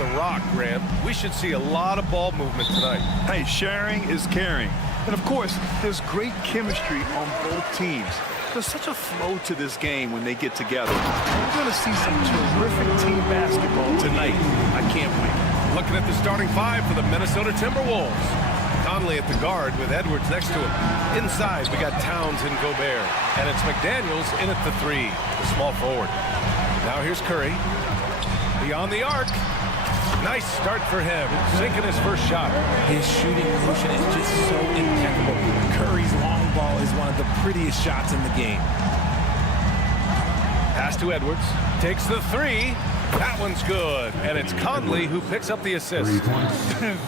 the rock, Grant. We should see a lot of ball movement tonight. Hey, sharing is caring. And of course, there's great chemistry on both teams. There's such a flow to this game when they get together. We're going to see some terrific team basketball tonight. I can't wait. Looking at the starting five for the Minnesota Timberwolves. Conley at the guard with Edwards next to him. Inside, we got Towns and Gobert. And it's McDaniels in at the three, the small forward. Now here's Curry. Beyond the arc. Nice start for him. Sinking his first shot. His shooting motion is just so impeccable. Curry's long ball is one of the prettiest shots in the game. Pass to Edwards. Takes the three. That one's good. And it's Conley who picks up the assist.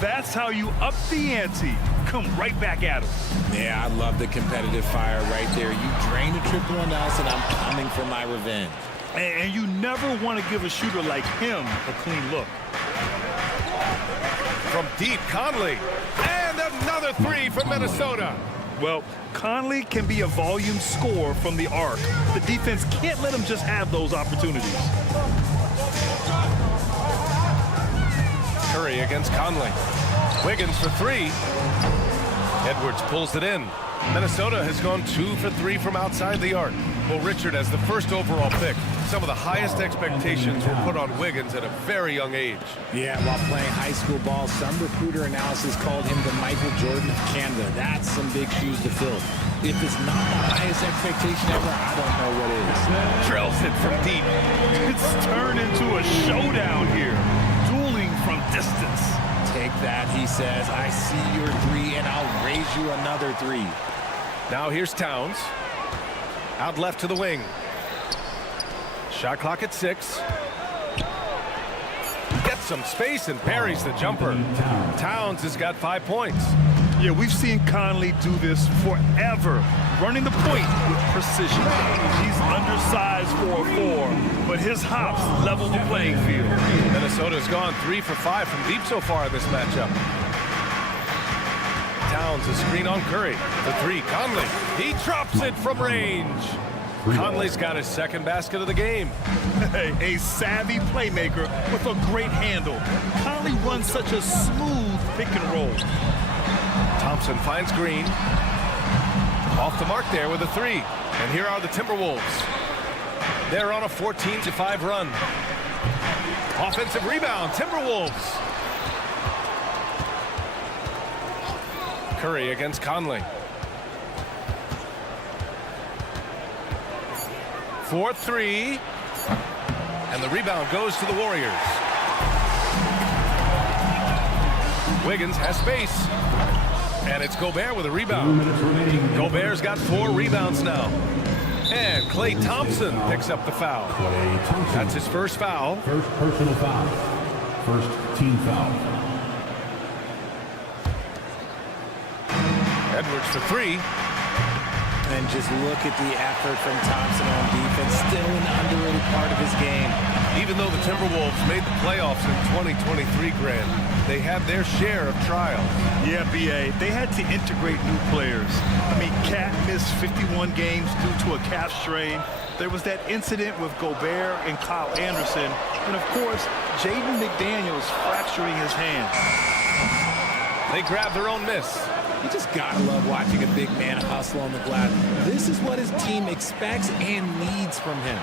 That's how you up the ante. Come right back at him. Yeah, I love the competitive fire right there. You drain a triple on us, and I'm coming for my revenge. And you never want to give a shooter like him a clean look. From deep, Conley. And another three from Minnesota. Well, Conley can be a volume scorer from the arc. The defense can't let him just have those opportunities. Curry against Conley. Wiggins for three. Edwards pulls it in. Minnesota has gone 2 for 3 from outside the arc. Well, Richard, as the first overall pick, some of the highest expectations were put on Wiggins at a very young age. Yeah, while playing high school ball, some recruiter analysis called him the Michael Jordan of Canada. That's some big shoes to fill. If it's not the highest expectation ever, I don't know what is. Drills it from deep. It's turned into a showdown here. Dueling from distance. Take that, he says. I see your three, and I'll raise you another three. Now here's Towns. Out left to the wing. Shot clock at 6. Gets some space and parries the jumper. Towns has got 5 points. Yeah, we've seen Conley do this forever. Running the point with precision. He's undersized for a 4, but his hops level the playing field. Minnesota's gone 3 for 5 from deep so far in this matchup. Towns a screen on Curry. The three, Conley. He drops it from range. Conley's got his second basket of the game. A savvy playmaker with a great handle. Conley runs such a smooth pick and roll. Thompson finds Green. Off the mark there with a three. And here are the Timberwolves. They're on a 14-5 run. Offensive rebound, Timberwolves. Curry against Conley. 4-3. And the rebound goes to the Warriors. Wiggins has space. And it's Gobert with a rebound. Gobert's got 4 rebounds now. And Klay Thompson picks up the foul. That's his first foul. First personal foul. First team foul. Edwards for 3. And just look at the effort from Thompson on defense. Still an underrated part of his game. Even though the Timberwolves made the playoffs in 2023, Grant, they had their share of trials. Yeah, B.A., they had to integrate new players. I mean, Cat missed 51 games due to a calf strain. There was that incident with Gobert and Kyle Anderson. And, of course, Jaden McDaniels fracturing his hand. They grabbed their own miss. You just gotta love watching a big man hustle on the glass. This is what his team expects and needs from him.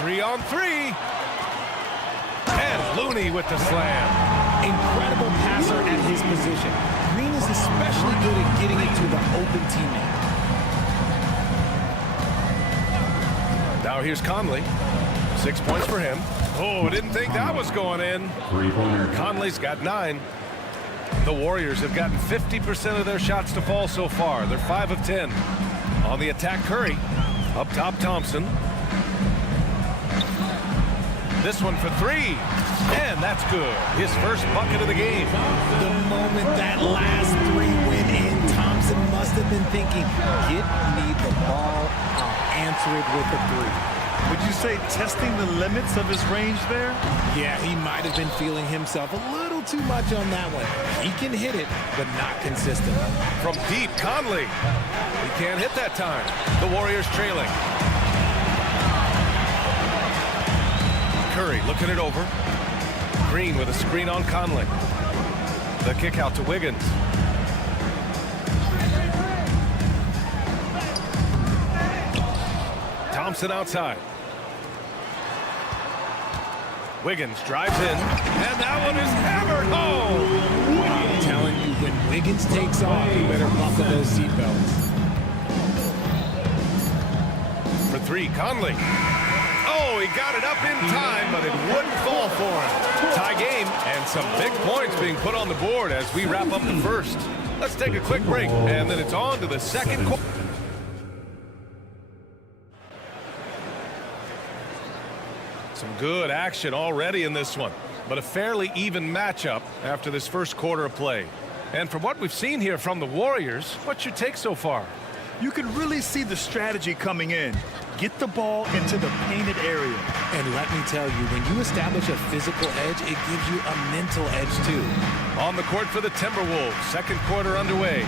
3 on 3. And Looney with the slam. Incredible passer at his position. Green is especially good at getting it to the open teammate. Now here's Conley. 6 points for him. Oh, didn't think that was going in. Conley's got 9. The Warriors have gotten 50% of their shots to fall so far. They're 5 of 10. On the attack, Curry. Up top, Thompson. This one for 3. And that's good. His first bucket of the game. The moment that last 3 went in, Thompson must have been thinking, get me the ball, I'll answer it with a 3. Would you say testing the limits of his range there? Yeah, he might have been feeling himself a little too much on that one. He can hit it, but not consistent. From deep, Conley. He can't hit that time. The Warriors trailing. Curry looking it over. Green with a screen on Conley. The kick out to Wiggins. Thompson outside. Wiggins drives in, and that one is hammered home. I'm telling you, when Wiggins takes off, you better buckle those seatbelts. For three, Conley. Oh, he got it up in time, but it wouldn't fall for him. Tie game, and some big points being put on the board as we wrap up the first. Let's take a quick break, and then it's on to the second quarter. Some good action already in this one, but a fairly even matchup after this first quarter of play. And from what we've seen here from the Warriors, what's your take so far? You can really see the strategy coming in. Get the ball into the painted area. And let me tell you, when you establish a physical edge, it gives you a mental edge too. On the court for the Timberwolves, second quarter underway.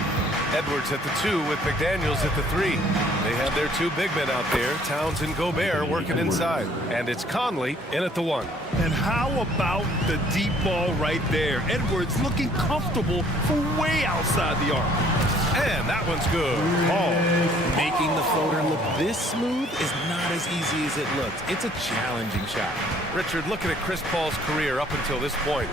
Edwards at the 2 with McDaniels at the 3. They have their two big men out there, Towns and Gobert, working inside. And it's Conley in at the 1. And how about the deep ball right there? Edwards looking comfortable for way outside the arc. And that one's good. Paul. Making the floater look this smooth is not as easy as it looks. It's a challenging shot. Richard, looking at Chris Paul's career up until this point,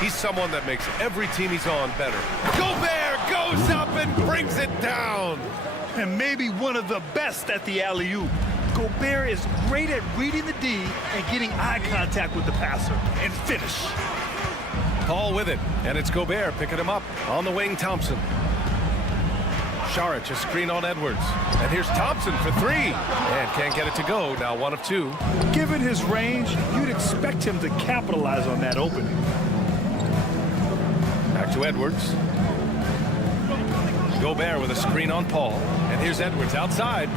he's someone that makes every team he's on better. Gobert goes up and brings it down. And maybe one of the best at the alley-oop. Gobert is great at reading the D and getting eye contact with the passer and finish. Paul with it, and it's Gobert picking him up. On the wing, Thompson. Saric, a screen on Edwards. And here's Thompson for 3. And can't get it to go. Now 1 of 2. Given his range, you'd expect him to capitalize on that opening. Back to Edwards. Gobert with a screen on Paul. And here's Edwards outside.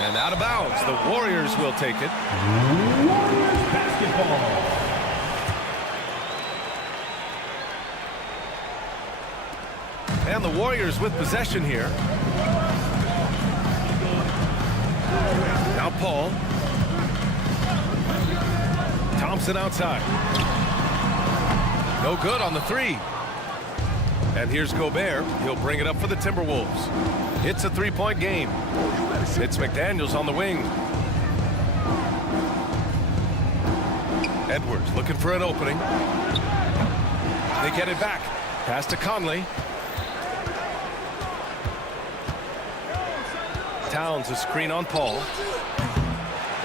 And out of bounds. The Warriors will take it. Warriors basketball. And the Warriors with possession here. Now Paul. Thompson outside. No good on the 3. And here's Gobert. He'll bring it up for the Timberwolves. It's a 3-point game. It's McDaniels on the wing. Edwards looking for an opening. They get it back. Pass to Conley. Towns, a screen on Paul.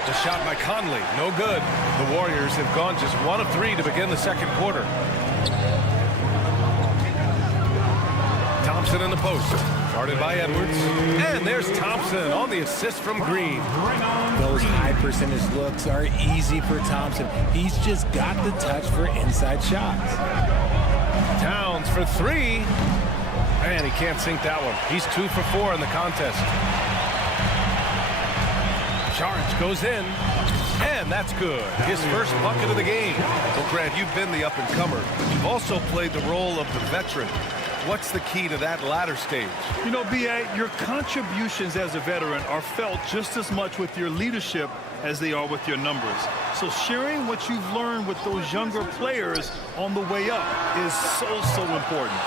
The shot by Conley, no good. The Warriors have gone just 1 of 3 to begin the second quarter. Thompson in the post, guarded by Edwards. And there's Thompson on the assist from Green. Those high percentage looks are easy for Thompson. He's just got the touch for inside shots. Towns for 3. And he can't sink that one. He's 2 for 4 in the contest. Saric goes in, and that's good. His first bucket of the game. Well, Grant, you've been the up-and-comer. You've also played the role of the veteran. What's the key to that latter stage? You know, B.A., your contributions as a veteran are felt just as much with your leadership as they are with your numbers. So sharing what you've learned with those younger players on the way up is so important.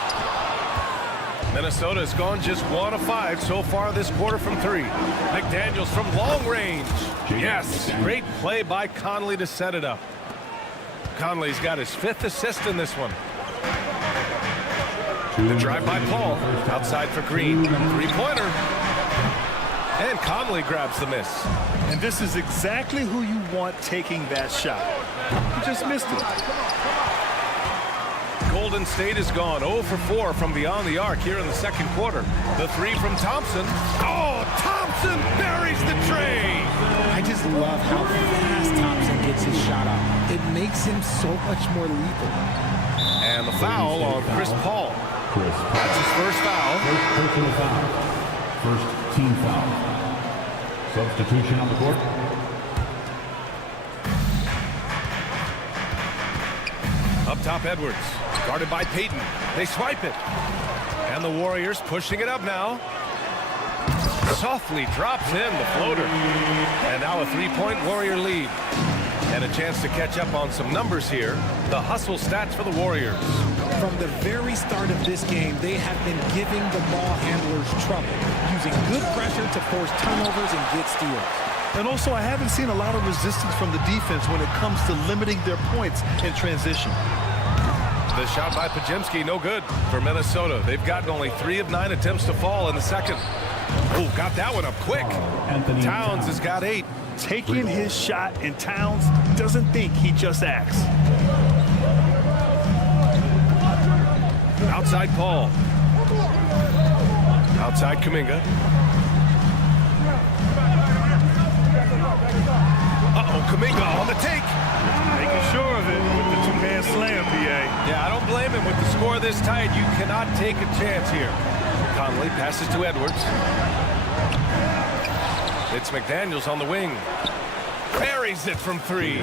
Minnesota has gone just 1 of 5 so far this quarter from 3. McDaniels from long range. Yes, great play by Conley to set it up. Conley's got his 5th assist in this one. The drive by Paul, outside for Green. 3-pointer. And Conley grabs the miss. And this is exactly who you want taking that shot. You just missed it. Golden State is gone 0 for 4 from beyond the arc here in the second quarter. The 3 from Thompson. Oh, Thompson buries the tray. I just love how fast Thompson gets his shot off. It makes him so much more lethal. And the foul on Chris Paul. That's his first foul. First personal foul. First team foul. Substitution on the court. Up top, Edwards. Guarded by Payton. They swipe it. And the Warriors pushing it up now. Softly drops in the floater. And now a 3-point Warrior lead. And a chance to catch up on some numbers here. The hustle stats for the Warriors. From the very start of this game, they have been giving the ball handlers trouble, using good pressure to force turnovers and get steals. And also, I haven't seen a lot of resistance from the defense when it comes to limiting their points in transition. The shot by Podziemski, no good for Minnesota. They've gotten only 3 of 9 attempts to fall in the second. Oh, got that one up quick. Towns has got 8. Taking his shot, and Towns doesn't think, he just acts. Outside Paul. Outside Kuminga. Uh-oh, Kuminga on the take. Making sure of it with the two-man slam, PA. Yeah, I don't blame him. With the score this tight, you cannot take a chance here. Conley passes to Edwards. It's McDaniels on the wing. Buries it from 3.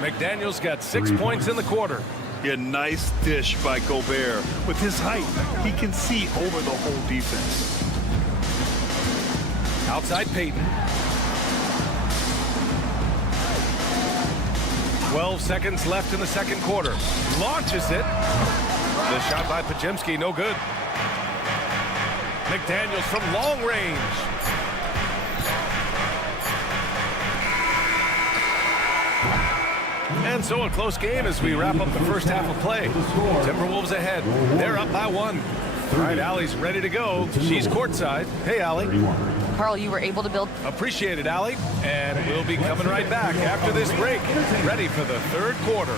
McDaniels got 6 points in the quarter. Yeah, nice dish by Gobert. With his height, he can see over the whole defense. Outside Payton. 12 seconds left in the second quarter. Launches it. The shot by Podziemski, no good. McDaniels from long range. And so a close game as we wrap up the first half of play. Timberwolves ahead. They're up by 1. All right, Allie's ready to go. She's courtside. Hey, Allie. Carl, you were able to build. Appreciate it, Allie. And we'll be coming right back after this break. Ready for the third quarter.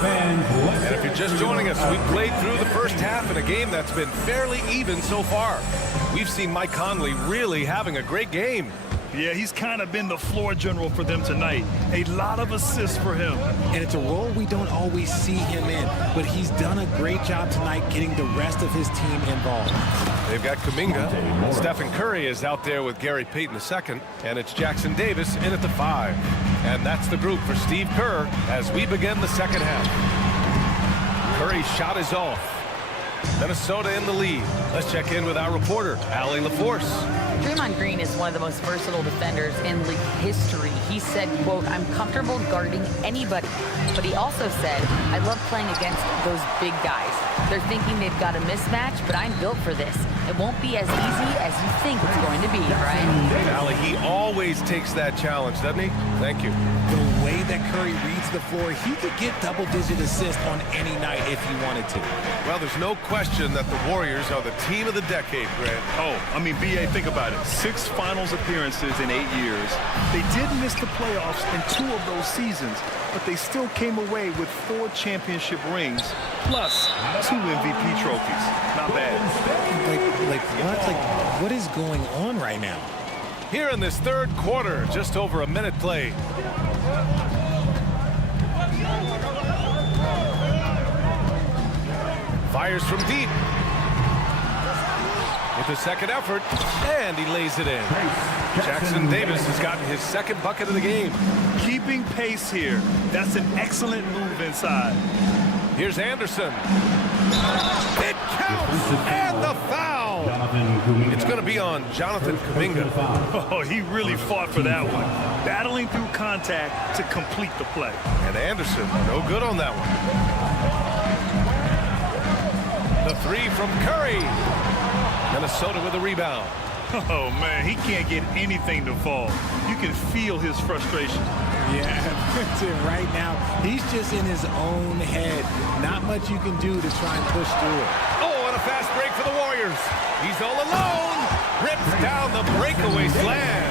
And if you're just joining us, we played through the first half in a game that's been fairly even so far. We've seen Mike Conley really having a great game. Yeah, he's kind of been the floor general for them tonight. A lot of assists for him. And it's a role we don't always see him in, but he's done a great job tonight getting the rest of his team involved. They've got Kuminga. Stephen Curry is out there with Gary Payton II, and it's Jackson Davis in at the 5. And that's the group for Steve Kerr as we begin the second half. Curry's shot is off. Minnesota in the lead. Let's check in with our reporter, Allie LaForce. Draymond Green is one of the most versatile defenders in league history. He said, quote, "I'm comfortable guarding anybody." But he also said, "I love playing against those big guys. They're thinking they've got a mismatch, but I'm built for this. It won't be as easy as you think it's going to be," Brian. Allie, he always takes that challenge, doesn't he? Thank you. The way that Curry reads the floor, he could get double-digit assists on any night if he wanted to. Well, there's no question that the Warriors are the team of the decade, Grant. Oh, I mean, BA, think about it. 6 finals appearances in 8 years. They did miss the playoffs in 2 of those seasons, but they still came away with 4 championship rings, plus 2 MVP trophies. Not bad. What is going on right now? Here in this third quarter, just over a minute played. Fires from deep. With the second effort, and he lays it in. Jackson Davis has gotten his second bucket of the game. Keeping pace here. That's an excellent move inside. Here's Anderson. It counts, and the foul. It's going to be on Jonathan Kuminga. Oh, he really fought for that one. Battling through contact to complete the play. And Anderson, no good on that one. The 3 from Curry. Minnesota with a rebound. Oh, man, he can't get anything to fall. You can feel his frustration. Yeah, right now, he's just in his own head. Not much you can do to try and push through it. Oh, and a fast break for the Warriors. He's all alone. Rips down the breakaway slam.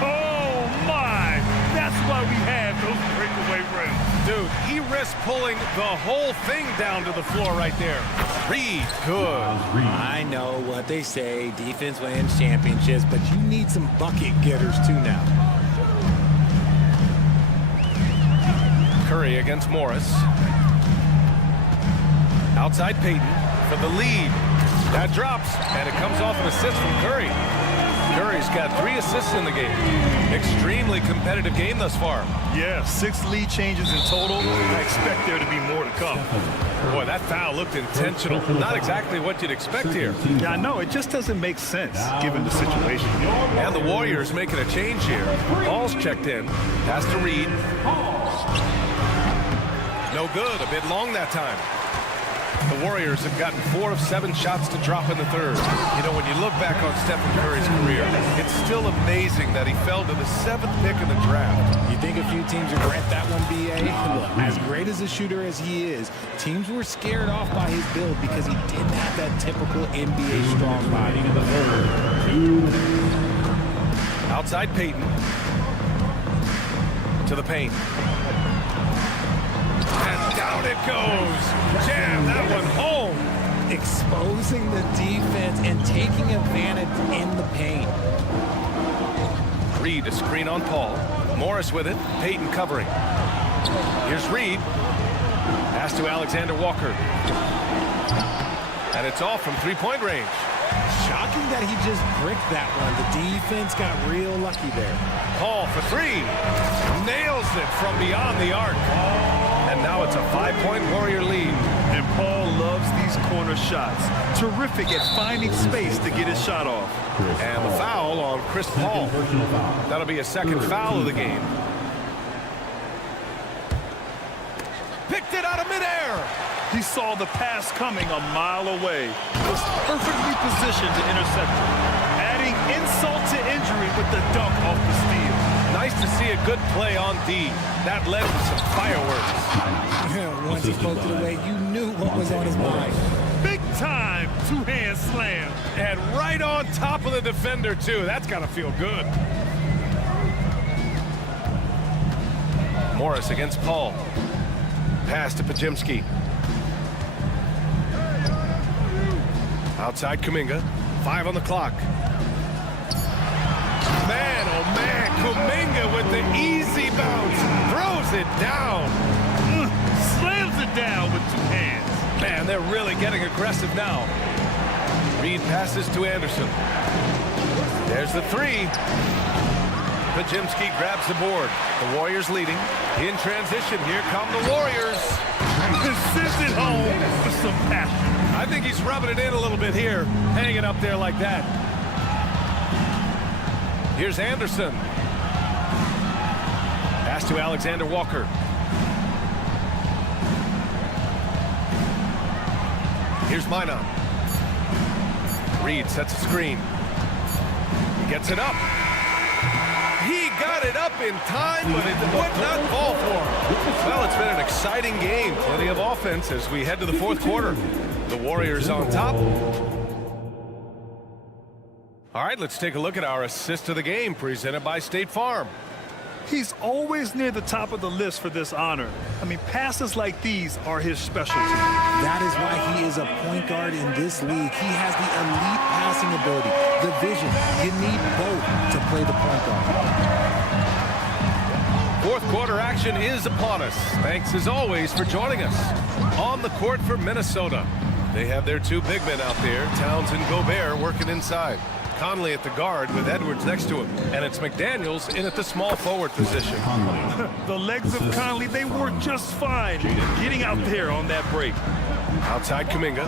Oh, my. That's why we have those breakaway rims. Dude, he risked pulling the whole thing down to the floor right there. Reed, good. I know what they say, defense wins championships, but you need some bucket getters too now. Curry against Morris. Outside Payton for the lead. That drops, and it comes off an assist from Curry. Curry's got 3 assists in the game. Extremely competitive game thus far. Yeah, 6 lead changes in total. I expect there to be more to come. Boy, that foul looked intentional. Not exactly what you'd expect here. Yeah, I know. It just doesn't make sense given the situation. And the Warriors making a change here. Paul's checked in. Pass to Reed. No good. A bit long that time. The Warriors have gotten 4 of 7 shots to drop in the third. You know, when you look back on Stephen Curry's career, it's still amazing that he fell to the 7th pick in the draft. You think a few teams would grant that one, B.A.? Look, as great as a shooter as he is, teams were scared off by his build because he didn't have that typical NBA strong body. Outside Peyton. To the paint. And down it goes. Jam that one home. Exposing the defense and taking advantage in the paint. Reed a screen on Paul. Morris with it. Peyton covering. Here's Reed. Pass to Alexander Walker. And it's off from 3-point range. Shocking that he just bricked that one. The defense got real lucky there. Paul for 3. Nails it from beyond the arc. And now it's a 5-point Warrior lead. And Paul loves these corner shots. Terrific at finding space to get his shot off. And the foul on Chris Paul. That'll be a second foul of the game. Picked it out of midair. He saw the pass coming a mile away. Was perfectly positioned to intercept it. Adding insult to injury with the dunk off the steal. Nice to see a good play on D. That led to some fireworks. Once he spoke to the way, you knew what was on his mind. Big time two-hand slam. And right on top of the defender, too. That's got to feel good. Morris against Paul. Pass to Pajimski. Outside Kuminga. 5 on the clock. Man, oh man, Kuminga with the easy bounce. Throws it down. Slams it down with 2 hands. Man, they're really getting aggressive now. Reed passes to Anderson. There's the 3. Pajimski grabs the board. The Warriors leading. In transition, here come the Warriors. Sends it home with some passion. I think he's rubbing it in a little bit here, hanging up there like that. Here's Anderson. Pass to Alexander Walker. Here's Minot. Reed sets a screen. He gets it up. He got it up in time, but it would not fall for him. Well, it's been an exciting game. Plenty of offense as we head to the 4th quarter. The Warriors on top. All right, let's take a look at our assist of the game presented by State Farm. He's always near the top of the list for this honor. I mean, passes like these are his specialty. That is why he is a point guard in this league. He has the elite passing ability, the vision. You need both to play the point guard. 4th quarter action is upon us. Thanks as always for joining us. On the court for Minnesota. They have their 2 big men out there, Towns and Gobert, working inside. Conley at the guard with Edwards next to him. And it's McDaniels in at the small forward position. The legs of Conley, they work just fine getting out there on that break. Outside Kuminga.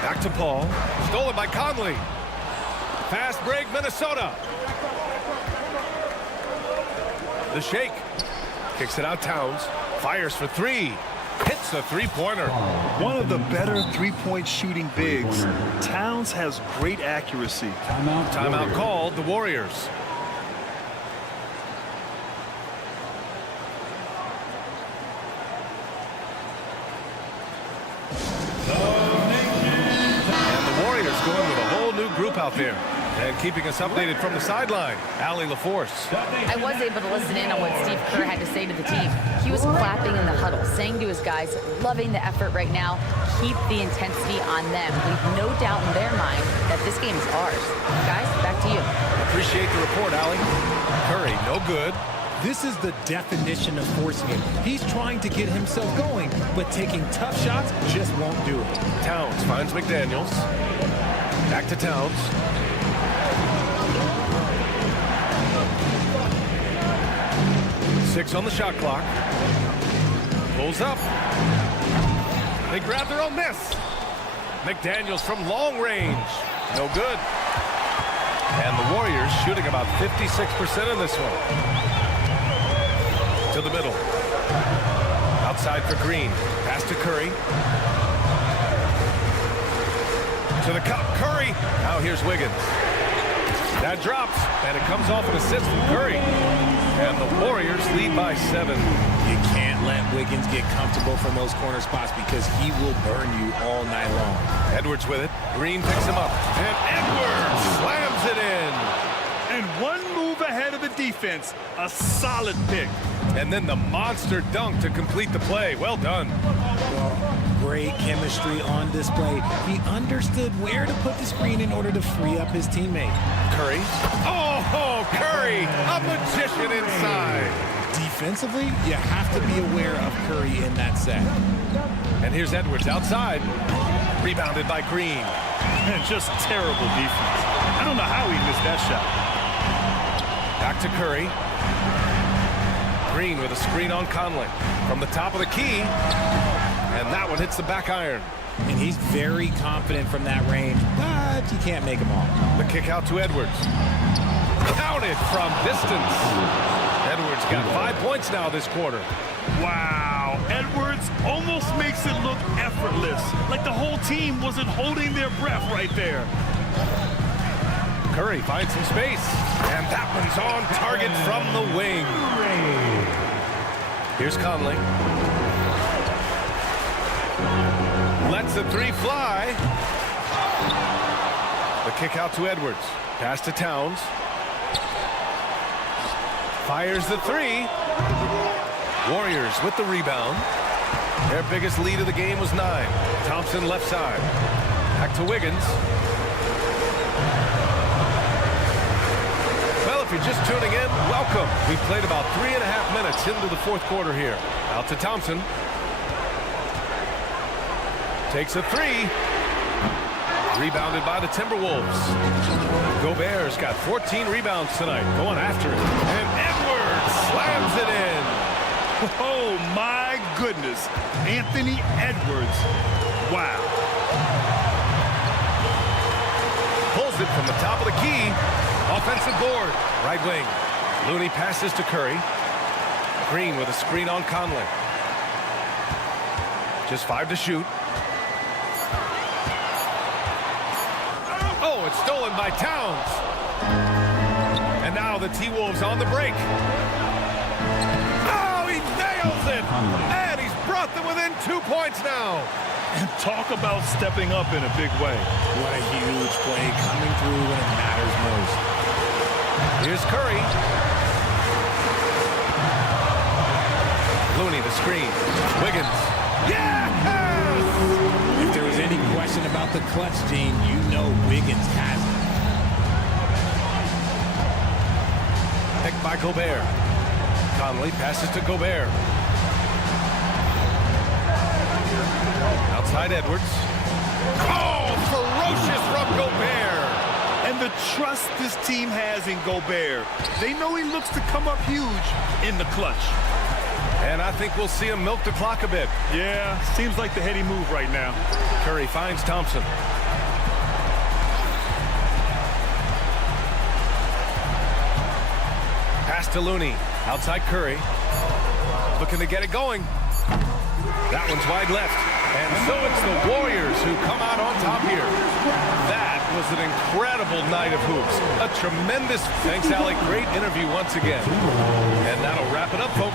Back to Paul. Stolen by Conley. Fast break, Minnesota. The shake. Kicks it out, Towns. Fires for 3. Hits a 3-pointer. One of the better 3-point shooting bigs. Towns has great accuracy. Timeout called, the Warriors. And the Warriors going with a whole new group out there. And keeping us updated from the sideline, Allie LaForce. I was able to listen in on what Steve Kerr had to say to the team. He was clapping in the huddle, saying to his guys, loving the effort right now, keep the intensity on them. Leave no doubt in their mind that this game is ours. Guys, back to you. Appreciate the report, Allie. Curry, no good. This is the definition of forcing it. He's trying to get himself going, but taking tough shots just won't do it. Towns finds McDaniels. Back to Towns. Six on the shot clock. Pulls up. They grab their own miss. McDaniels from long range. No good. And the Warriors shooting about 56% in this one. To the middle. Outside for Green. Pass to Curry. To the cup. Curry. Now here's Wiggins. That drops. And it comes off an assist from Curry. And the Warriors lead by 7. You can't let Wiggins get comfortable from those corner spots because he will burn you all night long. Edwards with it. Green picks him up. And Edwards slams it in. And one move ahead of the defense. A solid pick. And then the monster dunk to complete the play. Well done. Well, great chemistry on display. He understood where to put the screen in order to free up his teammate. Curry. Oh, Curry. A magician inside. Defensively, you have to be aware of Curry in that set. And here's Edwards outside. Rebounded by Green. And just terrible defense. I don't know how he missed that shot. Back to Curry. Green with a screen on Conley. From the top of the key. And that one hits the back iron. And he's very confident from that range, but you can't make him all. The kick out to Edwards. Counted from distance. Edwards got 5 points now this quarter. Wow. Edwards almost makes it look effortless. Like the whole team wasn't holding their breath right there. Curry finds some space. And that one's on target from the wing. Here's Conley. Lets the three fly. The kick out to Edwards. Pass to Towns. Fires the three. Warriors with the rebound. Their biggest lead of the game was 9. Thompson left side. Back to Wiggins. Well, if you're just tuning in, welcome. We've played about 3.5 minutes into the fourth quarter here. Out to Thompson. Takes a three. Rebounded by the Timberwolves. Gobert's got 14 rebounds tonight. Going after it. And Edwards slams it in. Oh, my goodness. Anthony Edwards. Wow. Pulls it from the top of the key. Offensive board. Right wing. Looney passes to Curry. Green with a screen on Conley. Just 5 to shoot. Oh, it's stolen by Towns. And now the T-Wolves on the break. Oh, he nails it. And he's brought them within 2 points now. And talk about stepping up in a big way. What a huge play coming through when it matters most. Here's Curry. Looney the screen. Wiggins. Yes! If there was any question about the clutch gene, you know Wiggins has it. Picked by Gobert. Conley passes to Gobert. Outside Edwards. Oh, ferocious from Gobert. And the trust this team has in Gobert. They know he looks to come up huge in the clutch. And I think we'll see him milk the clock a bit. Yeah, seems like the heady move right now. Curry finds Thompson. Pass to Looney. Outside Curry. Looking to get it going. That one's wide left. And so it's the Warriors who come out on top here. That was an incredible night of hoops. A tremendous... Thanks, Alec. Great interview once again. And that'll wrap it up, folks.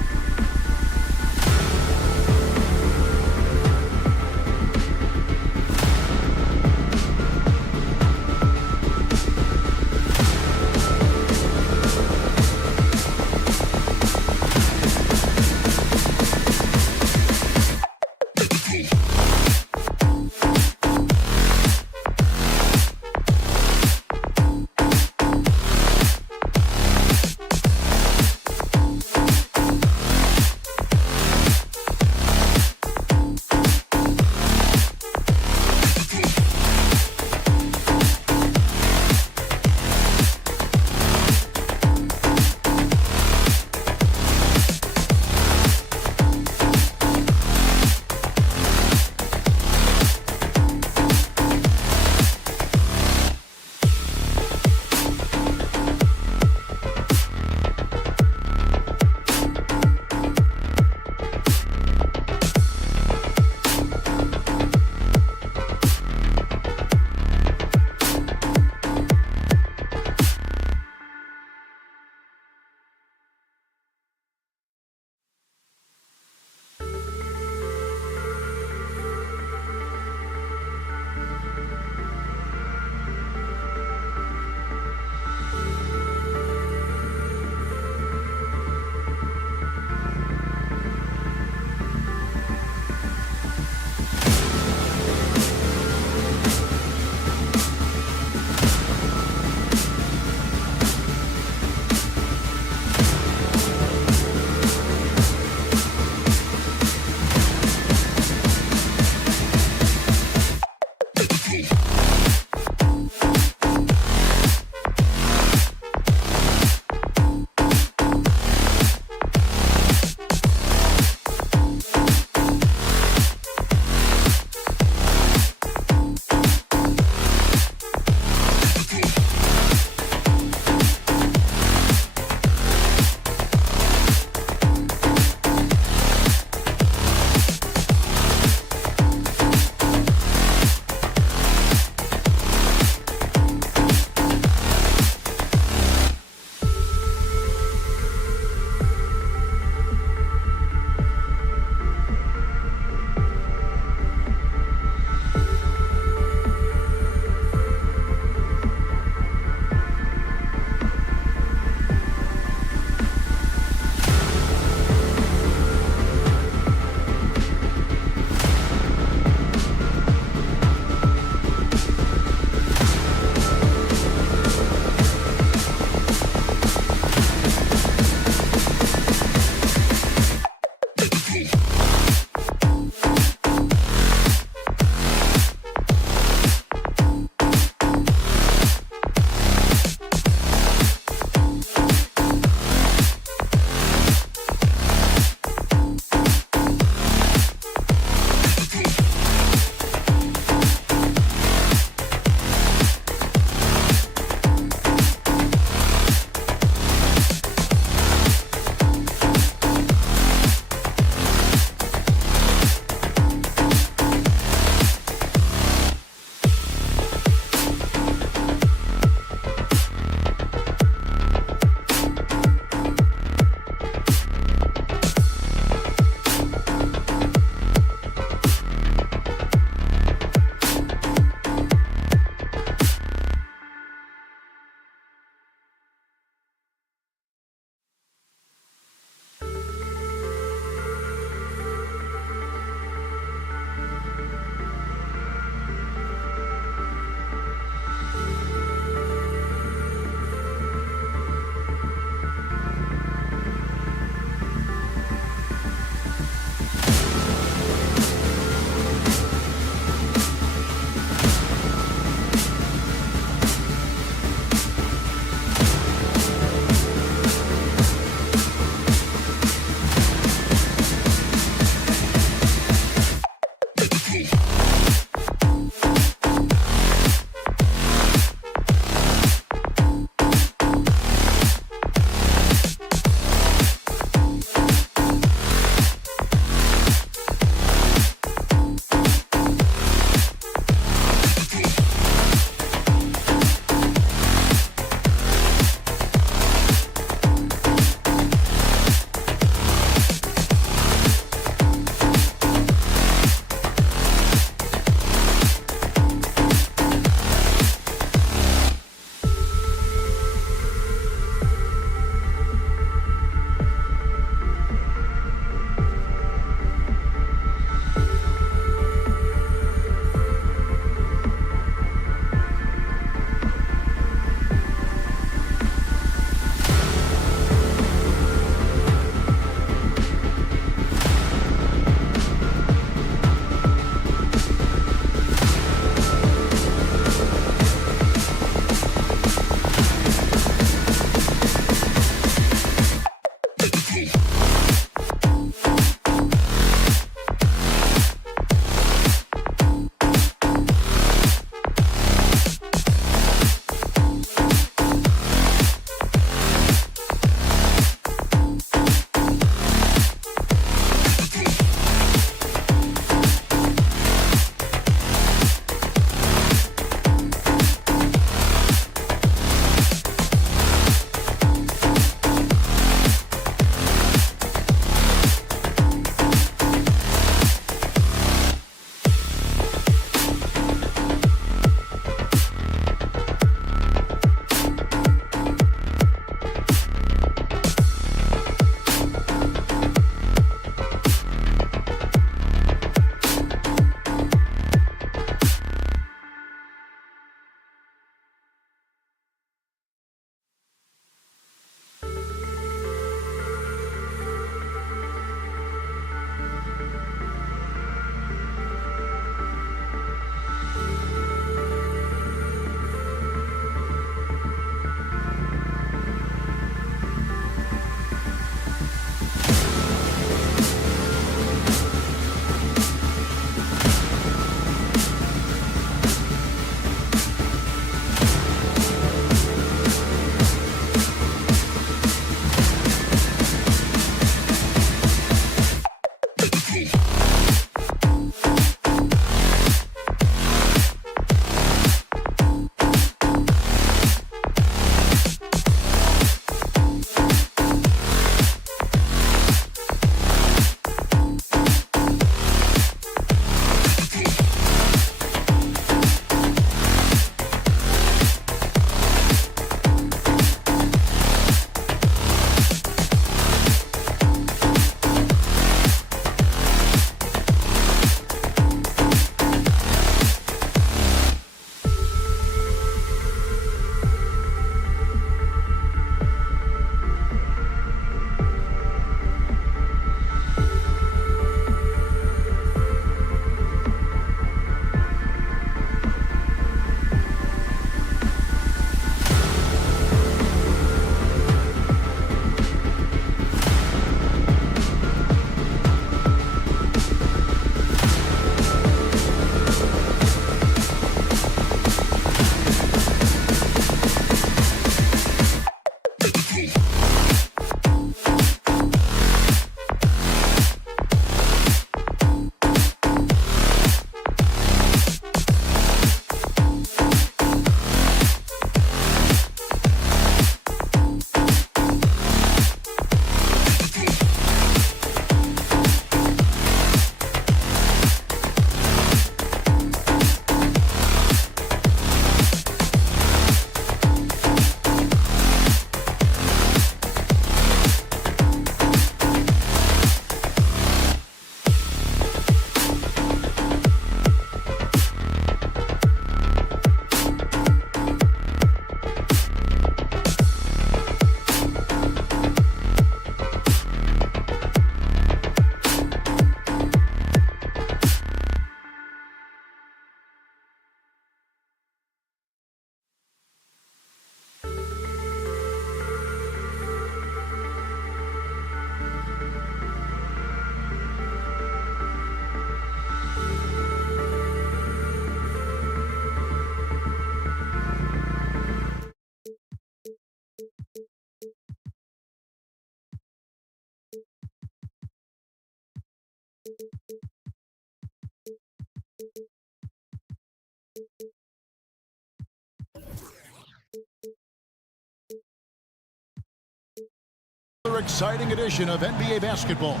another exciting edition of NBA basketball.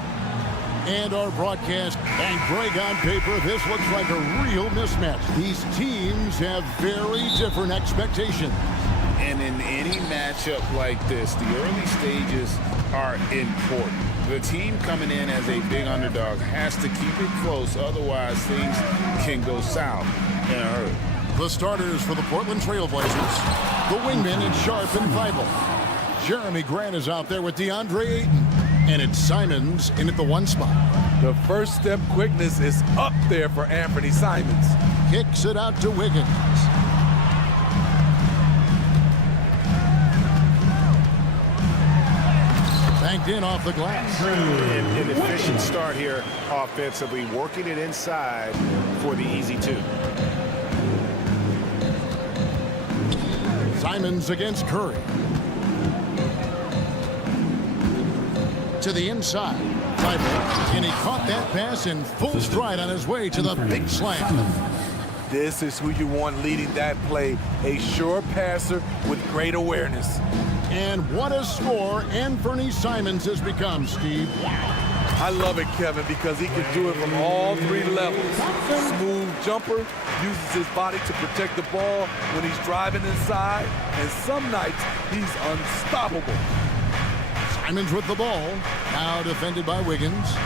And our broadcast, and Greg, on paper, this looks like a real mismatch. These teams have very different expectations. And in any matchup like this, the early stages are important. The team coming in as a big underdog has to keep it close, otherwise things can go south in a hurry. The starters for the Portland Trailblazers, the wingmen in Sharp and Thibault. Jeremy Grant is out there with DeAndre Ayton. And it's Simons in at the 1 spot. The first step quickness is up there for Anthony Simons. Kicks it out to Wiggins. Banked in off the glass. An efficient start here offensively, working it inside for the easy 2. Simons against Curry. To the inside. And he caught that pass in full stride on his way to the big slam. This is who you want leading that play. A sure passer with great awareness. And what a score Anthony Simons has become, Steve. I love it, Kevin, because he can do it from all 3 levels. Smooth jumper, uses his body to protect the ball when he's driving inside, and some nights he's unstoppable. Simons with the ball. Now defended by Wiggins.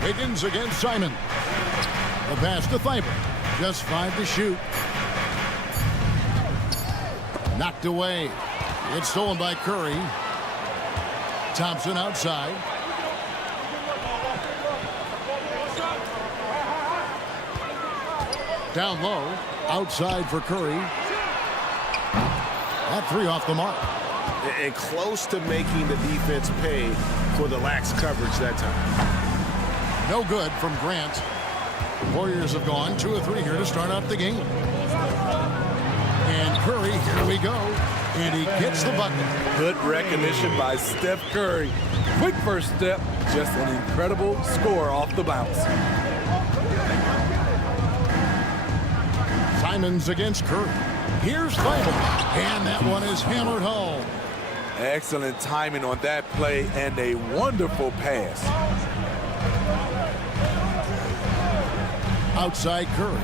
Wiggins against Simon. The pass to Thibault. Just 5 to shoot. Knocked away. It's stolen by Curry. Thompson outside. Down low. Outside for Curry. That 3 off the mark. And close to making the defense pay for the lax coverage that time. No good from Grant. The Warriors have gone 2 of 3 here to start out the game. And Curry, here we go. And he gets the bucket. Good recognition by Steph Curry. Quick first step, just an incredible score off the bounce. Simons against Curry. Here's Thibault. And that one is hammered home. Excellent timing on that play and a wonderful pass. Outside Curry.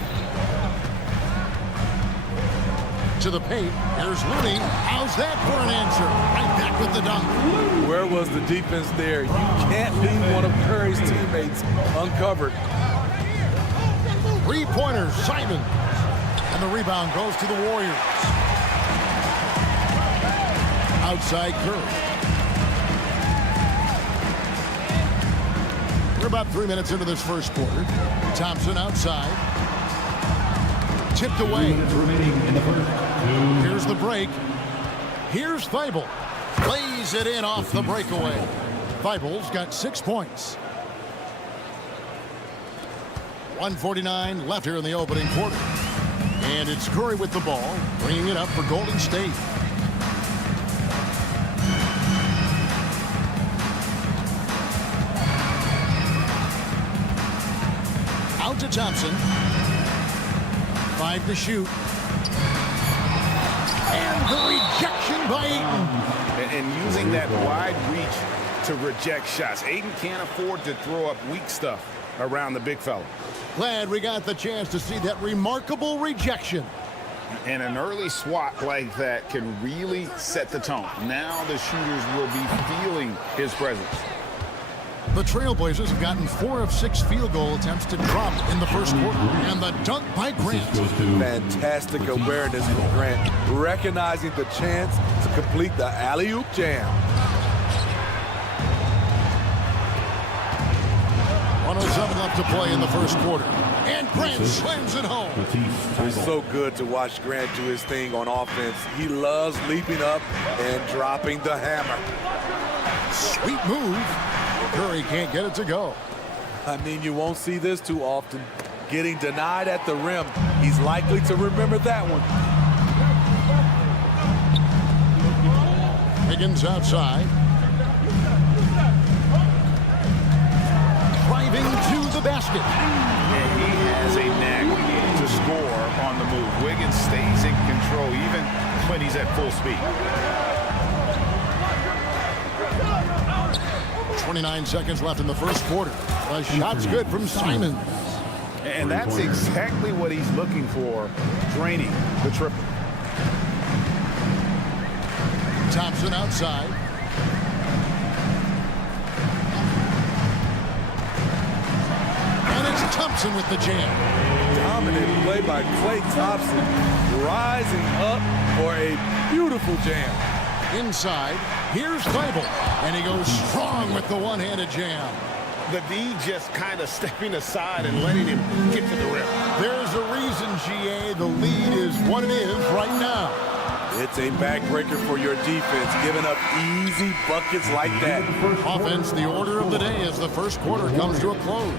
To the paint. Here's Looney. How's that for an answer? Right back with the dunk. Where was the defense there? You can't leave one of Curry's teammates uncovered. 3-pointers, Simons. And the rebound goes to the Warriors. Outside Curry. We're about 3 minutes into this first quarter. Thompson outside. Tipped away. Here's the break. Here's Thibault. Lays it in off the breakaway. Thibault's got 6 points. 1:49 left here in the opening quarter. And it's Curry with the ball, bringing it up for Golden State. Out to Thompson. 5 to shoot. And the rejection by Ayton. And using that wide reach to reject shots. Ayton can't afford to throw up weak stuff around the big fella. Glad we got the chance to see that remarkable rejection. And an early swat like that can really set the tone. Now the shooters will be feeling his presence. The Trailblazers have gotten 4 of 6 field goal attempts to drop in the first quarter. And the dunk by Grant. Fantastic awareness from Grant, recognizing the chance to complete the alley-oop jam. 107 left to play in the first quarter. And Grant slams it home. It's so good to watch Grant do his thing on offense. He loves leaping up and dropping the hammer. Sweet move. Curry can't get it to go. I mean, you won't see this too often. Getting denied at the rim. He's likely to remember that one. Wiggins outside. Driving to the basket. And he has a knack to score on the move. Wiggins stays in control control even when he's at full speed. 29 seconds left in the first quarter. A shot's good from Simons. And that's exactly what he's looking for, draining the triple. Thompson outside. And it's Thompson with the jam. Dominant play by Klay Thompson, rising up for a beautiful jam. Inside, here's Bible, and he goes strong with the one-handed jam. The D just kind of stepping aside and letting him get to the rim. There's a reason, GA, the lead is what it is right now. It's a backbreaker for your defense, giving up easy buckets like that. Offense, the order of the day as the first quarter comes to a close.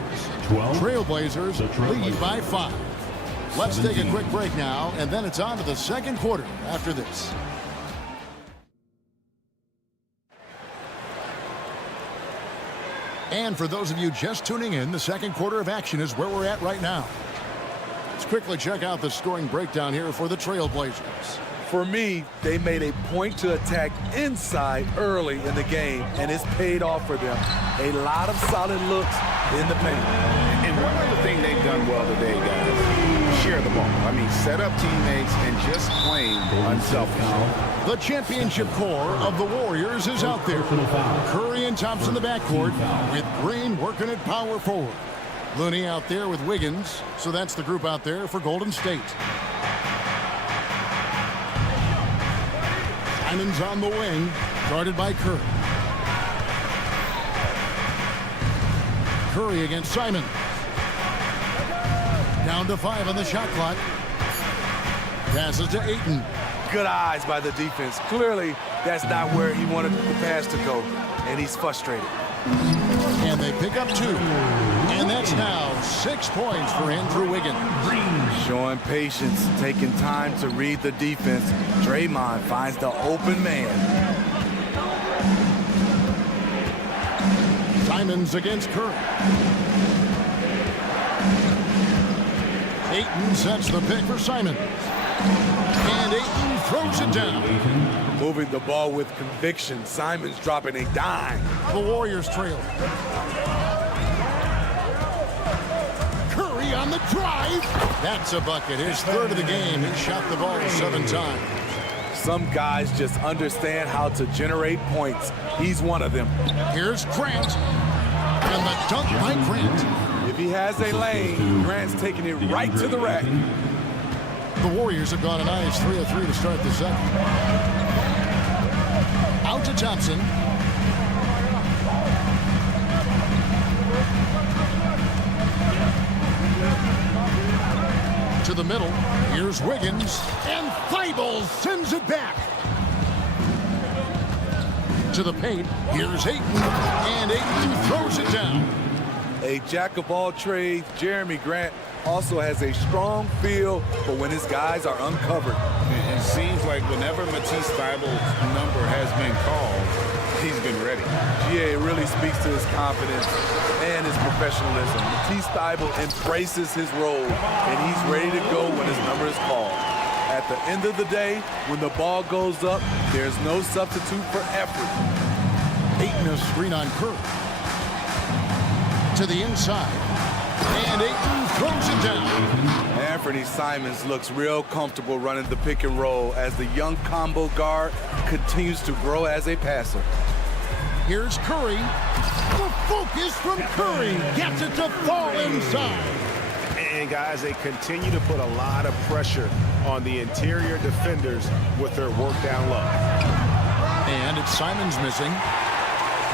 Trailblazers lead by 5. Let's take a quick break now, and then it's on to the second quarter after this. And for those of you just tuning in, the second quarter of action is where we're at right now. Let's quickly check out the scoring breakdown here for the Trailblazers. For me, they made a point to attack inside early in the game, and it's paid off for them. A lot of solid looks in the paint. And one other thing they've done well today, guys, share the ball. I mean, set up teammates and just plain unselfish. The championship core of the Warriors is out there. Curry and Thompson in the backcourt with Green working at power forward. Looney out there with Wiggins, so that's the group out there for Golden State. Simons on the wing, guarded by Curry. Curry against Simons. Down to 5 on the shot clock. Passes to Ayton. Good eyes by the defense. Clearly, that's not where he wanted the pass to go, and he's frustrated. And they pick up 2. And that's now 6 points for Andrew Wiggins. Showing patience, taking time to read the defense. Draymond finds the open man. Simons against Curry. Ayton sets the pick for Simons. And Ayton throws it down. Moving the ball with conviction. Simons dropping a dime. The Warriors trail. Curry on the drive. That's a bucket. His third of the game. He shot the ball 7 times. Some guys just understand how to generate points. He's one of them. Here's Grant. And the dunk by Grant. If he has a lane, Grant's taking it right to the rack. The Warriors have gone a nice 3 of 3 to start the second. Out to Thompson. To the middle. Here's Wiggins. And Thibault sends it back. To the paint. Here's Ayton. And Ayton throws it down. A jack of all trades, Jeremy Grant also has a strong feel for when his guys are uncovered. It seems like whenever Matisse Thybulle's number has been called, he's been ready. GA really speaks to his confidence and his professionalism. Matisse Thybulle embraces his role, and he's ready to go when his number is called. At the end of the day, when the ball goes up, there's no substitute for effort. Ayton a screen on Curry. To the inside. And Ayton throws it down. Anthony Simons looks real comfortable running the pick and roll as the young combo guard continues to grow as a passer. Here's Curry. The focus from Curry gets it to fall inside. And guys, they continue to put a lot of pressure on the interior defenders with their work down low. And it's Simons missing.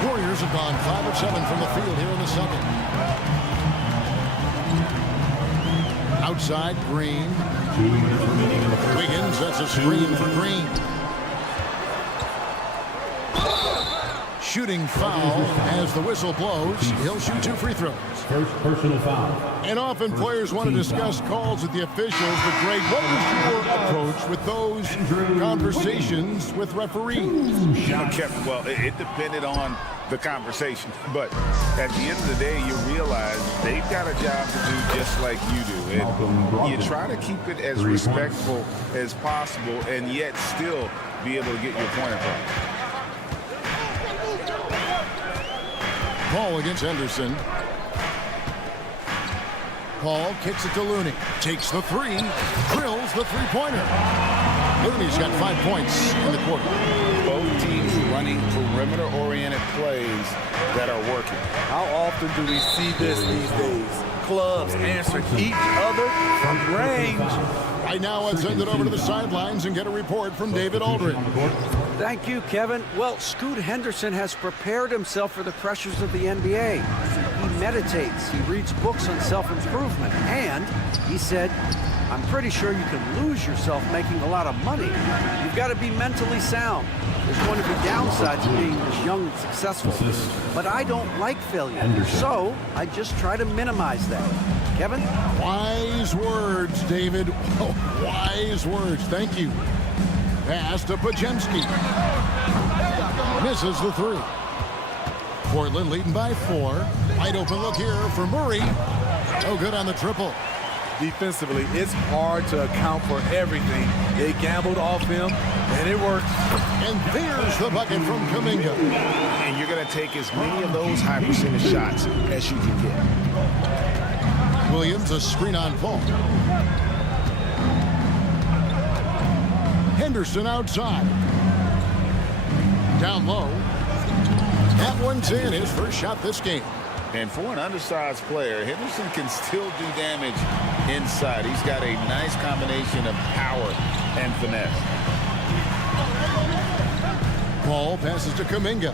Warriors have gone 5 of 7 from the field here in the second. Outside, Green. Wiggins, that's a screen for Green. shooting foul. As the whistle blows, he'll shoot 2 free throws. First personal foul. And often players want to discuss calls with the officials, but Greg, what was your approach with those conversations with referees? Well, it depended on the conversation, but at the end of the day, you realize they've got a job to do just like you do, and you try to keep it as respectful as possible and yet still be able to get your point across. Paul against Henderson. Paul kicks it to Looney. Takes the 3. Drills the 3-pointer. Looney's got 5 points in the quarter. Both teams running perimeter-oriented plays that are working. How often do we see this these days? Clubs answer each other from range. Right now, let's send it over to the sidelines and get a report from David Aldridge. Thank you, Kevin. Well, Scoot Henderson has prepared himself for the pressures of the NBA. He meditates, he reads books on self-improvement, and he said, I'm pretty sure you can lose yourself making a lot of money. You've got to be mentally sound. There's going to be downsides to being this young and successful. But I don't like failure, so I just try to minimize that. Kevin? Wise words, David. Oh, wise words. Thank you. Pass to Pajemski. Misses the 3. Portland leading by 4. Wide open look here for Murray. No good on the triple. Defensively, it's hard to account for everything. They gambled off him, and it worked. And there's the bucket from Kuminga. And you're going to take as many of those high percentage shots as you can get. Williams, a screen on Paul. Henderson outside. Down low. That one's in. His first shot this game. And for an undersized player, Henderson can still do damage inside. He's got a nice combination of power and finesse. Paul passes to Kuminga.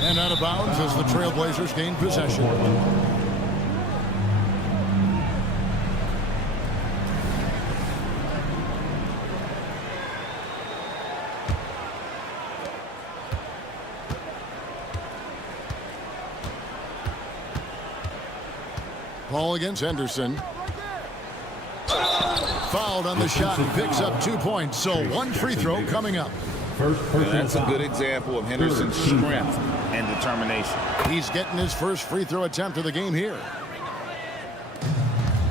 And out of bounds as the Trailblazers gain possession. Paul against Henderson. Fouled on the shot and picks up 2 points. So 1 free throw coming up. That's a good example of Henderson's strength and determination. He's getting his first free throw attempt of the game here.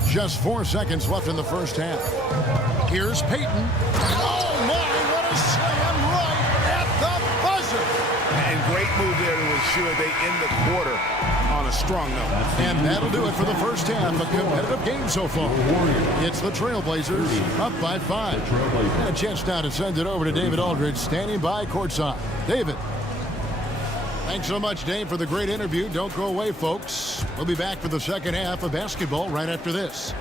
Just 4 seconds left in the first half. Here's Payton. Oh my, what a slam right at the buzzer. And great move there to ensure they end the quarter on a strong note. And that'll do it for the first half. A competitive game so far. It's the Trailblazers up by 5. And a chance now to send it over to David Aldridge, standing by courtside. David. Thanks so much, Dave, for the great interview. Don't go away, folks. We'll be back for the second half of basketball right after this.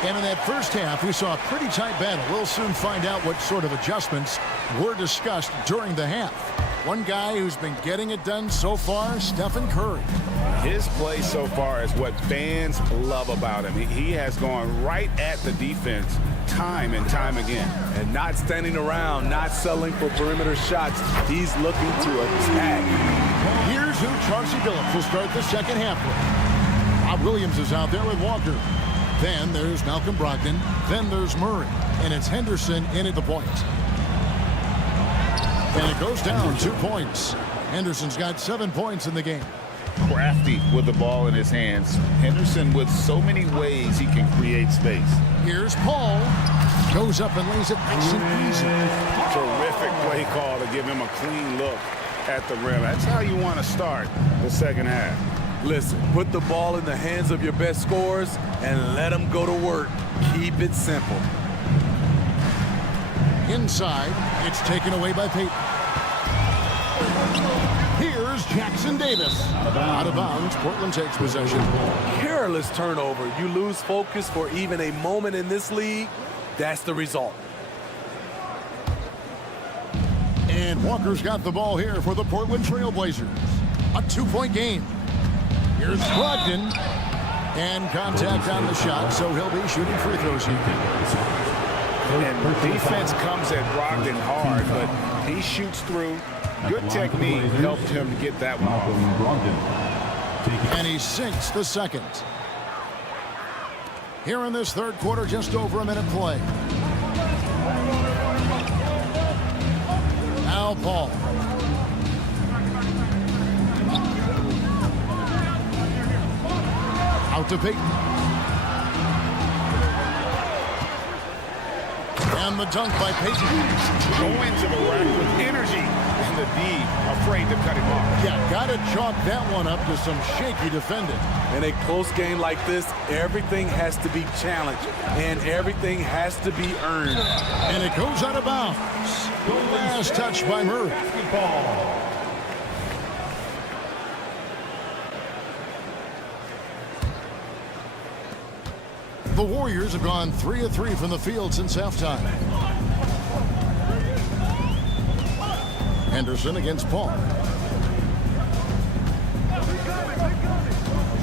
And in that first half, we saw a pretty tight battle. We'll soon find out what sort of adjustments were discussed during the half. One guy who's been getting it done so far, Stephen Curry. His play so far is what fans love about him. He has gone right at the defense time and time again. And not standing around, not settling for perimeter shots. He's looking to attack. Here's who Chauncey Billups will start the second half with. Bob Williams is out there with Walker. Then there's Malcolm Brogdon. Then there's Murray. And it's Henderson in at the point. And it goes down 2 points. Henderson's got 7 points in the game. Crafty with the ball in his hands. Henderson with so many ways he can create space. Here's Paul. Goes up and lays it nice and easy. Terrific play call to give him a clean look at the rim. That's how you want to start the second half. Listen, put the ball in the hands of your best scorers and let them go to work. Keep it simple. Inside, it's taken away by Payton. Here's Here's Jackson Davis. Out of bounds. Portland takes possession. Careless turnover. You lose focus for even a moment in this league. That's the result. And Walker's got the ball here for the Portland Trail Blazers. A 2-point game. Here's Brogdon. And contact on the shot, so he'll be shooting free throws here. And defense comes at Brogdon hard, but he shoots through. Good technique helped him to get that one off. And he sinks the second. Here in this third quarter, just over a minute play. Now Paul. Out to Payton. And the dunk by Payton. Go into the rack with energy. And the D afraid to cut him off. Yeah, got to chalk that one up to some shaky defending. In a close game like this, everything has to be challenged, and everything has to be earned. And it goes out of bounds. The last touch by Murray. The Warriors have gone 3 of 3 from the field since halftime. Henderson against Paul.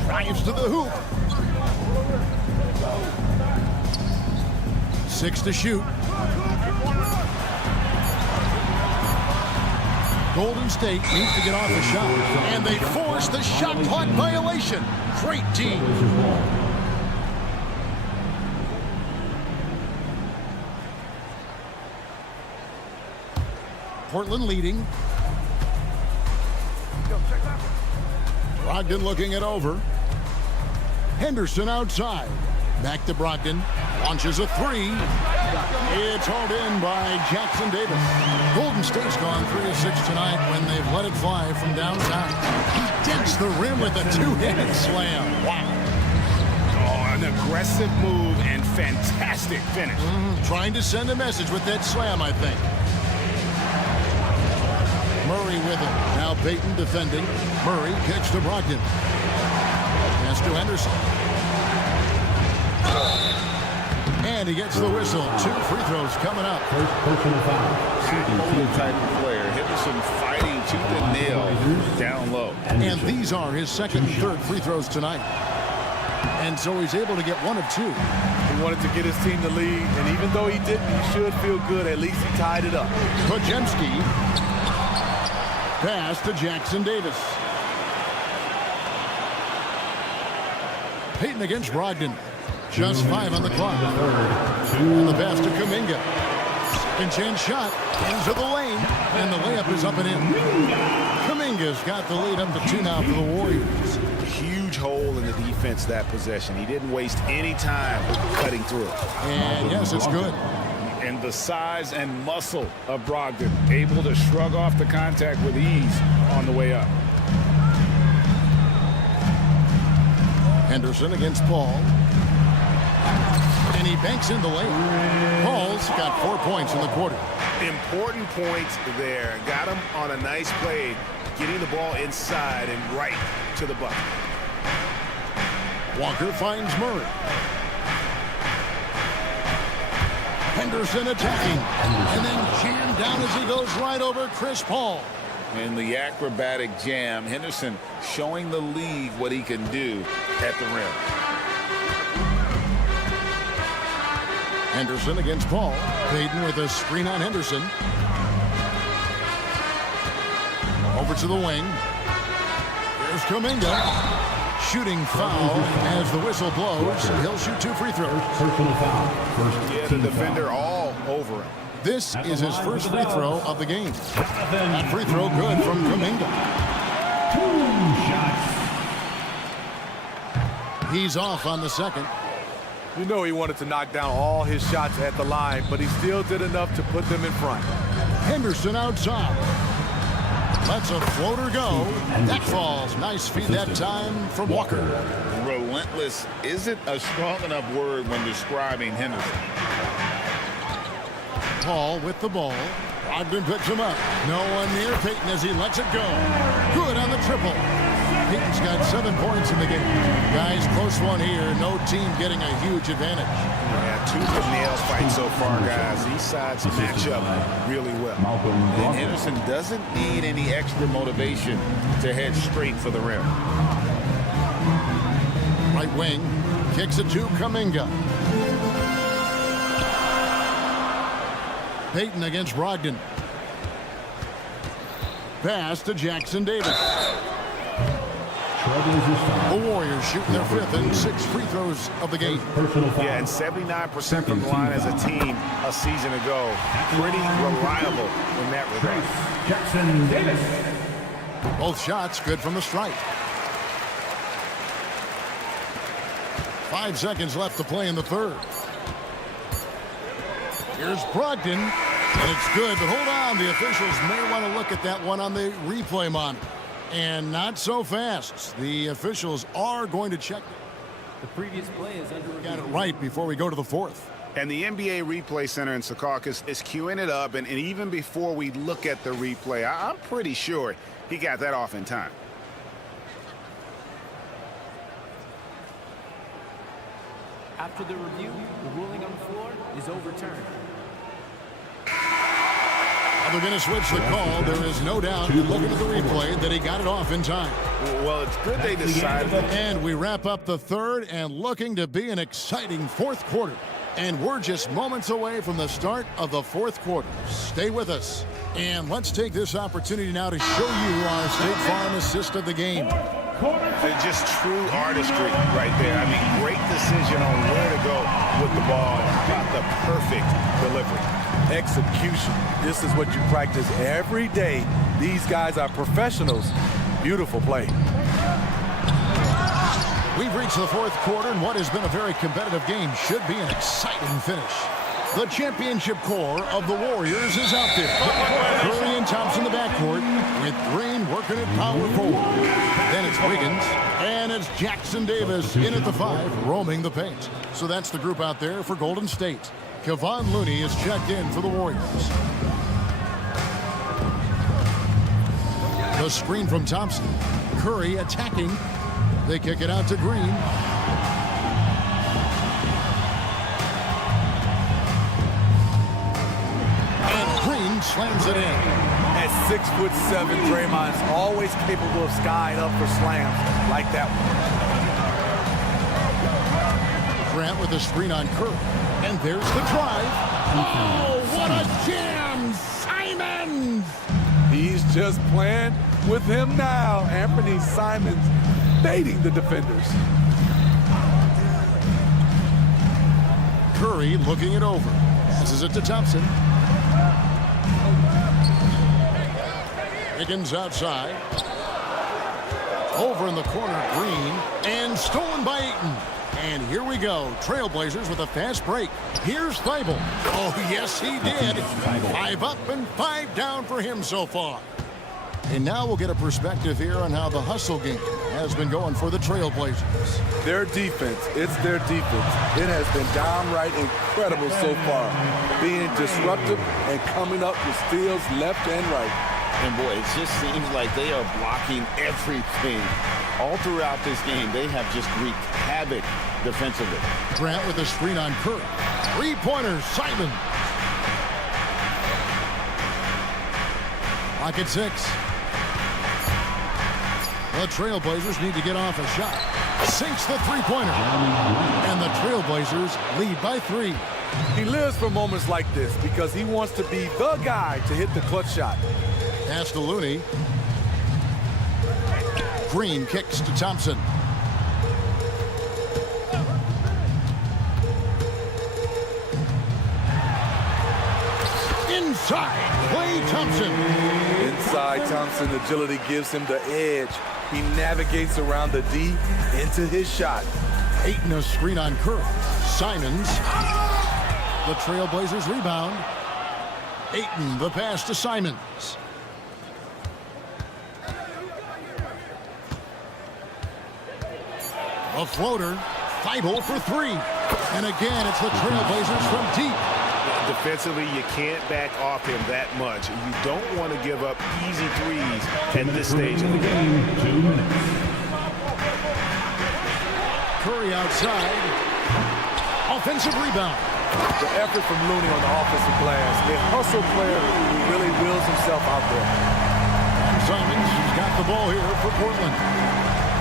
Drives to the hoop. 6 to shoot. Golden State needs to get off the shot. And they force the shot clock violation. Great team. Portland leading. Brogdon looking it over. Henderson outside. Back to Brogdon. Launches a three. It's hauled in by Jackson Davis. Golden State's gone 3 of 6 tonight when they've let it fly from downtown. He dents the rim with a two-handed slam. Wow. Oh, an aggressive move and fantastic finish. Trying to send a message with that slam, I think. Murray with it. Now Payton defending. Murray kicks to Brogdon. Pass to Henderson. And he gets the whistle. 2 free throws coming up. First personal foul. Holy type of player. Henderson fighting tooth and nail down low. And these are his second and third free throws tonight. And so he's able to get 1 of 2. He wanted to get his team the lead, and even though he didn't, he should feel good. At least he tied it up. Podziemski. Pass to Jackson Davis. Payton against Brogdon. Just 5 on the clock. And the pass to Kuminga. Second chance shot into the lane. And the layup is up and in. Kuminga's got the lead up to 2 now for the Warriors. Huge hole in the defense that possession. He didn't waste any time cutting through. And yes, it's good. And the size and muscle of Brogdon, able to shrug off the contact with ease on the way up. Henderson against Paul. And he banks in the layup. Paul's got 4 points in the quarter. Important points there. Got him on a nice play, getting the ball inside and right to the bucket. Walker finds Murray. Henderson attacking. And then jammed down as he goes right over Chris Paul. In the acrobatic jam, Henderson showing the league what he can do at the rim. Henderson against Paul. Payton with a screen on Henderson. Over to the wing. Here's Kuminga. Shooting foul as the whistle blows. He'll shoot 2 free throws. Personal foul. Yeah, the defender all over him. This is his first free throw of the game. That free throw good from Kuminga. 2 shots. He's off on the second. You know he wanted to knock down all his shots at the line, but he still did enough to put them in front. Henderson outside. Lets a floater go. That falls. Nice feed that time from Walker. Relentless isn't a strong enough word when describing Henderson. Hall with the ball. Brogdon picks him up. No one near Payton as he lets it go. Good on the triple. Payton's got 7 points in the game. Guys, close one here. No team getting a huge advantage. Yeah, tooth-and-nail fight so far, guys. These sides match up really well. And Henderson doesn't need any extra motivation to head straight for the rim. Right wing. Kicks it to Kuminga. Payton against Brogdon. Pass to Jackson Davis. The Warriors shooting their 5th and 6th free throws of the game. Yeah, and 79% from the line as a team a season ago. Pretty reliable in that regard. Jackson Davis. Both shots good from the stripe. 5 seconds left to play in the third. Here's Brogdon, and it's good, but hold on. The officials may want to look at that one on the replay monitor. And not so fast. The officials are going to check. The previous play is under review. Got it right before we go to the fourth. And the NBA Replay Center in Secaucus is queuing it up, and even before we look at the replay, I'm pretty sure he got that off in time. After the review, the ruling on the floor is overturned. They're going to switch the call. There is no doubt, looking at the replay, that he got it off in time. Well, it's good they decided. And we wrap up the third and looking to be an exciting fourth quarter. And we're just moments away from the start of the fourth quarter. Stay with us. And let's take this opportunity now to show you our State Farm assist of the game. Just true artistry right there. I mean, great decision on where to go with the ball. Got the perfect delivery. Execution. This is what you practice every day. These guys are professionals. Beautiful play. We've reached the fourth quarter, and what has been a very competitive game should be an exciting finish. The championship core of the Warriors is out there. Curry and Thompson in the backcourt, with Green working at power forward. Then it's Wiggins, and it's Jackson Davis in at the 5, roaming the paint. So that's the group out there for Golden State. Kevon Looney is checked in for the Warriors. The screen from Thompson. Curry attacking. They kick it out to Green. And Green slams it in. At 6'7", Draymond's always capable of skying up for slams like that one. Grant with a screen on Curry. And there's the drive. Oh, what a jam! Simons! He's just playing with him now. Anthony Simons baiting the defenders. Curry looking it over. Passes it to Thompson. Wiggins outside. Over in the corner, Green. And stolen by Ayton. And here we go. Trailblazers with a fast break. Here's Thibault. Oh, yes, he did. 5 up and 5 down for him so far. And now we'll get a perspective here on how the hustle game has been going for the Trailblazers. Their defense, it's their defense. It has been downright incredible so far. Being disruptive and coming up with steals left and right. And boy, it just seems like they are blocking everything. All throughout this game, they have just wreaked havoc defensively. Grant with a screen on Curry. 3-pointer, Simon. Lock at 6. The Trailblazers need to get off a shot. Sinks the 3-pointer. And the Trailblazers lead by 3. He lives for moments like this because he wants to be the guy to hit the clutch shot. Pass to Looney. Green kicks to Thompson. Inside, Klay Thompson. Inside Thompson, agility gives him the edge. He navigates around the D into his shot. Ayton a screen on Curry. Simons. The Trailblazers rebound. Ayton the pass to Simons. A floater. Thibault for 3. And again, it's the Trailblazers from deep. Defensively, you can't back off him that much. You don't want to give up easy threes at this stage of the game. 2 minutes. Curry outside. Offensive rebound. The effort from Looney on the offensive glass. A hustle player who really wills himself out there. Simons has got the ball here for Portland.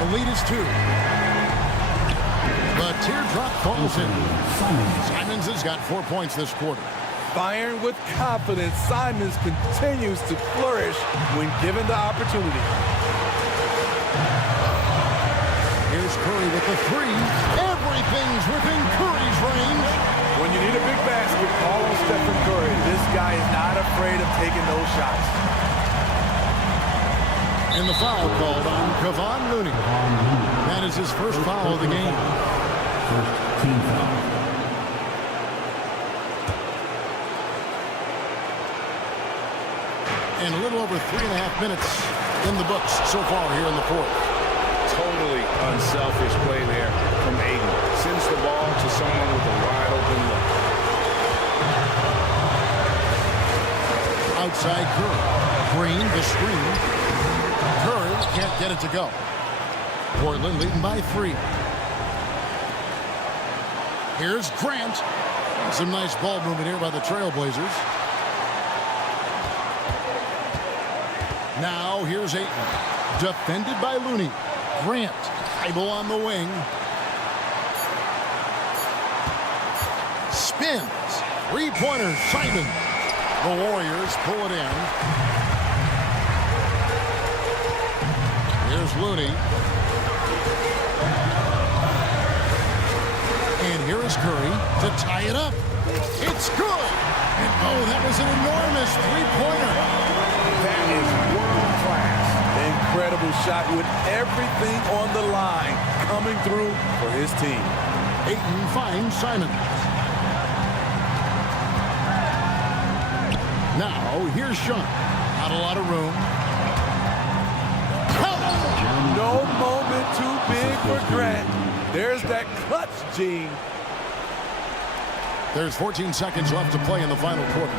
The lead is 2. The teardrop falls in. Simons has got 4 points this quarter. Firing with confidence, Simons continues to flourish when given the opportunity. Here's Curry with the 3. Everything's within Curry's range. When you need a big basket, call on Stephen Curry. This guy is not afraid of taking those shots. And the foul called on Kevon Looney. That is his first foul of the game. First team foul. And a little over 3.5 minutes in the books so far here in the fourth. Totally unselfish play there from Aiden. Sends the ball to someone with a wide open look. Outside Curry. Green, the screen. Curry can't get it to go. Portland leading by 3. Here's Grant. Some nice ball movement here by the Trailblazers. Now here's Ayton. Defended by Looney. Grant. Thybulle on the wing. Spins. 3-pointer. Simon. The Warriors pull it in. Here's Looney. And here is Curry to tie it up. It's good. And oh, that was an enormous 3-pointer. That is world class. Incredible shot with everything on the line coming through for his team. Ayton finds Simon. Now, here's Sean. Not a lot of room. No moment too big for Grant. There's that clutch gene. There's 14 seconds left to play in the final quarter.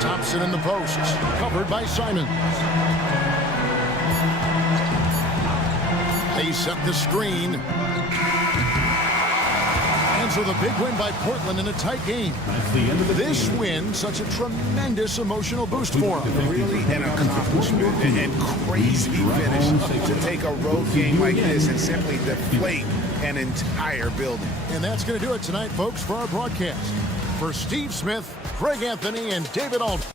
Thompson in the post. Covered by Simons. They set the screen. And so the big win by Portland in a tight game. This win, such a tremendous emotional boost for them. Really an accomplishment and crazy finish to take a road game like this and simply deflate an entire building. And that's going to do it tonight, folks, for our broadcast. For Steve Smith, Greg Anthony, and David Aldridge.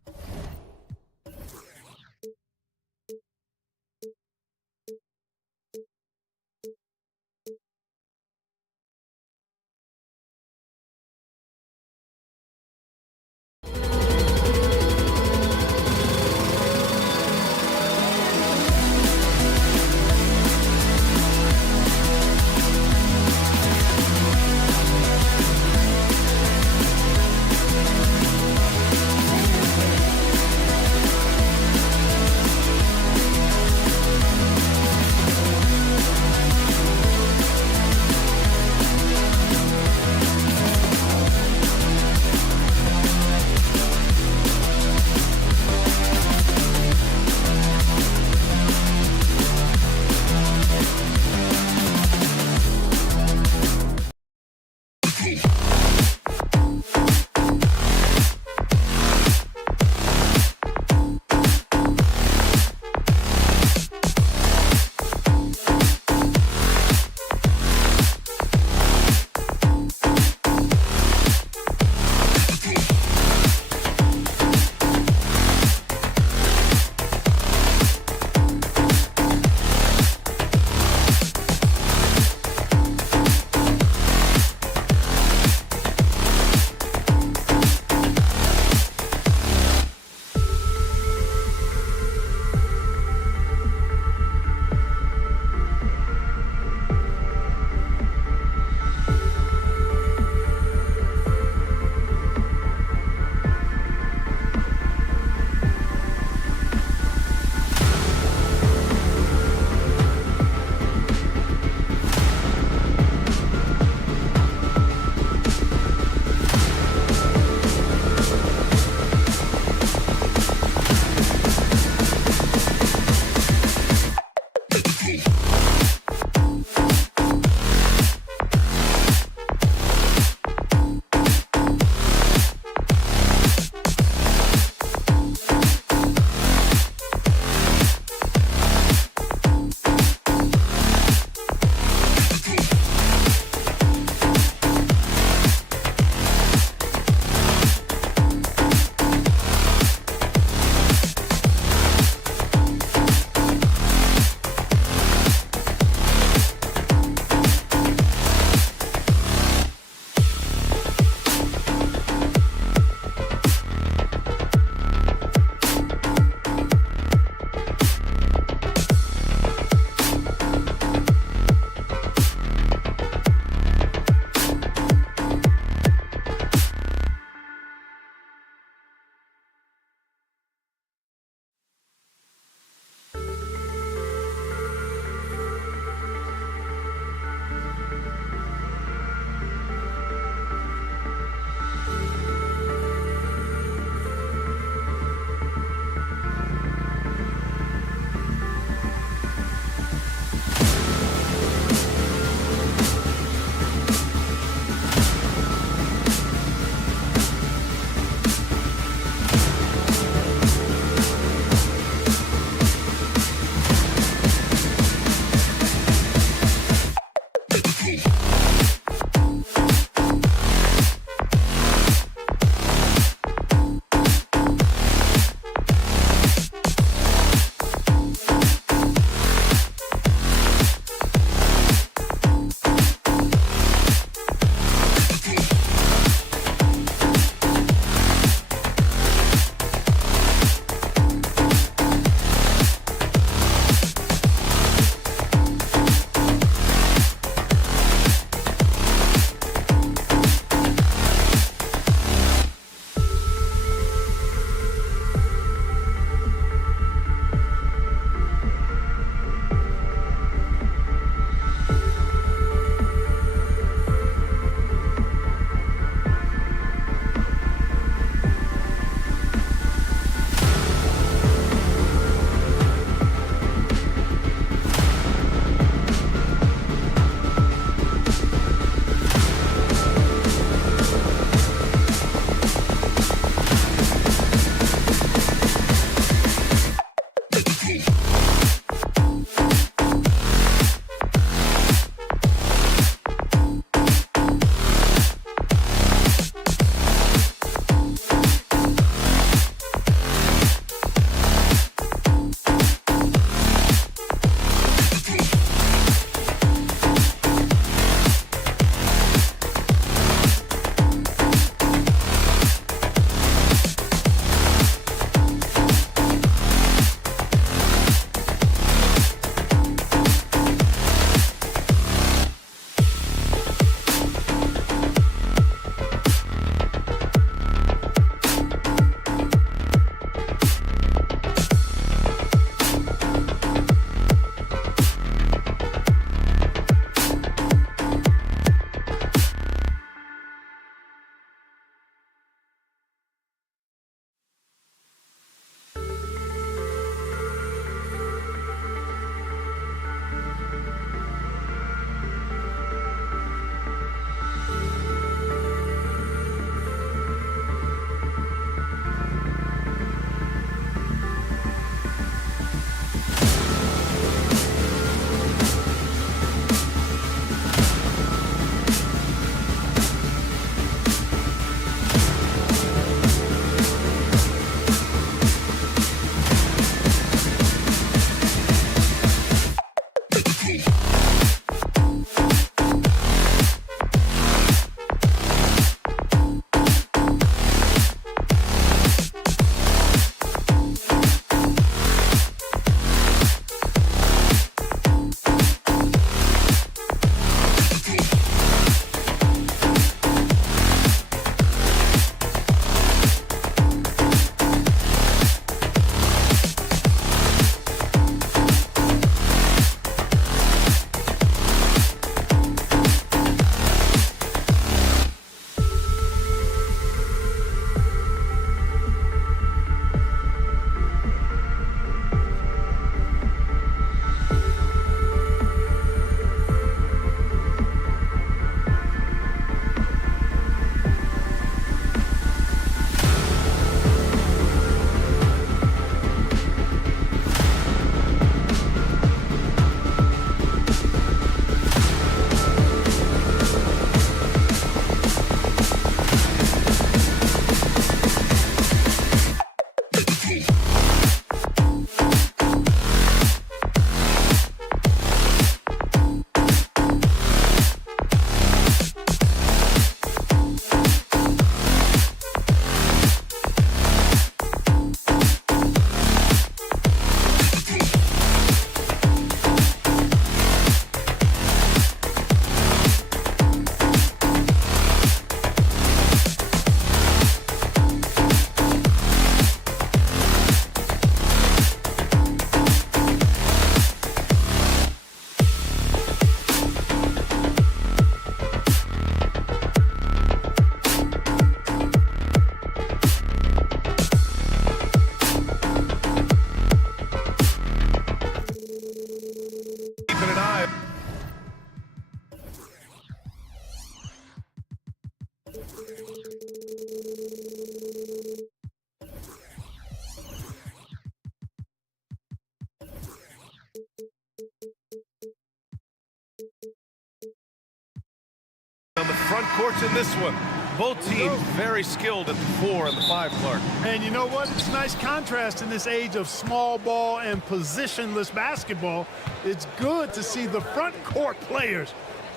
front courts in this one. Both teams very skilled at the 4 and the 5, Clark. And you know what? It's a nice contrast in this age of small ball and positionless basketball. It's good to see the front court players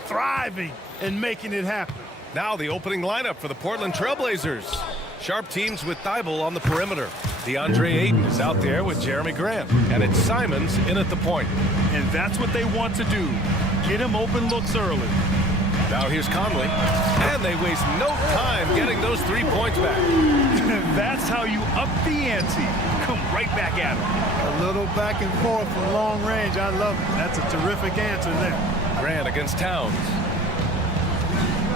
thriving and making it happen. Now the opening lineup for the Portland Trailblazers. Sharp teams with Thibault on the perimeter. DeAndre Ayton is out there with Jeremy Grant. And it's Simons in at the point. And that's what they want to do. Get him open looks early. Now here's Conley. And they waste no time getting those 3 points back. That's how you up the ante. Come right back at him. A little back and forth from long range. I love it. That's a terrific answer there. Grant against Towns.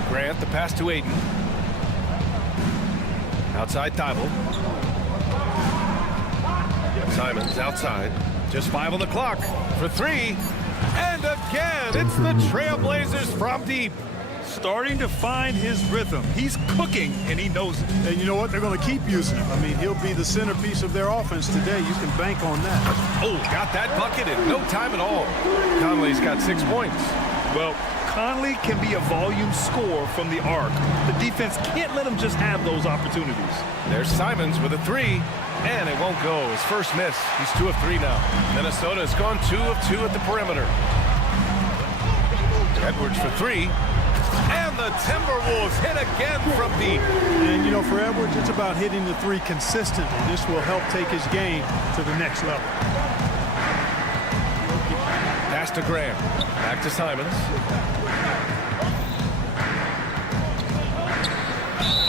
Grant, the pass to Ayton. Outside Thibault. Simons outside. Just 5 on the clock for 3. And again, it's the Trailblazers from deep. Starting to find his rhythm. He's cooking, and he knows it. And you know what? They're going to keep using him. I mean, he'll be the centerpiece of their offense today. You can bank on that. Oh, got that bucket in no time at all. Conley's got 6 points. Well, Conley can be a volume scorer from the arc. The defense can't let him just have those opportunities. There's Simons with a 3, and it won't go. His first miss. He's 2 of 3 now. Minnesota has gone 2 of 2 at the perimeter. Edwards for 3. And the Timberwolves hit again from deep. And, you know, for Edwards, it's about hitting the 3 consistently. This will help take his game to the next level. Pass to Graham. Back to Simons.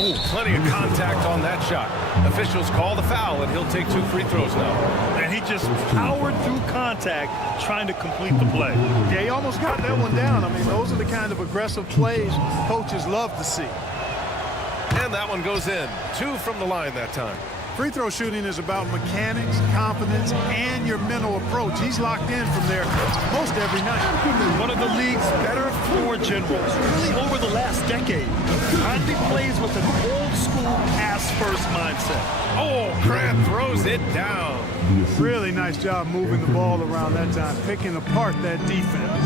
Oh, plenty of contact on that shot. Officials call the foul, and he'll take 2 free throws now. And he just powered through contact trying to complete the play. Yeah, he almost got that one down. I mean, those are the kind of aggressive plays coaches love to see. And that one goes in. 2 from the line that time. Free throw shooting is about mechanics, confidence, and your mental approach. He's locked in from there most every night. One of the league's better floor generals, really over the last decade. Conley plays with an old-school pass-first mindset. Oh, Grant throws it down. Really nice job moving the ball around that time, picking apart that defense.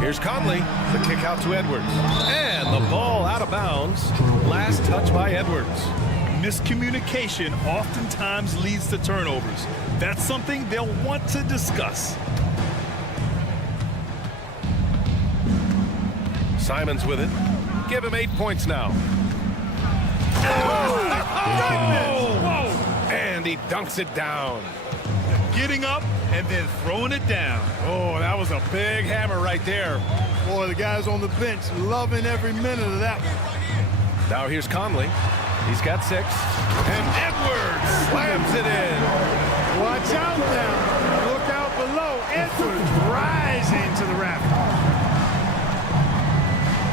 Here's Conley. The kick out to Edwards. And the ball out of bounds. Last touch by Edwards. Miscommunication oftentimes leads to turnovers. That's something they'll want to discuss. Simons with it. Give him 8 points now. Whoa! And he dunks it down. Getting up and then throwing it down. Oh, that was a big hammer right there. Boy, the guys on the bench loving every minute of that one. Now here's Conley. He's got 6. And Edwards slams it in. Watch out now. Look out below. Edwards rising to the rafters.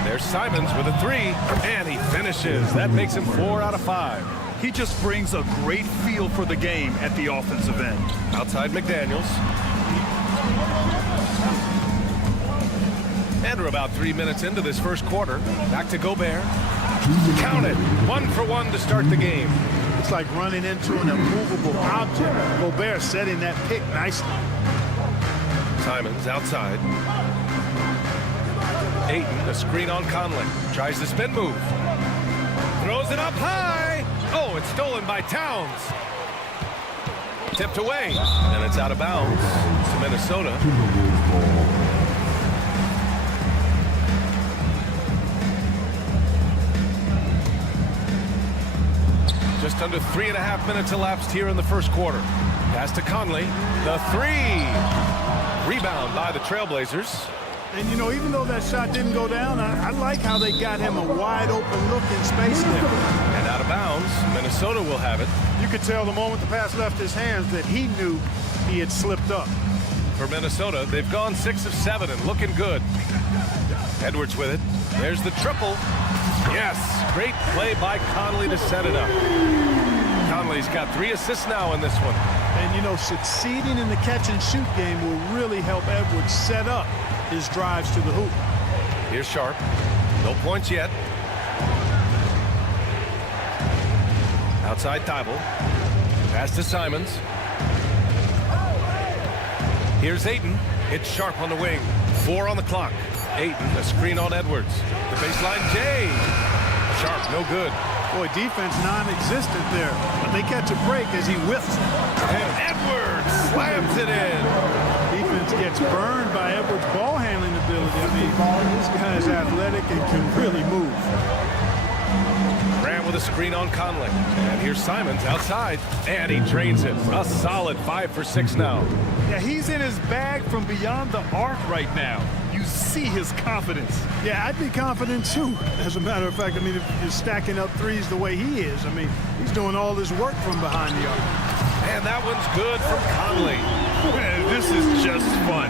There's Simons with a 3. And he finishes. That makes him 4 out of 5. He just brings a great feel for the game at the offensive end. Outside McDaniels. And we're about 3 minutes into this first quarter. Back to Gobert. Count it. 1 for 1 to start the game. It's like running into an immovable object. Gobert setting that pick nicely. Simons outside. Ayton, a screen on Conley. Tries the spin move. Throws it up high. Oh, it's stolen by Towns. Tipped away. And it's out of bounds to Minnesota. Just under 3.5 minutes elapsed here in the first quarter. Pass to Conley. The 3. Rebound by the Trailblazers. And, you know, even though that shot didn't go down, I like how they got him a wide-open look in space there. And out of bounds, Minnesota will have it. You could tell the moment the pass left his hands that he knew he had slipped up. For Minnesota, they've gone 6 of 7 and looking good. Edwards with it. There's the triple. Yes, great play by Conley to set it up. Conley's got 3 assists now in this one. And, you know, succeeding in the catch-and-shoot game will really help Edwards set up his drives to the hoop. Here's Sharp. No points yet. Outside Thibault. Pass to Simons. Here's Ayton. It's Sharp on the wing. 4 on the clock. Ayton, a screen on Edwards. The baseline, Jay. Sharp, no good. Boy, defense non-existent there. But they catch a break as he whiffs. And Edwards slams it in. Defense gets burned by Edwards' ball handling ability. I mean, this guy is athletic and can really move. Grant with a screen on Conley. And here's Simons outside. And he drains it. A solid 5 for 6 now. Yeah, he's in his bag from beyond the arc right now. You see his confidence. Yeah, I'd be confident too. As a matter of fact, I mean, if you're stacking up threes the way he is, I mean, he's doing all this work from behind the arc. And that one's good from Conley. Man, this is just fun.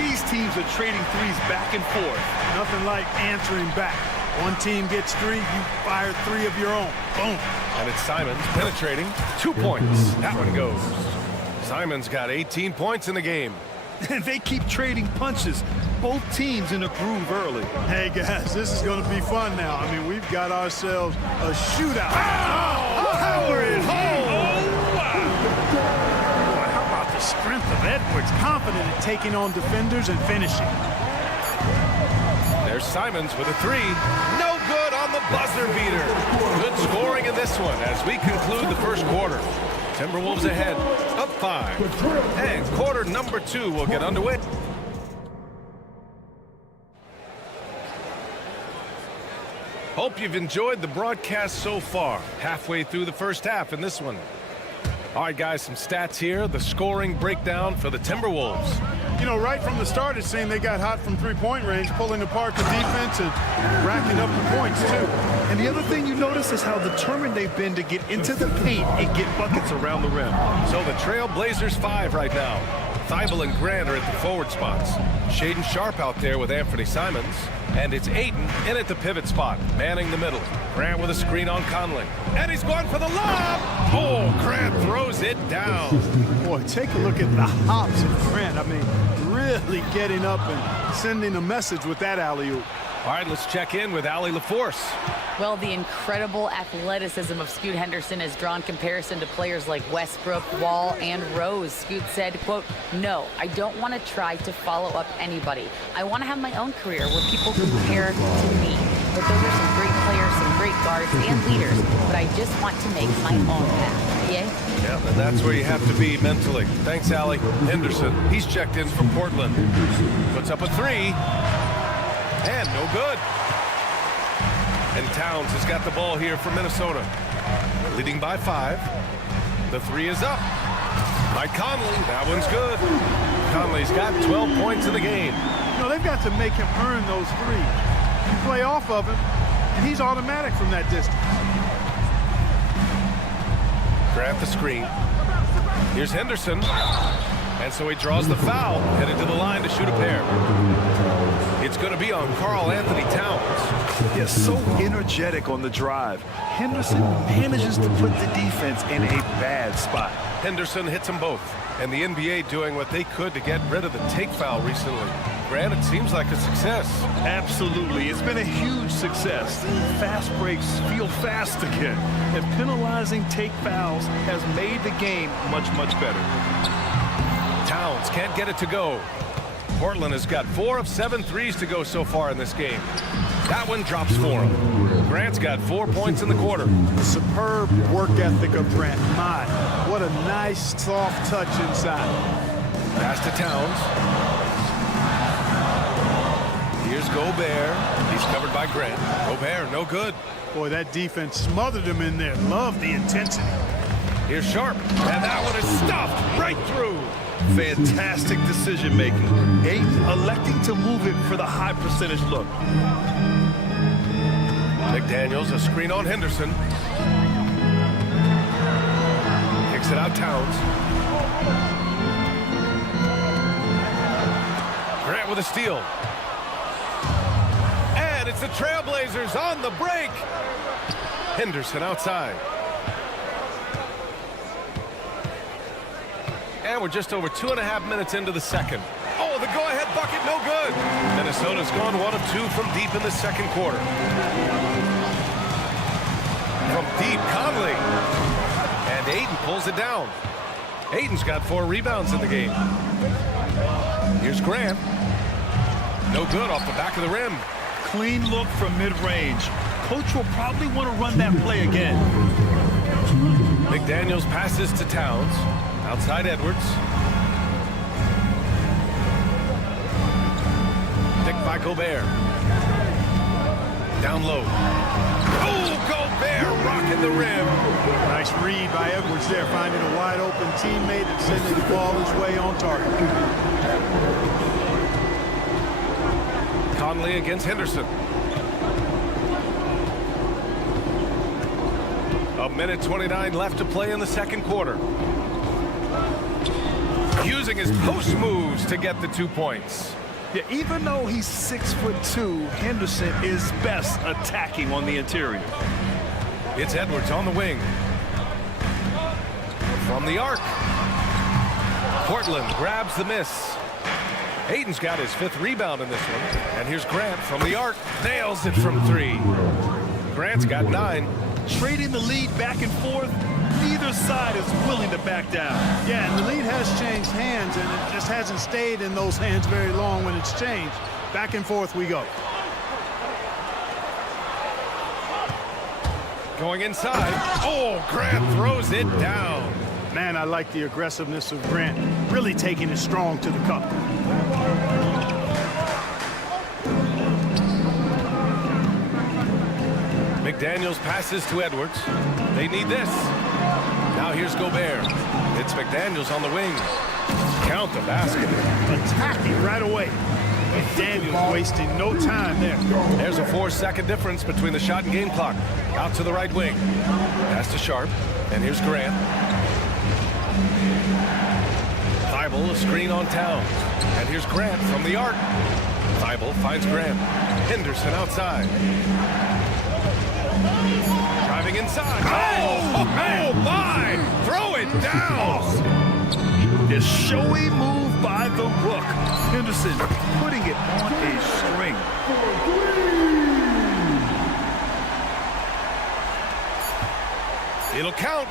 These teams are trading threes back and forth. Nothing like answering back. One team gets 3, you fire 3 of your own. Boom. And it's Simons penetrating. 2 points. That one goes. Simons got 18 points in the game. And they keep trading punches. Both teams in a groove early. Hey, guys, this is going to be fun now. I mean, we've got ourselves a shootout. Oh, power it home. Oh, wow. Boy, how about the strength of Edwards? Confident in taking on defenders and finishing. There's Simons with a 3. No good on the buzzer beater. Good scoring in this one as we conclude the first quarter. Timberwolves ahead, up 5. And quarter number 2 will get underway. Hope you've enjoyed the broadcast so far. Halfway through the first half in this one. All right, guys, some stats here. The scoring breakdown for the Timberwolves. You know, right from the start, it seemed they got hot from three-point range, pulling apart the defense and racking up the points, too. And the other thing you notice is how determined they've been to get into the paint and get buckets around the rim. So the Trail Blazers 5 right now. Thibault and Grant are at the forward spots. Shaden Sharp out there with Anthony Simons. And it's Ayton in at the pivot spot, manning the middle. Grant with a screen on Conley. And he's going for the lob. Oh, Grant throws it down. Boy, take a look at the hops of Grant. I mean, really getting up and sending a message with that alley-oop. All right, let's check in with Allie LaForce. Well, the incredible athleticism of Scoot Henderson has drawn comparison to players like Westbrook, Wall, and Rose. Scoot said, quote, "No, I don't want to try to follow up anybody. I want to have my own career where people compare to me. But those are some great players, some great guards and leaders, but I just want to make my own path." Yay? Yeah, and that's where you have to be mentally. Thanks, Allie. Henderson, he's checked in from Portland. Puts up a 3. And no good. And Towns has got the ball here for Minnesota. Leading by 5. The 3 is up. By Conley. That one's good. Conley's got 12 points in the game. You know, they've got to make him earn those 3s. You play off of him, and he's automatic from that distance. Grant the screen. Here's Henderson. And so he draws the foul, headed to the line to shoot a pair. It's going to be on Karl Anthony Towns. Yes, so energetic on the drive. Henderson manages to put the defense in a bad spot. Henderson hits them both. And the NBA doing what they could to get rid of the take foul recently. Grant, it seems like a success. Absolutely. It's been a huge success. Fast breaks feel fast again. And penalizing take fouls has made the game much, much better. Towns can't get it to go. Portland has got 4 of 7 threes to go so far in this game. That one drops for him. Grant's got 4 points in the quarter. Superb work ethic of Grant. My, what a nice, soft touch inside. Pass to Towns. Here's Gobert. He's covered by Grant. Gobert, no good. Boy, that defense smothered him in there. Love the intensity. Here's Sharp. And that one is stuffed right through. Fantastic decision-making. Ayton electing to move it for the high percentage look. McDaniels, a screen on Henderson. Kicks it out, Towns. Grant with a steal. And it's the Trailblazers on the break. Henderson outside. And we're just over 2.5 minutes into the second. Oh, the go-ahead bucket, no good. Minnesota's gone 1 of 2 from deep in the second quarter. From deep, Conley. And Ayton pulls it down. Ayton's got 4 rebounds in the game. Here's Grant. No good off the back of the rim. Clean look from mid-range. Coach will probably want to run that play again. McDaniels passes to Towns. Outside Edwards. Picked by Gobert. Down low. Oh, Gobert rocking the rim. Nice read by Edwards there, finding a wide open teammate and sending the ball his way on target. Conley against Henderson. A minute 29 left to play in the second quarter. Using his post moves to get the 2 points. Yeah, even though he's 6'2", Henderson is best attacking on the interior. It's Edwards on the wing. From the arc. Portland grabs the miss. Hayden's got his 5th rebound in this one. And here's Grant from the arc. Nails it from 3. Grant's got 9. Trading the lead back and forth. Neither side is willing to back down. Yeah, and the lead has changed hands, and it just hasn't stayed in those hands very long when it's changed. Back and forth we go. Going inside. Oh, Grant throws it down. Man, I like the aggressiveness of Grant. Really taking it strong to the cup. McDaniels passes to Edwards. They need this. Now here's Gobert. It's McDaniels on the wing. Count the basket. Attacking right away. McDaniels wasting no time there. There's a 4-second difference between the shot and game clock. Out to the right wing. Pass to Sharp. And here's Grant. Thibault, a screen on Towns. And here's Grant from the arc. Thibault finds Grant. Henderson outside. Driving inside. Oh my! Throw it down! This showy move by the Rook. Henderson putting it on a string. It'll count.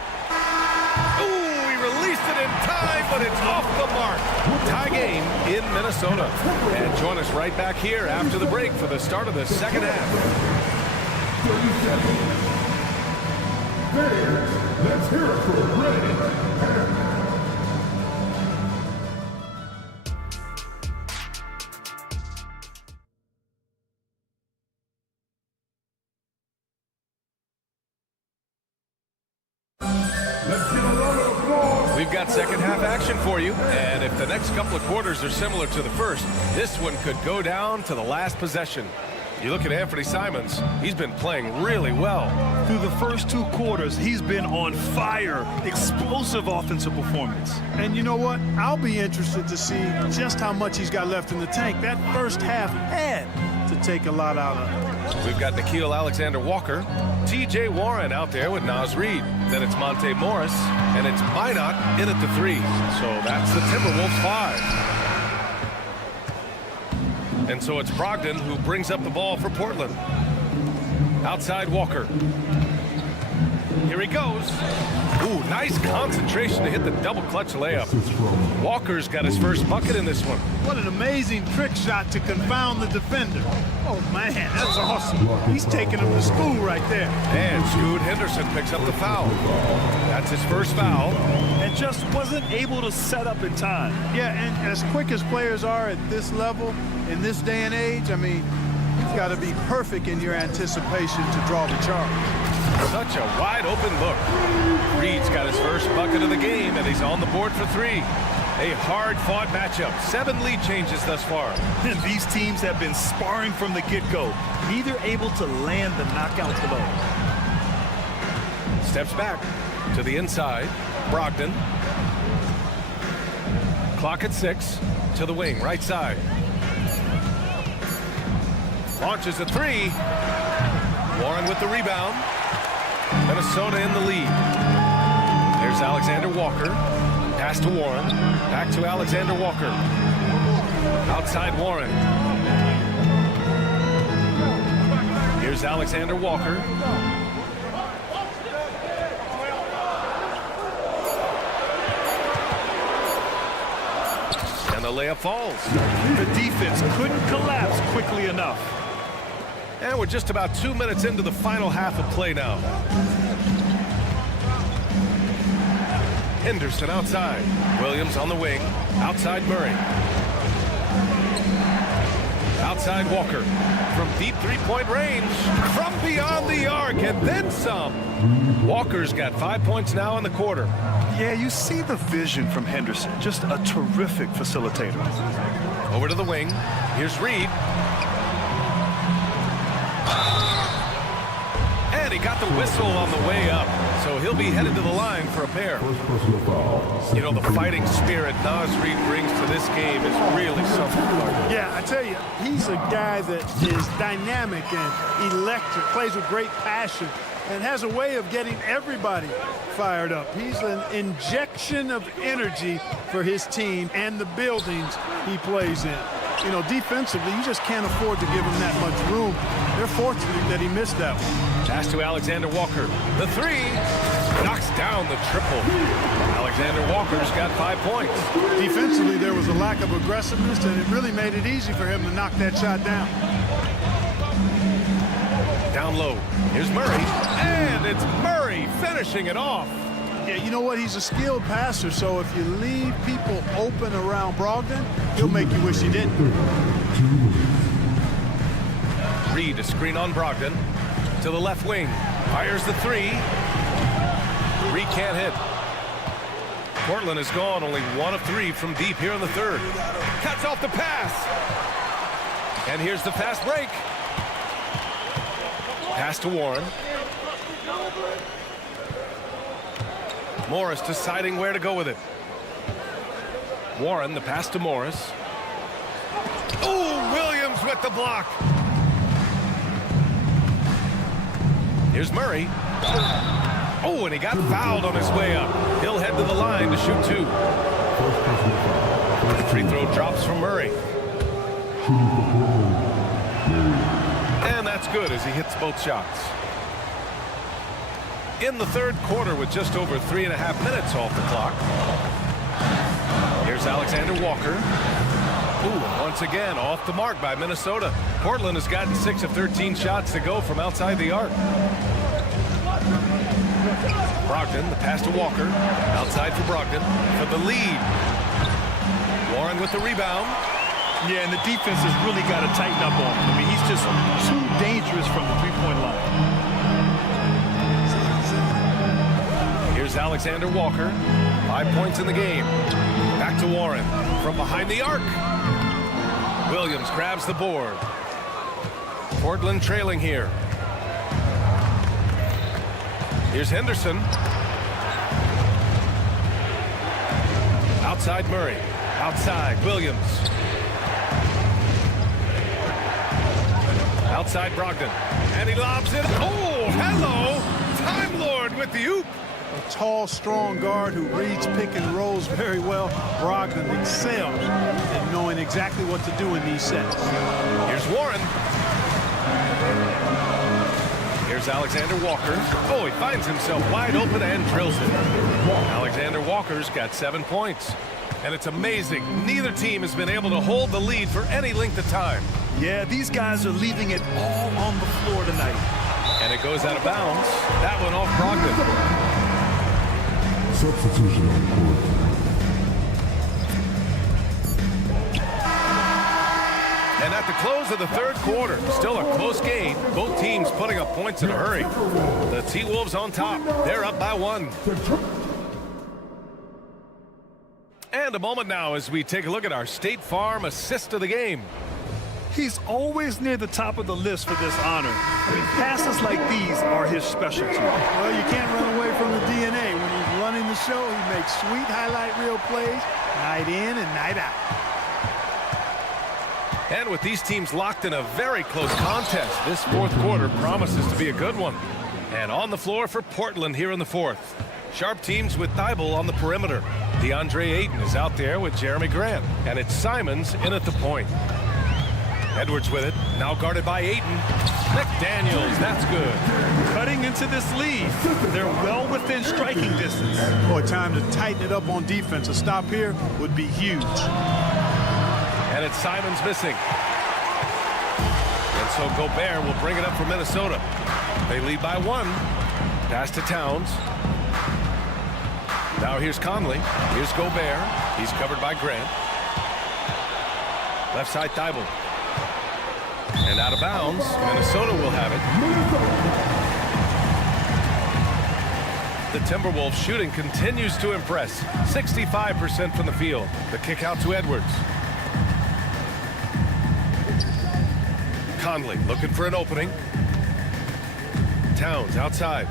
Ooh, he released it in time, but it's off the mark. Tie game in Minnesota. And join us right back here after the break for the start of the second half. Let's hear it for Ray. We've got second half action for you, and if the next couple of quarters are similar to the first, this one could go down to the last possession. You look at Anthony Simons, he's been playing really well. Through the first 2 quarters, he's been on fire. Explosive offensive performance. And you know what? I'll be interested to see just how much he's got left in the tank. That first half had to take a lot out of it. We've got Nickeil Alexander-Walker, T.J. Warren out there with Naz Reid. Then it's Monte Morris, and it's Minot in at the 3. So that's the Timberwolves 5. And so it's Brogdon who brings up the ball for Portland. Outside Walker. Here he goes. Ooh, nice concentration to hit the double clutch layup. Walker's got his first bucket in this one. What an amazing trick shot to confound the defender. Oh, man, that's awesome. He's taking him to school right there. And Scoot Henderson picks up the foul. That's his first foul. And just wasn't able to set up in time. Yeah, and as quick as players are at this level, in this day and age, I mean, you've got to be perfect in your anticipation to draw the charge. Such a wide open look. Reed's got his first bucket of the game, and he's on the board for 3. A hard-fought matchup. 7 lead changes thus far. And these teams have been sparring from the get-go. Neither able to land the knockout blow. Steps back to the inside. Brogdon. Clock at 6. To the wing, right side. Launches a 3. Warren with the rebound. Minnesota in the lead. There's Alexander Walker. Pass to Warren. Back to Alexander Walker. Outside Warren. Here's Alexander Walker. And the layup falls. The defense couldn't collapse quickly enough. And we're just about 2 minutes into the final half of play now. Henderson outside. Williams on the wing. Outside Murray. Outside Walker. From deep three-point range. From beyond the arc and then some. Walker's got 5 points now in the quarter. Yeah, you see the vision from Henderson. Just a terrific facilitator. Over to the wing. Here's Reed. And he got the whistle on the way up. So he'll be headed to the line for a pair. You know, the fighting spirit Naz Reid brings to this game is really something. Yeah, I tell you, he's a guy that is dynamic and electric, plays with great passion, and has a way of getting everybody fired up. He's an injection of energy for his team and the buildings he plays in. You know, defensively, you just can't afford to give him that much room. They're fortunate that he missed that one. Pass to Alexander Walker. The three knocks down the triple. Alexander Walker's got 5 points. Defensively, there was a lack of aggressiveness, and it really made it easy for him to knock that shot down. Down low. Here's Murray. And it's Murray finishing it off. Yeah, you know what? He's a skilled passer, so if you leave people open around Brogdon, he'll make you wish you didn't. Reed, a screen on Brogdon. To the left wing. Fires the three. Reed can't hit. Portland has gone only 1 of 3 from deep here in the third. Cuts off the pass. And here's the fast break. Pass to Warren. Morris deciding where to go with it. Warren, the pass to Morris. Oh, Williams with the block. Here's Murray. Oh, and he got fouled on his way up. He'll head to the line to shoot 2. The free throw drops from Murray. And that's good as he hits both shots. In the third quarter with just over 3.5 minutes off the clock. Here's Alexander Walker. Ooh, once again off the mark by Minnesota. Portland has gotten 6 of 13 shots to go from outside the arc. Brogdon, the pass to Walker. Outside for Brogdon for the lead. Warren with the rebound. Yeah, and the defense has really got to tighten up on him. I mean, he's just too dangerous from the three-point line. Here's Alexander Walker. 5 points in the game. Back to Warren from behind the arc. Williams grabs the board. Portland trailing here. Here's Henderson. Outside Murray. Outside Williams. Outside Brogdon. And he lobs it. Oh, hello. Time Lord with the oop. A tall, strong guard who reads pick and rolls very well. Brogdon excels in knowing exactly what to do in these sets. Here's Warren. Here's Alexander Walker. Oh, he finds himself wide open and drills it. Alexander Walker's got 7 points. And it's amazing. Neither team has been able to hold the lead for any length of time. Yeah, these guys are leaving it all on the floor tonight. And it goes out of bounds. That one off Brogdon. Substitution on court. And at the close of the third quarter, still a close game. Both teams putting up points in a hurry. The T-Wolves on top. They're up by 1. And a moment now as we take a look at our State Farm assist of the game. He's always near the top of the list for this honor. I mean, passes like these are his specialty. Well, you can't run away from the DNA. When he's running the show, he makes sweet highlight reel plays night in and night out. And with these teams locked in a very close contest, this fourth quarter promises to be a good one. And on the floor for Portland here in the fourth. Sharp teams with Thibault on the perimeter. DeAndre Ayton is out there with Jeremy Grant. And it's Simons in at the point. Edwards with it, now guarded by Ayton. McDaniels, that's good. Cutting into this lead. They're well within striking distance. Boy, time to tighten it up on defense. A stop here would be huge. And it's Simons missing. And so Gobert will bring it up for Minnesota. They lead by 1. Pass to Towns. Now here's Conley. Here's Gobert. He's covered by Grant. Left side Thibault. And out of bounds. Minnesota will have it. The Timberwolves shooting continues to impress. 65% from the field. The kick out to Edwards. Conley looking for an opening. Towns outside.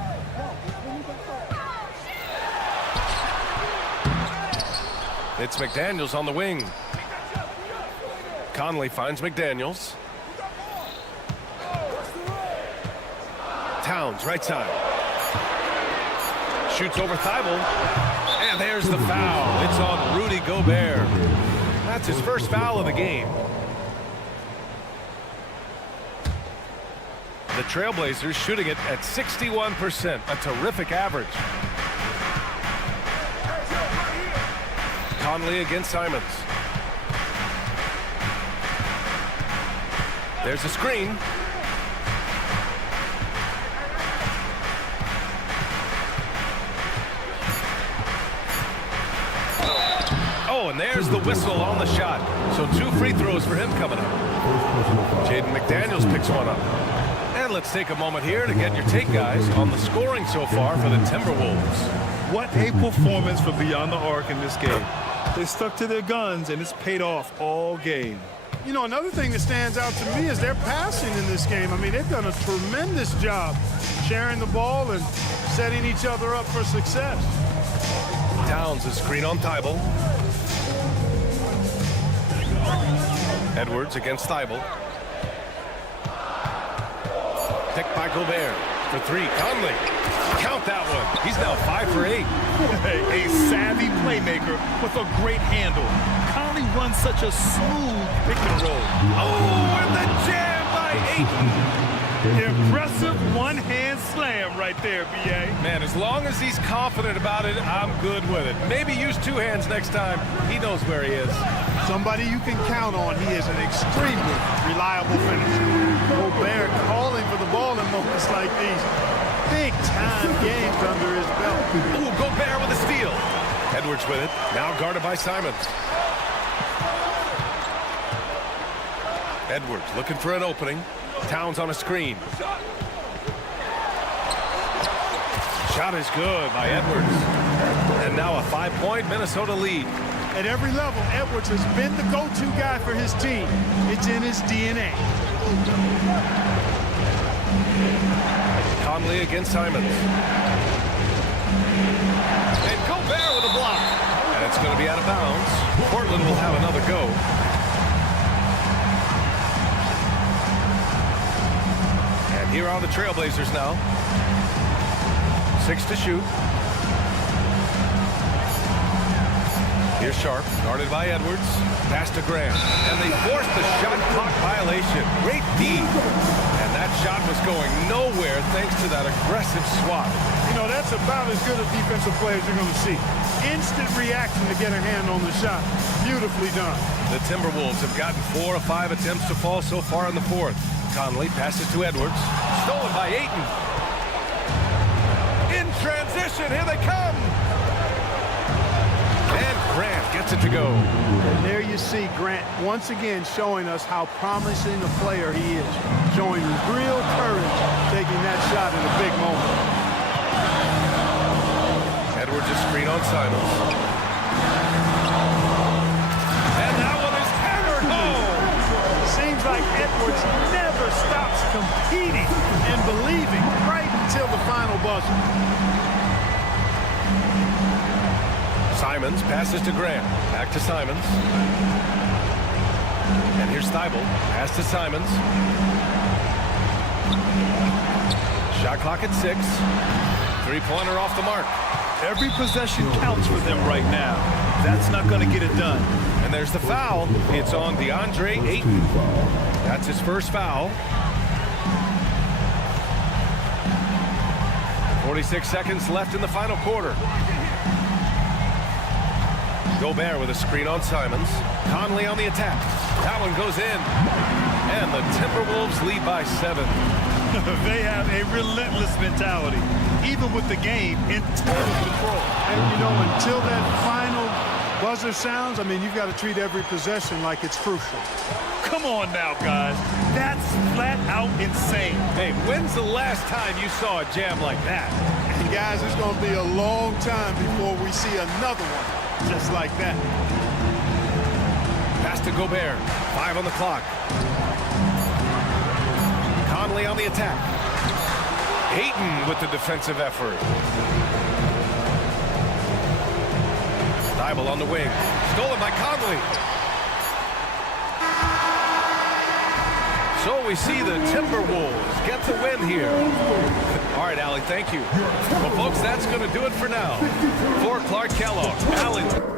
It's McDaniels on the wing. Conley finds McDaniels. Towns right side. Shoots over Thibault. And there's the foul. It's on Rudy Gobert. That's his first foul of the game. The Trailblazers shooting it at 61%, a terrific average. Conley against Simons. There's a screen. Oh, and there's the whistle on the shot. So 2 free throws for him coming up. Jaden McDaniels picks one up. And let's take a moment here to get your take, guys, on the scoring so far for the Timberwolves. What a performance for Beyond the Arc in this game. They stuck to their guns, and it's paid off all game. You know, another thing that stands out to me is their passing in this game. I mean, they've done a tremendous job sharing the ball and setting each other up for success. Towns a screen on Thibault. Edwards against Thibault. Picked by Gobert for 3. Conley. Count that one. He's now 5 for 8. A savvy playmaker with a great handle. Conley runs such a smooth pick and roll. Oh, and the jam by Ayton. Impressive one-hand slam right there, B.A. Man, as long as he's confident about it, I'm good with it. Maybe use 2 hands next time. He knows where he is. Somebody you can count on. He is an extremely reliable finisher. Gobert calling for the ball in moments like these. Big-time games under his belt. Ooh, Gobert with a steal. Edwards with it. Now guarded by Simons. Edwards looking for an opening. Towns on a screen. Shot is good by Edwards. And now a 5-point Minnesota lead. At every level, Edwards has been the go-to guy for his team. It's in his DNA. Conley against Simons. And Gobert with a block. And it's going to be out of bounds. Portland will have another go. And here are the Trailblazers now. 6 to shoot. Here's Sharp, guarded by Edwards. Pass to Graham. And they forced the shot clock violation. Great D. And that shot was going nowhere thanks to that aggressive swat. You know, that's about as good a defensive play as you're going to see. Instant reaction to get a hand on the shot. Beautifully done. The Timberwolves have gotten 4 of 5 attempts to fall so far in the 4th. Conley passes to Edwards. Stolen by Ayton. In transition, here they come. And Grant gets it to go. And there you see Grant once again showing us how promising a player he is. Showing real courage taking that shot in a big moment. Edwards a screen on Simons. And that one is hammered home. Seems like Edwards never stops competing and believing right until the final buzzer. Simons passes to Grant. Back to Simons. And here's Thibault. Pass to Simons. Shot clock at 6. 3-pointer off the mark. Every possession counts for them right now. That's not going to get it done. And there's the foul. It's on DeAndre Ayton. That's his first foul. 46 seconds left in the final quarter. Gobert with a screen on Simons. Conley on the attack. That one goes in. And the Timberwolves lead by 7. They have a relentless mentality, even with the game in total control. And, you know, until that final buzzer sounds, I mean, you've got to treat every possession like it's crucial. Come on now, guys. That's flat out insane. Hey, when's the last time you saw a jam like that? And, guys, it's going to be a long time before we see another one just like that. Pass to Gobert. 5 on the clock. Conley on the attack. Ayton with the defensive effort. Thibault on the wing. Stolen by Conley. So we see the Timberwolves get the win here. All right, Allie, thank you. Well, folks, that's going to do it for now. For Clark Kellogg, Allie.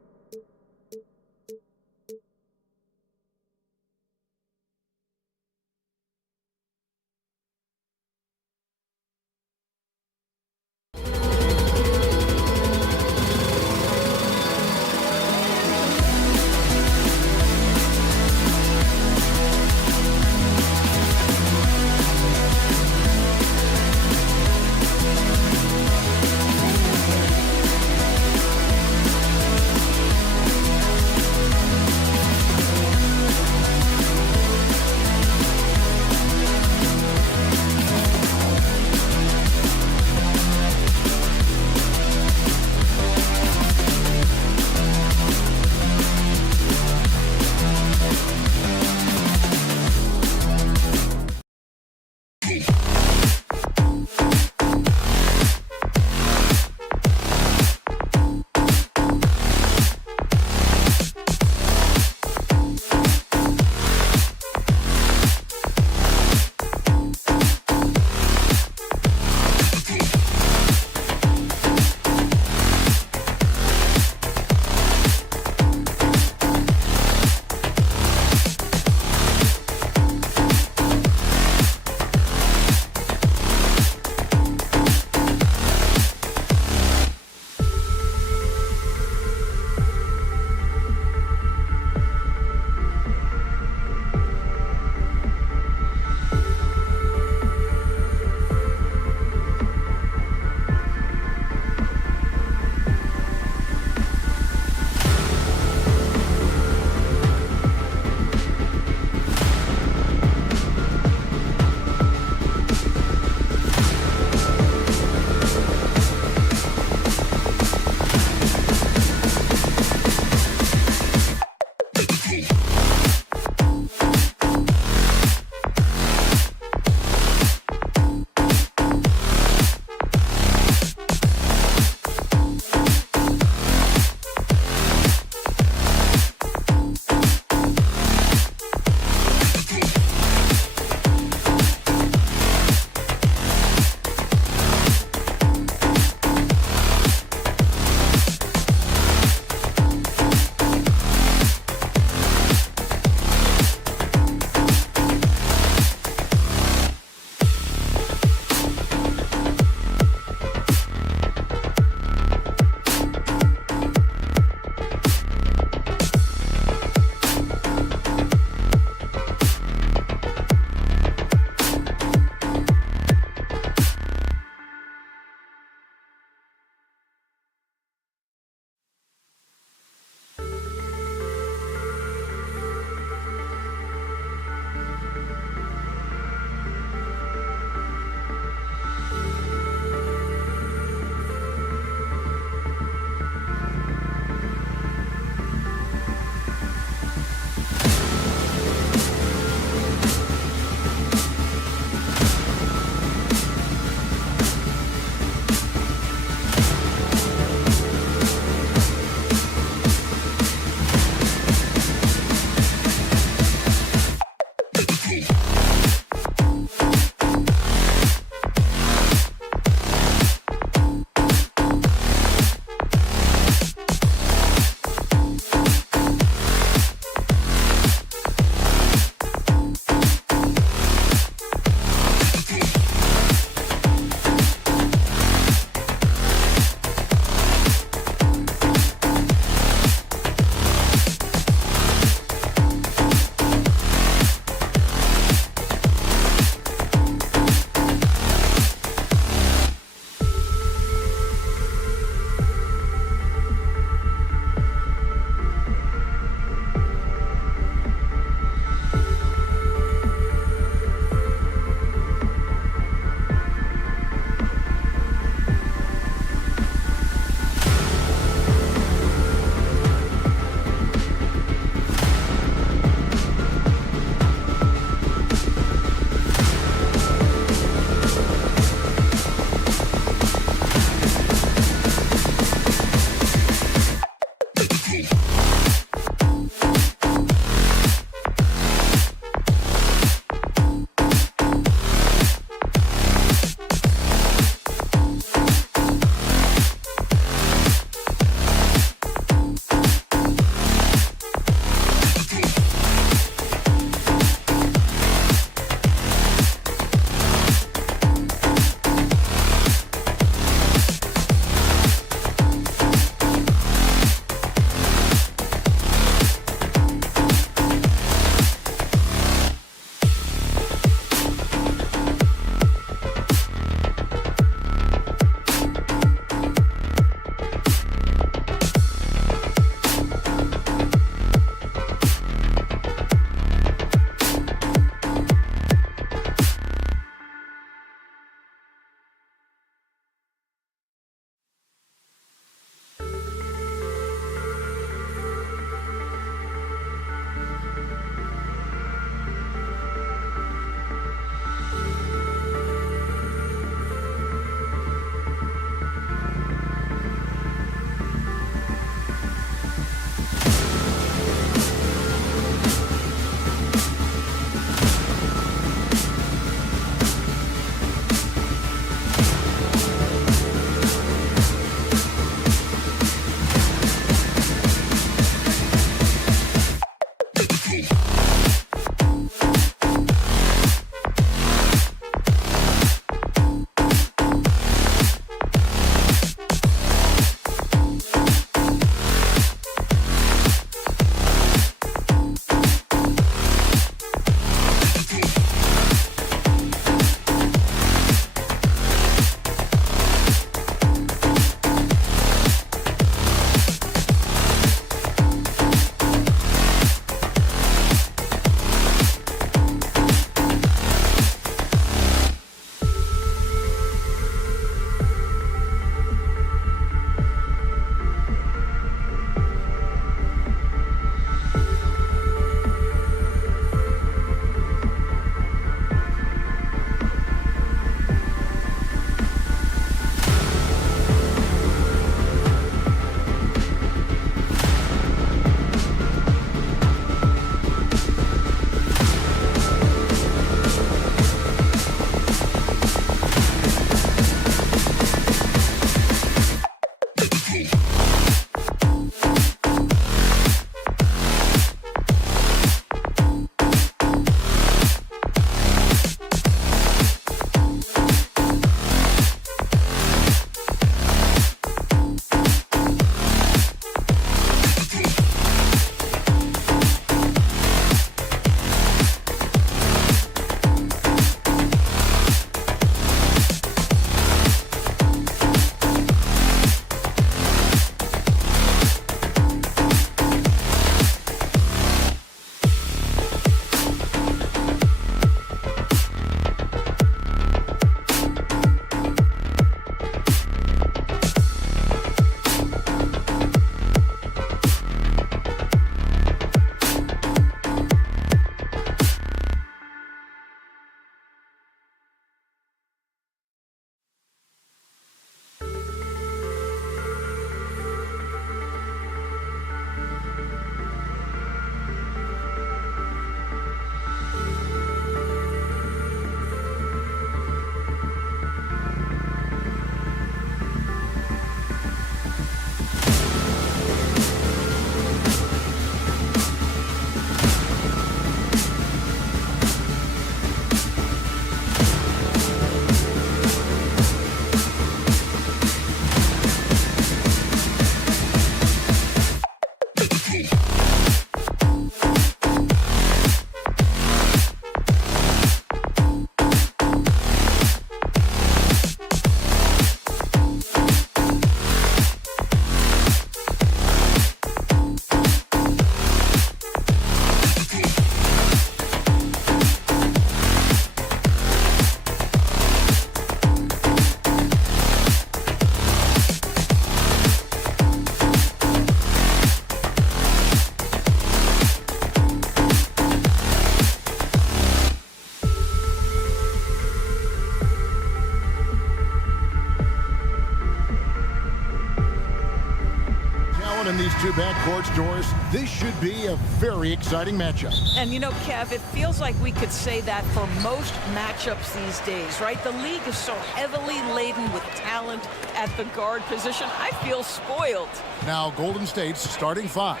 these two backcourts, Doris, this should be a very exciting matchup. And you know, Kev, it feels like we could say that for most matchups these days, right? The league is so heavily laden with talent at the guard position. I feel spoiled. Now Golden State's starting five.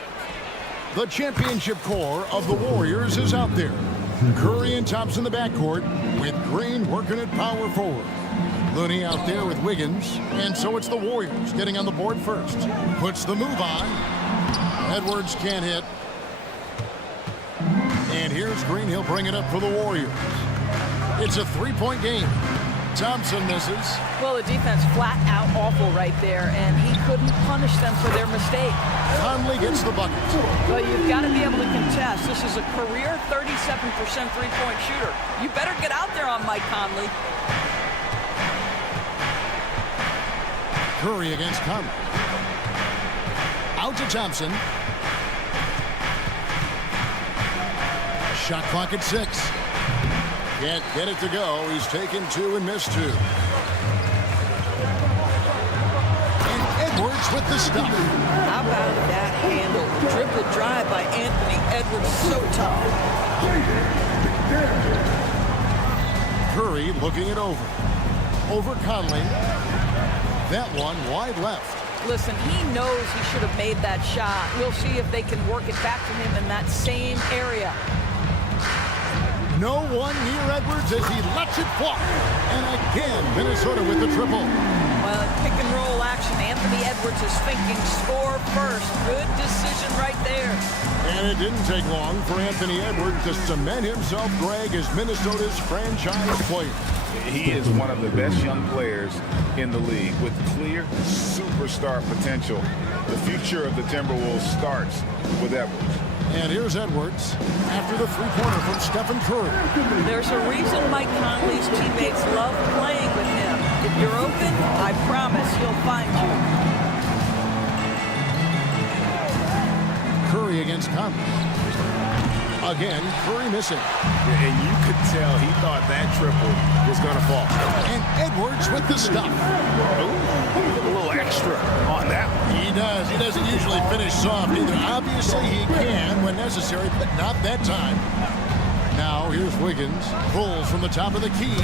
The championship core of the Warriors is out there. Curry and Thompson in the backcourt with Green working at power forward. Looney out there with Wiggins, and so it's the Warriors getting on the board first. Puts the move on. Edwards can't hit. And here's Green. He'll bring it up for the Warriors. It's a three-point game. Thompson misses. Well, the defense flat out awful right there, and he couldn't punish them for their mistake. Conley gets the bucket. Well, you've got to be able to contest. This is a career 37% three-point shooter. You better get out there on Mike Conley. Curry against Conley. Out to Thompson. Shot clock at 6. Can't get it to go. He's taken 2 and missed 2. And Edwards with the stuff. How about that handle? The dribble drive by Anthony Edwards, so tough. Curry looking it over. Over Conley. That one wide left. Listen, he knows he should have made that shot. We'll see if they can work it back to him in that same area. No one near Edwards as he lets it fly. And again, Minnesota with the triple. Well, in pick and roll action, Anthony Edwards is thinking score first. Good decision right there. And it didn't take long for Anthony Edwards to cement himself, Greg, as Minnesota's franchise player. He is one of the best young players in the league with clear superstar potential. The future of the Timberwolves starts with Edwards. And here's Edwards after the three-pointer from Stephen Curry. There's a reason Mike Conley's teammates love playing with him. If you're open, I promise he'll find you. Curry against Conley. Again, Curry missing. And you could tell he thought that triple was going to fall. And Edwards with the stuff. Ooh, a little extra on that one. He does. He doesn't usually finish soft either. Obviously, he can when necessary, but not that time. Now, here's Wiggins. Pulls from the top of the key.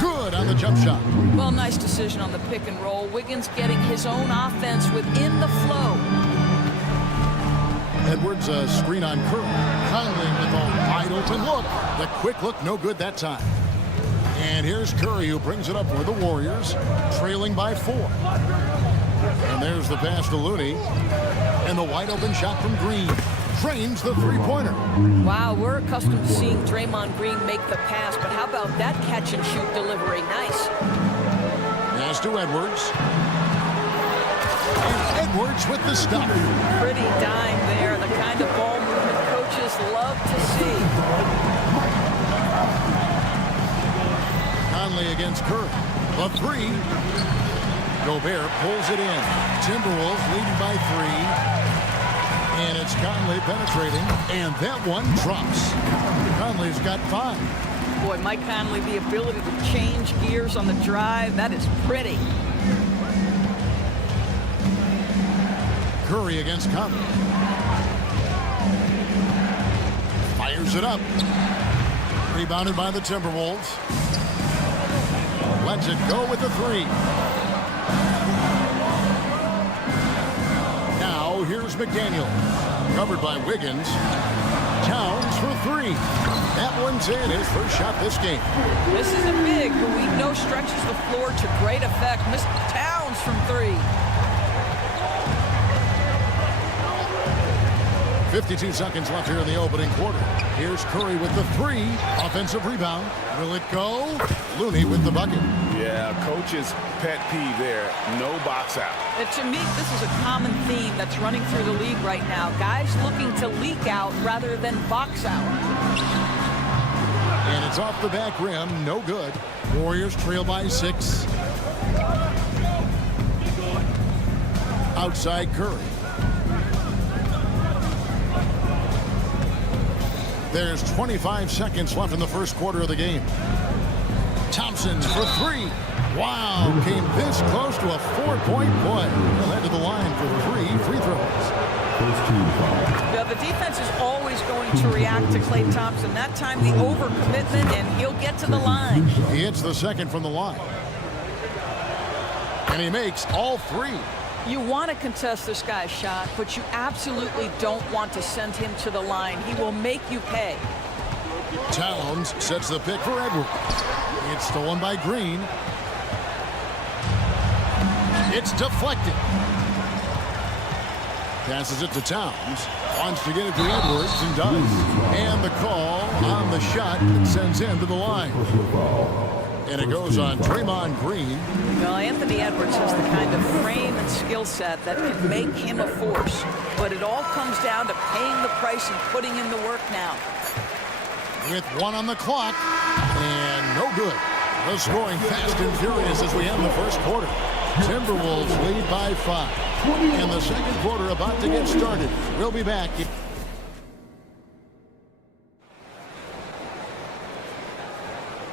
Good on the jump shot. Well, nice decision on the pick and roll. Wiggins getting his own offense within the flow. Edwards, a screen on Curry. Conley with a wide open look. The quick look, no good that time. And here's Curry, who brings it up for the Warriors, trailing by 4. And there's the pass to Looney. And the wide open shot from Green. Drains the three-pointer. Wow, we're accustomed to seeing Draymond Green make the pass, but how about that catch-and-shoot delivery? Nice. Pass to Edwards. And Edwards with the stuff. Pretty dime there, the kind of ball movement coaches love to see. Conley against Curry. The 3. Gobert pulls it in. Timberwolves leading by 3. And it's Conley penetrating. And that one drops. Conley's got 5. Boy, Mike Conley, the ability to change gears on the drive, that is pretty. Curry against Conley. Fires it up. Rebounded by the Timberwolves. Lets it go with the 3. Now here's McDaniel. Covered by Wiggins. Towns for 3. That one's in, his first shot this game. This is a big who we know stretches the floor to great effect. Mr. Towns from 3. 52 seconds left here in the opening quarter. Here's Curry with the 3. Offensive rebound. Will it go? Looney with the bucket. Yeah, coach's pet peeve there. No box out. To me, this is a common theme that's running through the league right now. Guys looking to leak out rather than box out. And it's off the back rim. No good. Warriors trail by 6. Outside Curry. There's 25 seconds left in the first quarter of the game. Thompson for 3. Wow, came this close to a 4-point play. He'll head to the line for 3 free throws. First team foul. Now, the defense is always going to react to Klay Thompson. That time, the overcommitment, and he'll get to the line. He hits the second from the line. And he makes all three. You want to contest this guy's shot, but you absolutely don't want to send him to the line. He will make you pay. Towns sets the pick for Edwards. It's stolen by Green. It's deflected. Passes it to Towns. Wants to get it to Edwards and does. And the call on the shot that sends him to the line. And it goes on Draymond Green. Well, Anthony Edwards has the kind of frame and skill set that can make him a force. But it all comes down to paying the price and putting in the work now. With one on the clock. And no good. The scoring fast and furious as we end the first quarter. Timberwolves lead by 5. And the second quarter about to get started. We'll be back.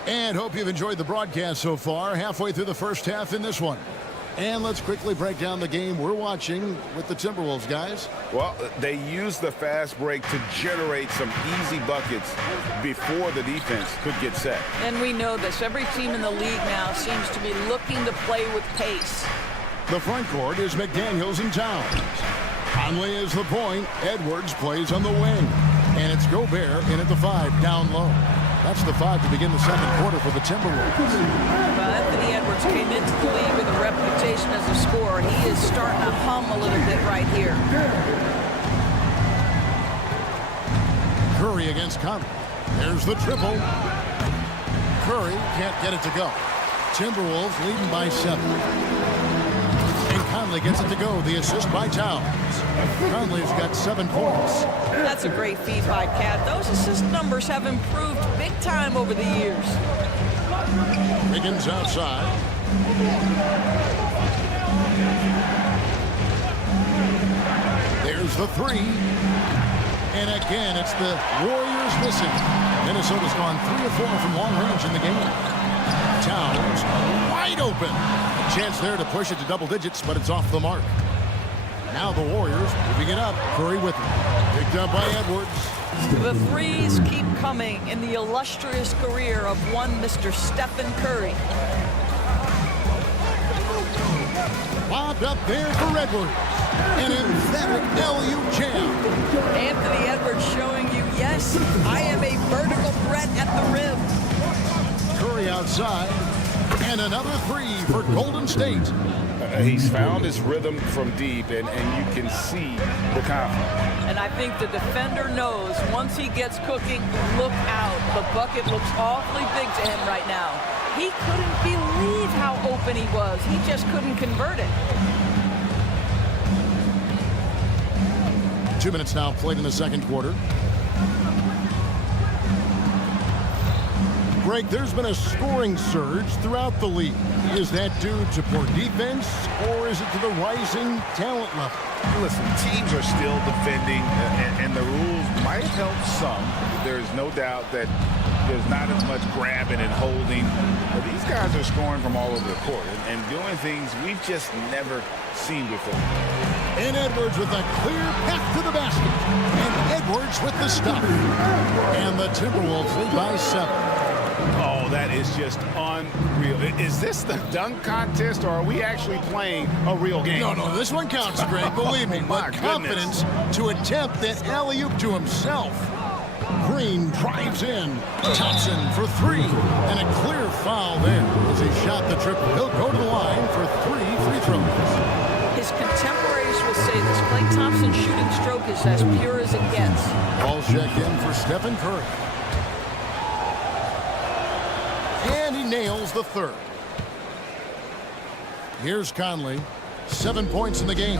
And hope you've enjoyed the broadcast so far. Halfway through the first half in this one. And let's quickly break down the game we're watching with the Timberwolves, guys. Well, they used the fast break to generate some easy buckets before the defense could get set. And we know this. Every team in the league now seems to be looking to play with pace. The front court is McDaniels and Towns. Conley is the point. Edwards plays on the wing. And it's Gobert in at the 5, down low. That's the 5 to begin the second quarter for the Timberwolves. Well, Anthony Edwards came into the league with a reputation as a scorer. He is starting to hum a little bit right here. Curry against Conley. There's the triple. Curry can't get it to go. Timberwolves leading by 7. And Conley gets it to go. The assist by Towns. Conley's got 7 points. That's a great feed by Cat. Those assist numbers have improved big time over the years. Wiggins outside. There's the 3. And again, it's the Warriors missing. Minnesota's gone 3 of 4 from long range in the game. Towns wide open. A chance there to push it to double digits, but it's off the mark. Now the Warriors moving it up. Curry with it. Picked up by Edwards. The threes keep coming in the illustrious career of one Mr. Stephen Curry. Lobbed up there for Edwards. An emphatic LU jam. Anthony Edwards showing you, yes, I am a vertical threat at the rim. Curry outside. And another 3 for Golden State. He's found his rhythm from deep, and you can see the confidence. And I think the defender knows once he gets cooking, look out. The bucket looks awfully big to him right now. He couldn't believe how open he was. He just couldn't convert it. 2 minutes now played in the second quarter. Greg, there's been a scoring surge throughout the league. Is that due to poor defense, or is it to the rising talent level? Listen, teams are still defending, and the rules might help some. There's no doubt that there's not as much grabbing and holding. But these guys are scoring from all over the court and doing things we've just never seen before. And Edwards with a clear path to the basket. And Edwards with the stop. And the Timberwolves lead by 7. Oh, that is just unreal. Is this the dunk contest, or are we actually playing a real game? No, this one counts, Greg, believe me. But confidence to attempt that alley-oop to himself. Green drives in. Thompson for 3. And a clear foul there as he shot the triple. He'll go to the line for 3 free throws. His contemporaries will say this Klay Thompson shooting stroke is as pure as it gets. Ball check in for Stephen Curry. And he nails the 3rd. Here's Conley. 7 points in the game.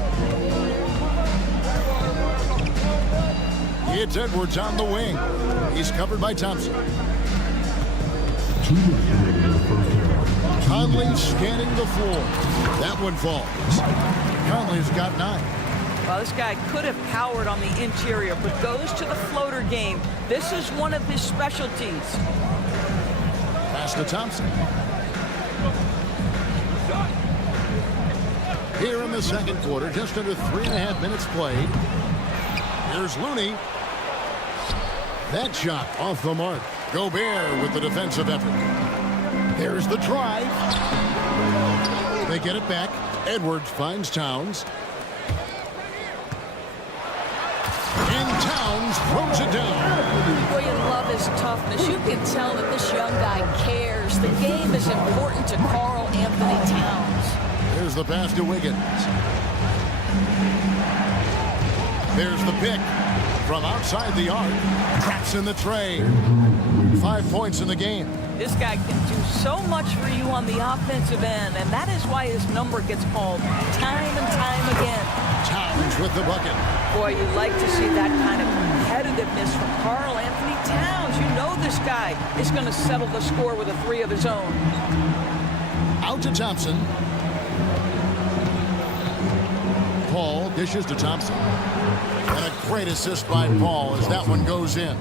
It's Edwards on the wing. He's covered by Thompson. Conley scanning the floor. That one falls. Conley's got 9. Well, this guy could have powered on the interior, but goes to the floater game. This is one of his specialties. Pass to Thompson. Here in the second quarter, just under 3.5 minutes played. Here's Looney. That shot off the mark. Gobert with the defensive effort. There's the drive. They get it back. Edwards finds Towns. And Towns throws it down. Boy, you love his toughness. You can tell that this young guy cares. The game is important to Karl Anthony Towns. There's the pass to Wiggins. There's the pick from outside the arc. Traps in the tray. 5 points in the game. This guy can do so much for you on the offensive end, and that is why his number gets called time and time again. Towns with the bucket. Boy, you like to see that kind of competitiveness from Karl Anthony Towns. You know this guy is going to settle the score with a three of his own. Out to Thompson. Paul dishes to Thompson. And a great assist by Paul as that one goes in.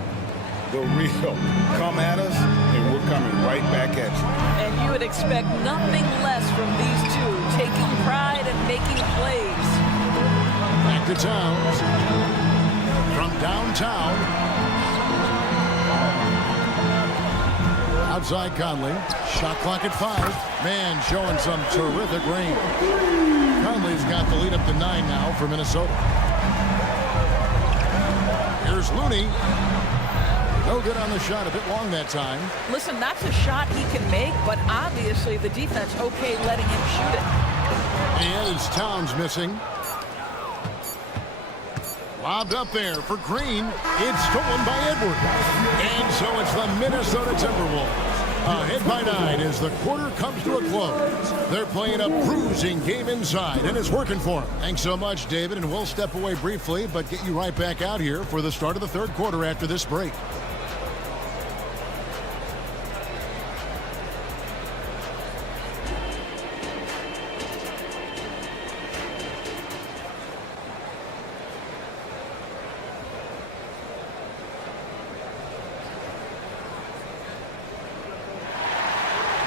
The real. Come at us, and we're coming right back at you. And you would expect nothing less from these two, taking pride and making plays. Back to Towns. From downtown. Outside Conley. Shot clock at 5. Man showing some terrific range. Conley's got the lead up to 9 now for Minnesota. Here's Looney. No good on the shot, a bit long that time. Listen, that's a shot he can make, but obviously the defense okay letting him shoot it. And it's Towns missing. Lobbed up there for Green. It's stolen by Edwards. And so it's the Minnesota Timberwolves. Ahead by 9 as the quarter comes to a close. They're playing a bruising game inside, and it's working for them. Thanks so much, David, and we'll step away briefly, but get you right back out here for the start of the third quarter after this break.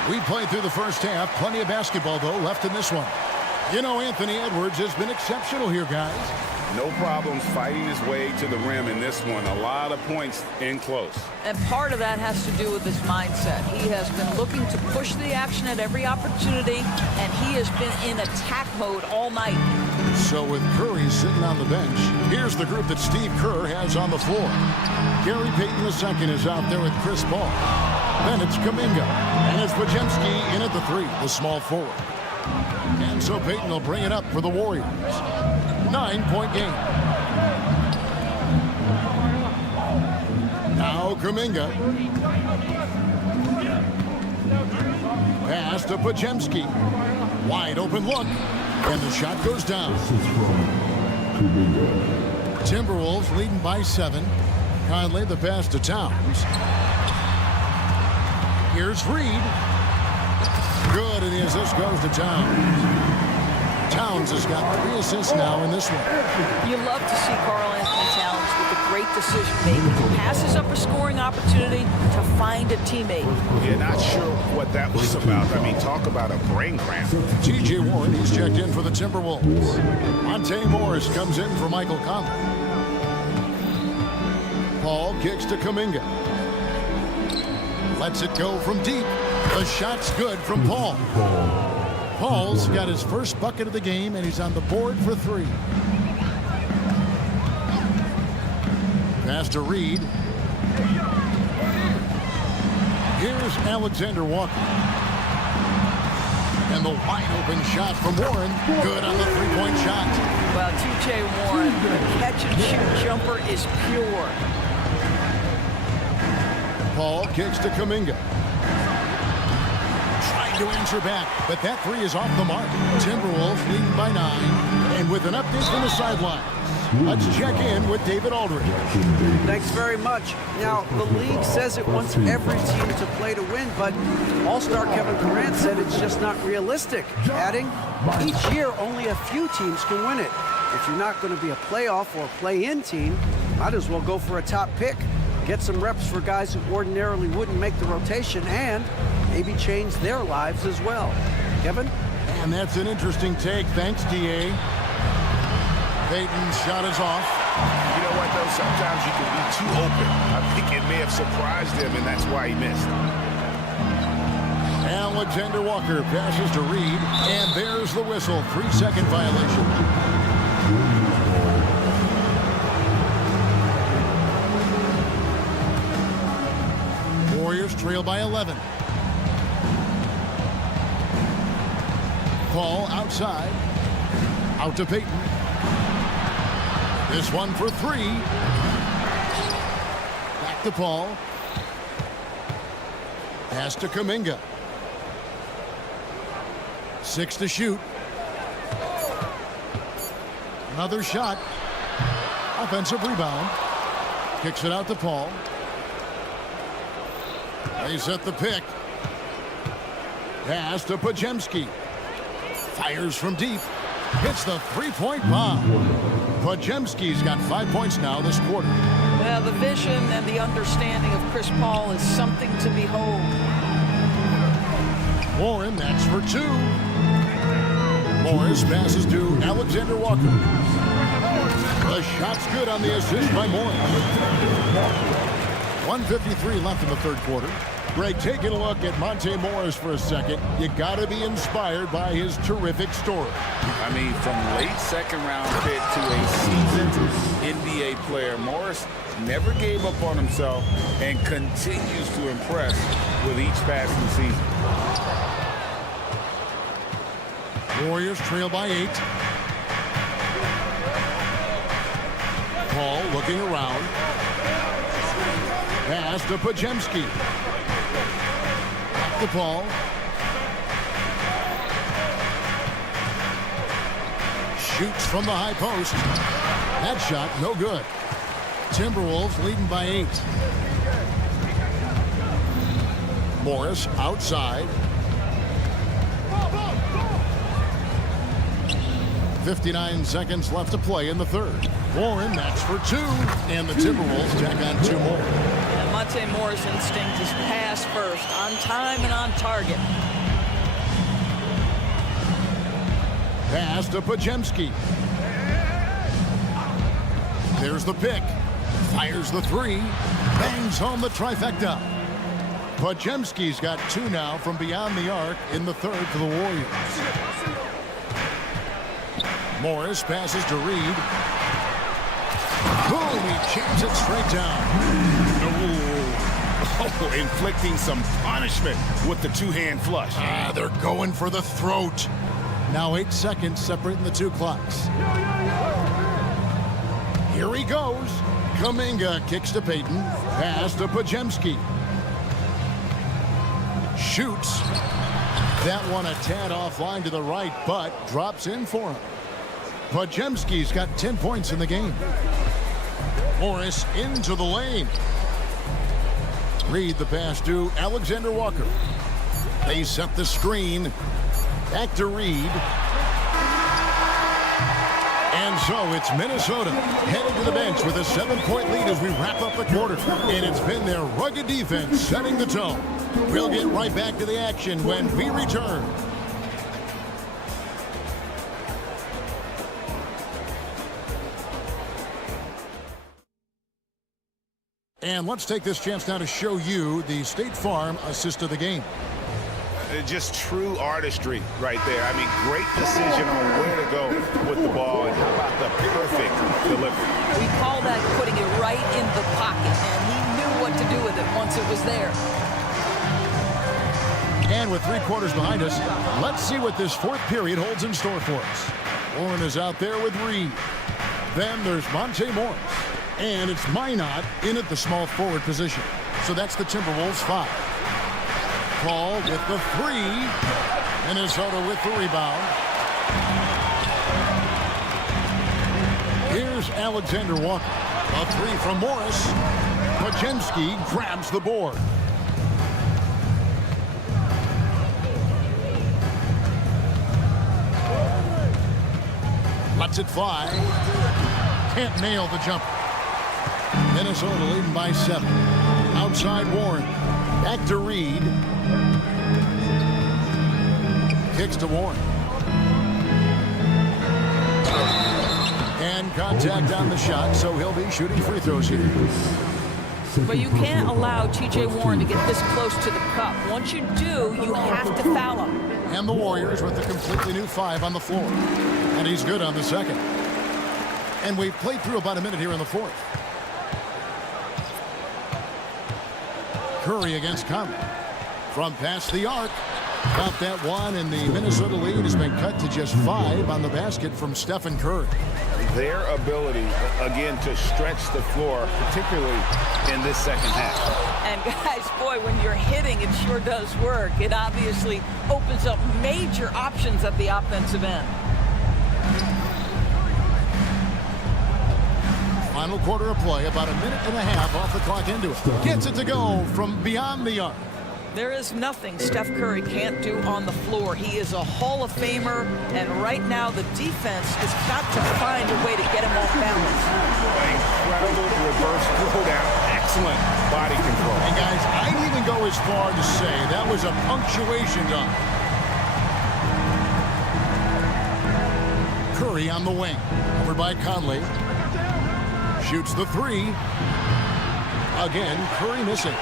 We played through the first half. Plenty of basketball, though, left in this one. You know, Anthony Edwards has been exceptional here, guys. No problems fighting his way to the rim in this one. A lot of points in close. And part of that has to do with his mindset. He has been looking to push the action at every opportunity, and he has been in attack mode all night. So with Curry sitting on the bench, here's the group that Steve Kerr has on the floor. Gary Payton II is out there with Chris Paul. Then it's Kuminga. And it's Podziemski in at the 3, the small forward. And so Payton will bring it up for the Warriors. 9-point game. Now Kuminga. Pass to Podziemski. Wide open look. And the shot goes down. Timberwolves leading by 7. Conley the pass to Towns. Here's Reed. Good, and the assist goes to Towns. Towns has got 3 assists now in this one. You love to see Karl Anthony Towns with a great decision making. Passes up a scoring opportunity to find a teammate. Yeah, not sure what that was about. I mean, talk about a brain cramp. T.J. Warren, he's checked in for the Timberwolves. Monte Morris comes in for Michael Conley. Paul kicks to Kuminga. Lets it go from deep. The shot's good from Paul. Paul's got his first bucket of the game, and he's on the board for 3. Pass to Reed. Here's Alexander Walker. And the wide-open shot from Warren. Good on the 3-point shot. Well, T.J. Warren, the catch-and-shoot jumper is pure. Paul kicks to Kuminga. Trying to answer back, but that 3 is off the mark. Timberwolves leading by 9. And with an update from the sidelines, let's check in with David Aldridge. Thanks very much. Now, the league says it wants every team to play to win, but All-Star Kevin Durant said it's just not realistic, adding, each year only a few teams can win it. If you're not going to be a playoff or play-in team, might as well go for a top pick. Get some reps for guys who ordinarily wouldn't make the rotation and maybe change their lives as well. Kevin? And that's an interesting take. Thanks, D.A. Payton's shot is off. You know what, though? Sometimes you can be too open. I think it may have surprised him, and that's why he missed. Alexander Walker passes to Reed, and there's the whistle. 3-second violation. Warriors trail by 11. Paul outside. Out to Payton. This one for 3. Back to Paul. Pass to Kuminga. 6 to shoot. Another shot. Offensive rebound. Kicks it out to Paul. They set the pick. Pass to Podziemski. Fires from deep. Hits the three-point bomb. Podziemski's got 5 points now this quarter. Well, the vision and the understanding of Chris Paul is something to behold. Warren, that's for 2. Morris passes to Alexander Walker. The shot's good on the assist by Morris. 1:53 left in the third quarter. Greg, taking a look at Monte Morris for a second, you got to be inspired by his terrific story. I mean, from late second-round pick to a seasoned NBA player, Morris never gave up on himself and continues to impress with each passing season. Warriors trail by 8. Paul looking around. Pass to Podziemski. Back to Paul. Shoots from the high post. That shot no good. Timberwolves leading by 8. Morris outside. 59 seconds left to play in the third. Warren, that's for 2. And the Timberwolves tack on 2 more. And Monte Morris' instinct is pass first, on time and on target. Pass to Podziemski. There's the pick. Fires the 3. Bangs home the trifecta. Podziemski's got 2 now from beyond the arc in the third for the Warriors. Morris passes to Reed. Boom, he jams it straight down. Oh, inflicting some punishment with the two-hand flush. They're going for the throat. Now 8 seconds separating the 2 clocks. Here he goes. Kuminga kicks to Payton. Pass to Podziemski. Shoots. That one a tad offline to the right, but drops in for him. Podziemski's got 10 points in the game. Morris into the lane. Reed the pass to Alexander Walker. They set the screen. Back to Reed. And so it's Minnesota headed to the bench with a 7-point lead as we wrap up the quarter. And it's been their rugged defense setting the tone. We'll get right back to the action when we return. And let's take this chance now to show you the State Farm assist of the game. Just true artistry right there. I mean, great decision on where to go with the ball, and how about the perfect delivery. We call that putting it right in the pocket, and he knew what to do with it once it was there. And with 3 quarters behind us, let's see what this fourth period holds in store for us. Warren is out there with Reed. Then there's Monte Morris. And it's Minot in at the small forward position. So that's the Timberwolves 5. Paul with the 3. Minnesota with the rebound. Here's Alexander Walker. A 3 from Morris. Podziemski grabs the board. Lets it fly. Can't nail the jumper. Minnesota leading by 7. Outside Warren. Back to Reed. Kicks to Warren. And And contact on the shot, so he'll be shooting free throws here. But you can't allow T.J. Warren to get this close to the cup. Once you do, you have to foul him. And the Warriors with a completely new 5 on the floor. And he's good on the second. And we've played through about a minute here in the fourth. Curry against Conley. From past the arc. Got that one, and the Minnesota lead has been cut to just 5 on the basket from Stephen Curry. Their ability, again, to stretch the floor, particularly in this second half. And guys, boy, when you're hitting, it sure does work. It obviously opens up major options at the offensive end. Final quarter of play, about a minute and a half off the clock into it. Gets it to go from beyond the arc. There is nothing Steph Curry can't do on the floor. He is a Hall of Famer, and right now the defense has got to find a way to get him off balance. Incredible reverse throwdown. Excellent body control. And guys, I'd even go as far to say that was a punctuation dunk. Curry on the wing. Over by Conley. Shoots the 3. Again, Curry missing.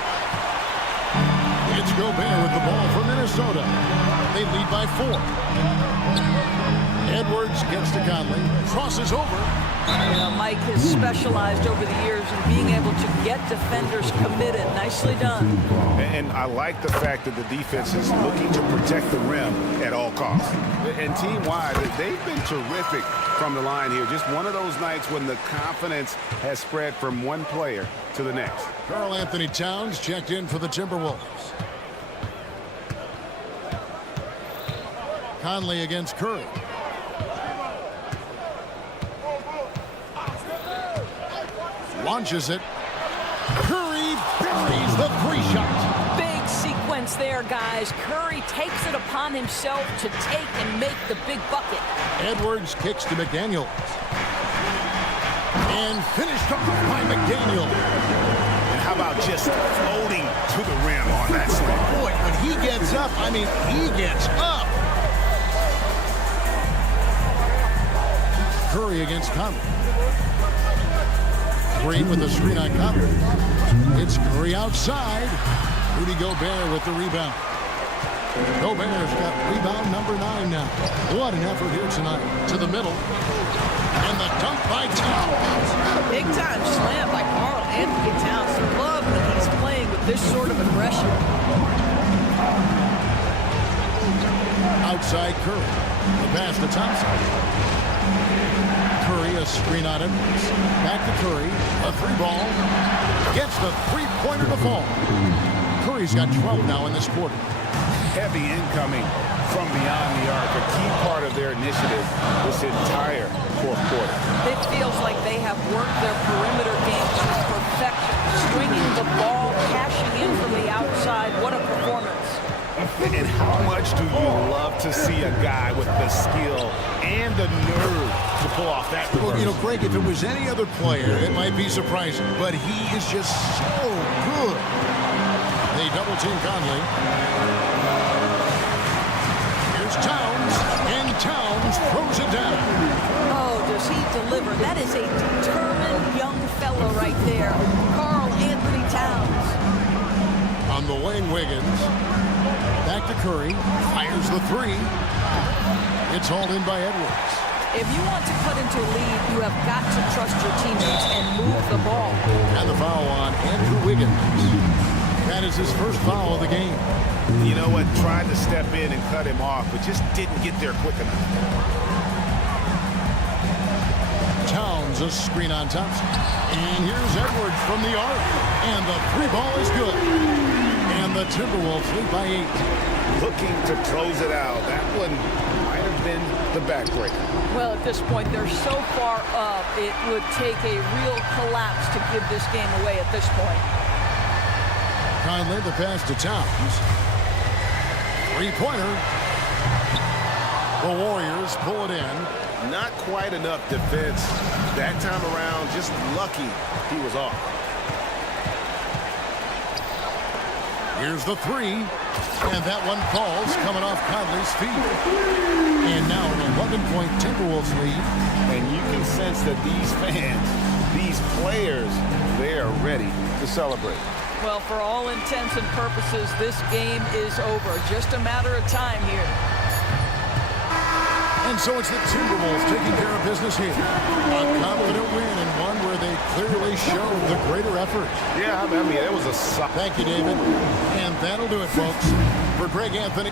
It's Gobert with the ball for Minnesota. They lead by 4. Edwards gets to Conley. Crosses over. You know, Mike has specialized over the years in being able to get defenders committed. Nicely done. And I like the fact that the defense is looking to protect the rim at all costs. And team-wide, they've been terrific from the line here. Just one of those nights when the confidence has spread from one player to the next. Karl Anthony Towns checked in for the Timberwolves. Conley against Curry. Launches it. Curry buries the 3-shot. Big sequence there, guys. Curry takes it upon himself to take and make the big bucket. Edwards kicks to McDaniels. And finished off by McDaniels. And how about just floating to the rim on that slam? Boy, when he gets up, I mean, he gets up. Curry against Conley. Green with the screen on Conley. It's Curry outside. Rudy Gobert with the rebound. Gobert's got rebound number 9 now. What an effort here tonight. To the middle. And the dunk by Towns. Big time slam by Karl Anthony Towns. Love that he's playing with this sort of aggression. Outside Curry. The pass to Thompson. Curry, a screen on him. Back to Curry. A 3-ball. Gets the 3-pointer to fall. Curry's got 12 now in this quarter. Heavy incoming from beyond the arc. A key part of their initiative this entire fourth quarter. It feels like they have worked their perimeter game to perfection. Swinging the ball, cashing in from the outside. What a performance. And how much do you love to see a guy with the skill and the nerve to pull off that reverse? Well, you know, Greg, if it was any other player, it might be surprising. But he is just so good. They double-team Conley. Here's Towns. And Towns throws it down. Oh, does he deliver? That is a determined young fellow right there. Karl Anthony Towns. On the wing, Wiggins. Back to Curry. Fires the 3. It's hauled in by Edwards. If you want to cut into a lead, you have got to trust your teammates and move the ball. And the foul on Andrew Wiggins. That is his first foul of the game. You know what? Tried to step in and cut him off, but just didn't get there quick enough. Towns, a screen on Thompson. And here's Edwards from the arc. And the 3-ball is good. And the Timberwolves lead by 8. Looking to close it out. That one might have been the backbreaker. Well, at this point, they're so far up, it would take a real collapse to give this game away at this point. Conley, the pass to Towns. 3-pointer. The Warriors pull it in. Not quite enough defense that time around. Just lucky he was off. Here's the 3. And that one falls coming off Conley's feet. And now an 7-point Timberwolves lead. And you can sense that these fans, these players, they are ready to celebrate. Well, for all intents and purposes, this game is over. Just a matter of time here. And so it's the Timberwolves taking care of business here. A confident win and one where they clearly showed the greater effort. Yeah, I mean, it was a... Thank you, David. And that'll do it, folks. For Greg Anthony.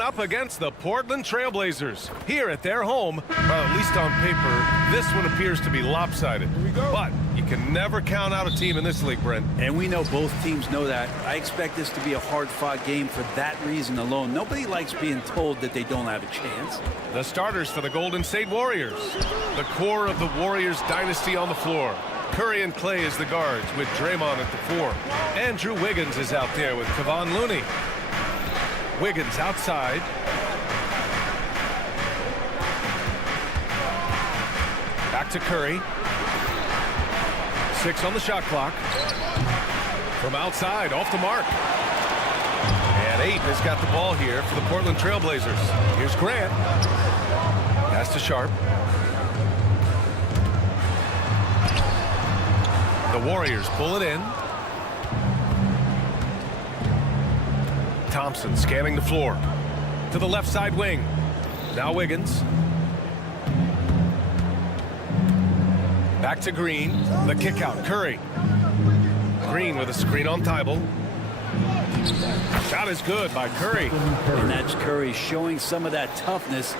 Up against the Portland Trailblazers here at their home. Well, at least on paper, this one appears to be lopsided. Here we go. But you can never count out a team in this league, Brent. And we know both teams know that. I expect this to be a hard-fought game for that reason alone. Nobody likes being told that they don't have a chance. The starters for the Golden State Warriors. The core of the Warriors dynasty on the floor. Curry and Clay as the guards with Draymond at the 4. Andrew Wiggins is out there with Kevon Looney. Wiggins outside. Back to Curry. 6 on the shot clock. From outside, off the mark. And 8 has got the ball here for the Portland Trailblazers. Here's Grant. Pass to Sharp. The Warriors pull it in. Thompson scanning the floor to the left side wing. Now Wiggins. Back to Green. The kick out. Curry. Green with a screen on Thibault. Shot is good by Curry. And that's Curry showing some of that toughness.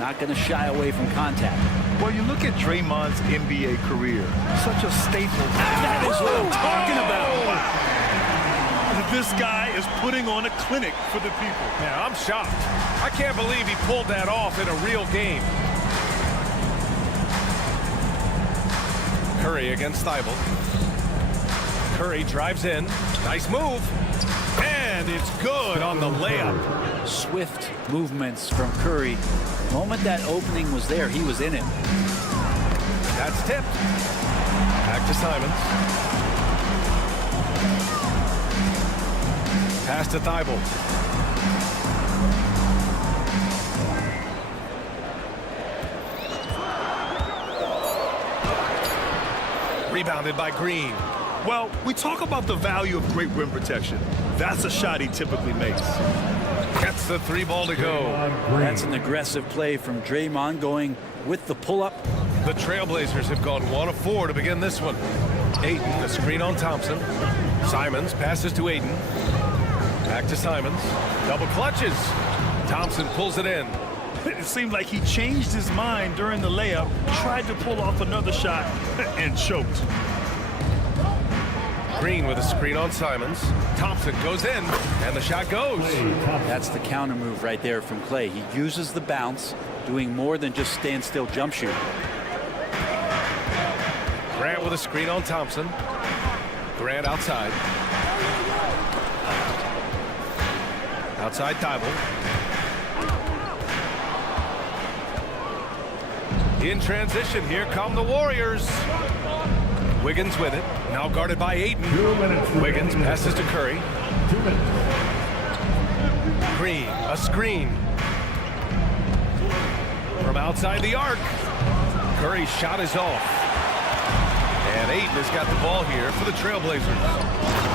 Not going to shy away from contact. Well, you look at Draymond's NBA career. Such a staple. That is what I'm talking about. This guy is putting on a clinic for the people. Yeah, I'm shocked. I can't believe he pulled that off in a real game. Curry against Thibault. Curry drives in. Nice move. And it's good on the layup. Swift movements from Curry. The moment that opening was there, he was in it. That's tipped. Back to Simons. Pass to Thibault. Rebounded by Green. Well, we talk about the value of great rim protection. That's a shot he typically makes. Gets the 3 ball to go. That's an aggressive play from Draymond going with the pull-up. The Trailblazers have gone 1 of 4 to begin this one. Ayton, the screen on Thompson. Simons passes to Ayton. Back to Simons. Double clutches. Thompson pulls it in. It seemed like he changed his mind during the layup, tried to pull off another shot, and choked. Green with a screen on Simons. Thompson goes in, and the shot goes. That's the counter move right there from Clay. He uses the bounce, doing more than just stand still jump shoot. Grant with a screen on Thompson. Grant outside. Outside Thibault. In transition, here come the Warriors. Wiggins with it. Now guarded by Ayton. Wiggins passes to Curry. Green, a screen. From outside the arc. Curry's shot is off. And Ayton has got the ball here for the Trailblazers.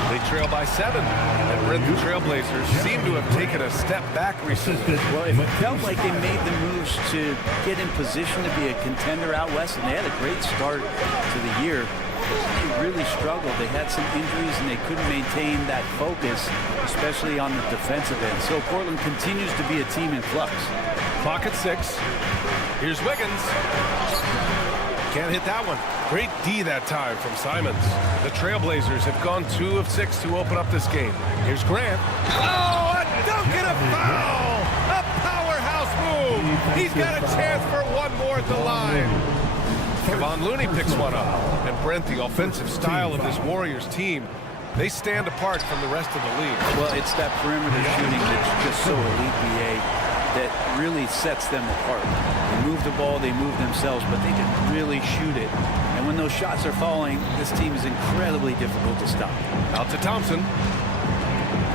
They trail by 7. And Brent, the Trailblazers seem to have taken a step back recently. Well, it felt like they made the moves to get in position to be a contender out west, and they had a great start to the year. They really struggled. They had some injuries, and they couldn't maintain that focus, especially on the defensive end. So Portland continues to be a team in flux. Clock at 6. Here's Wiggins. Can't hit that one. Great D that time from Simons. The Trailblazers have gone 2 of 6 to open up this game. Here's Grant. Oh, a dunk and a foul! A powerhouse move! He's got a chance for one more at the line. Kevon Looney picks one up. And Brent, the offensive style of this Warriors team, they stand apart from the rest of the league. Well, it's that perimeter shooting that's just so elite, BA, that really sets them apart. They move the ball, they move themselves, but they can really shoot it. And when those shots are falling, this team is incredibly difficult to stop. Out to Thompson.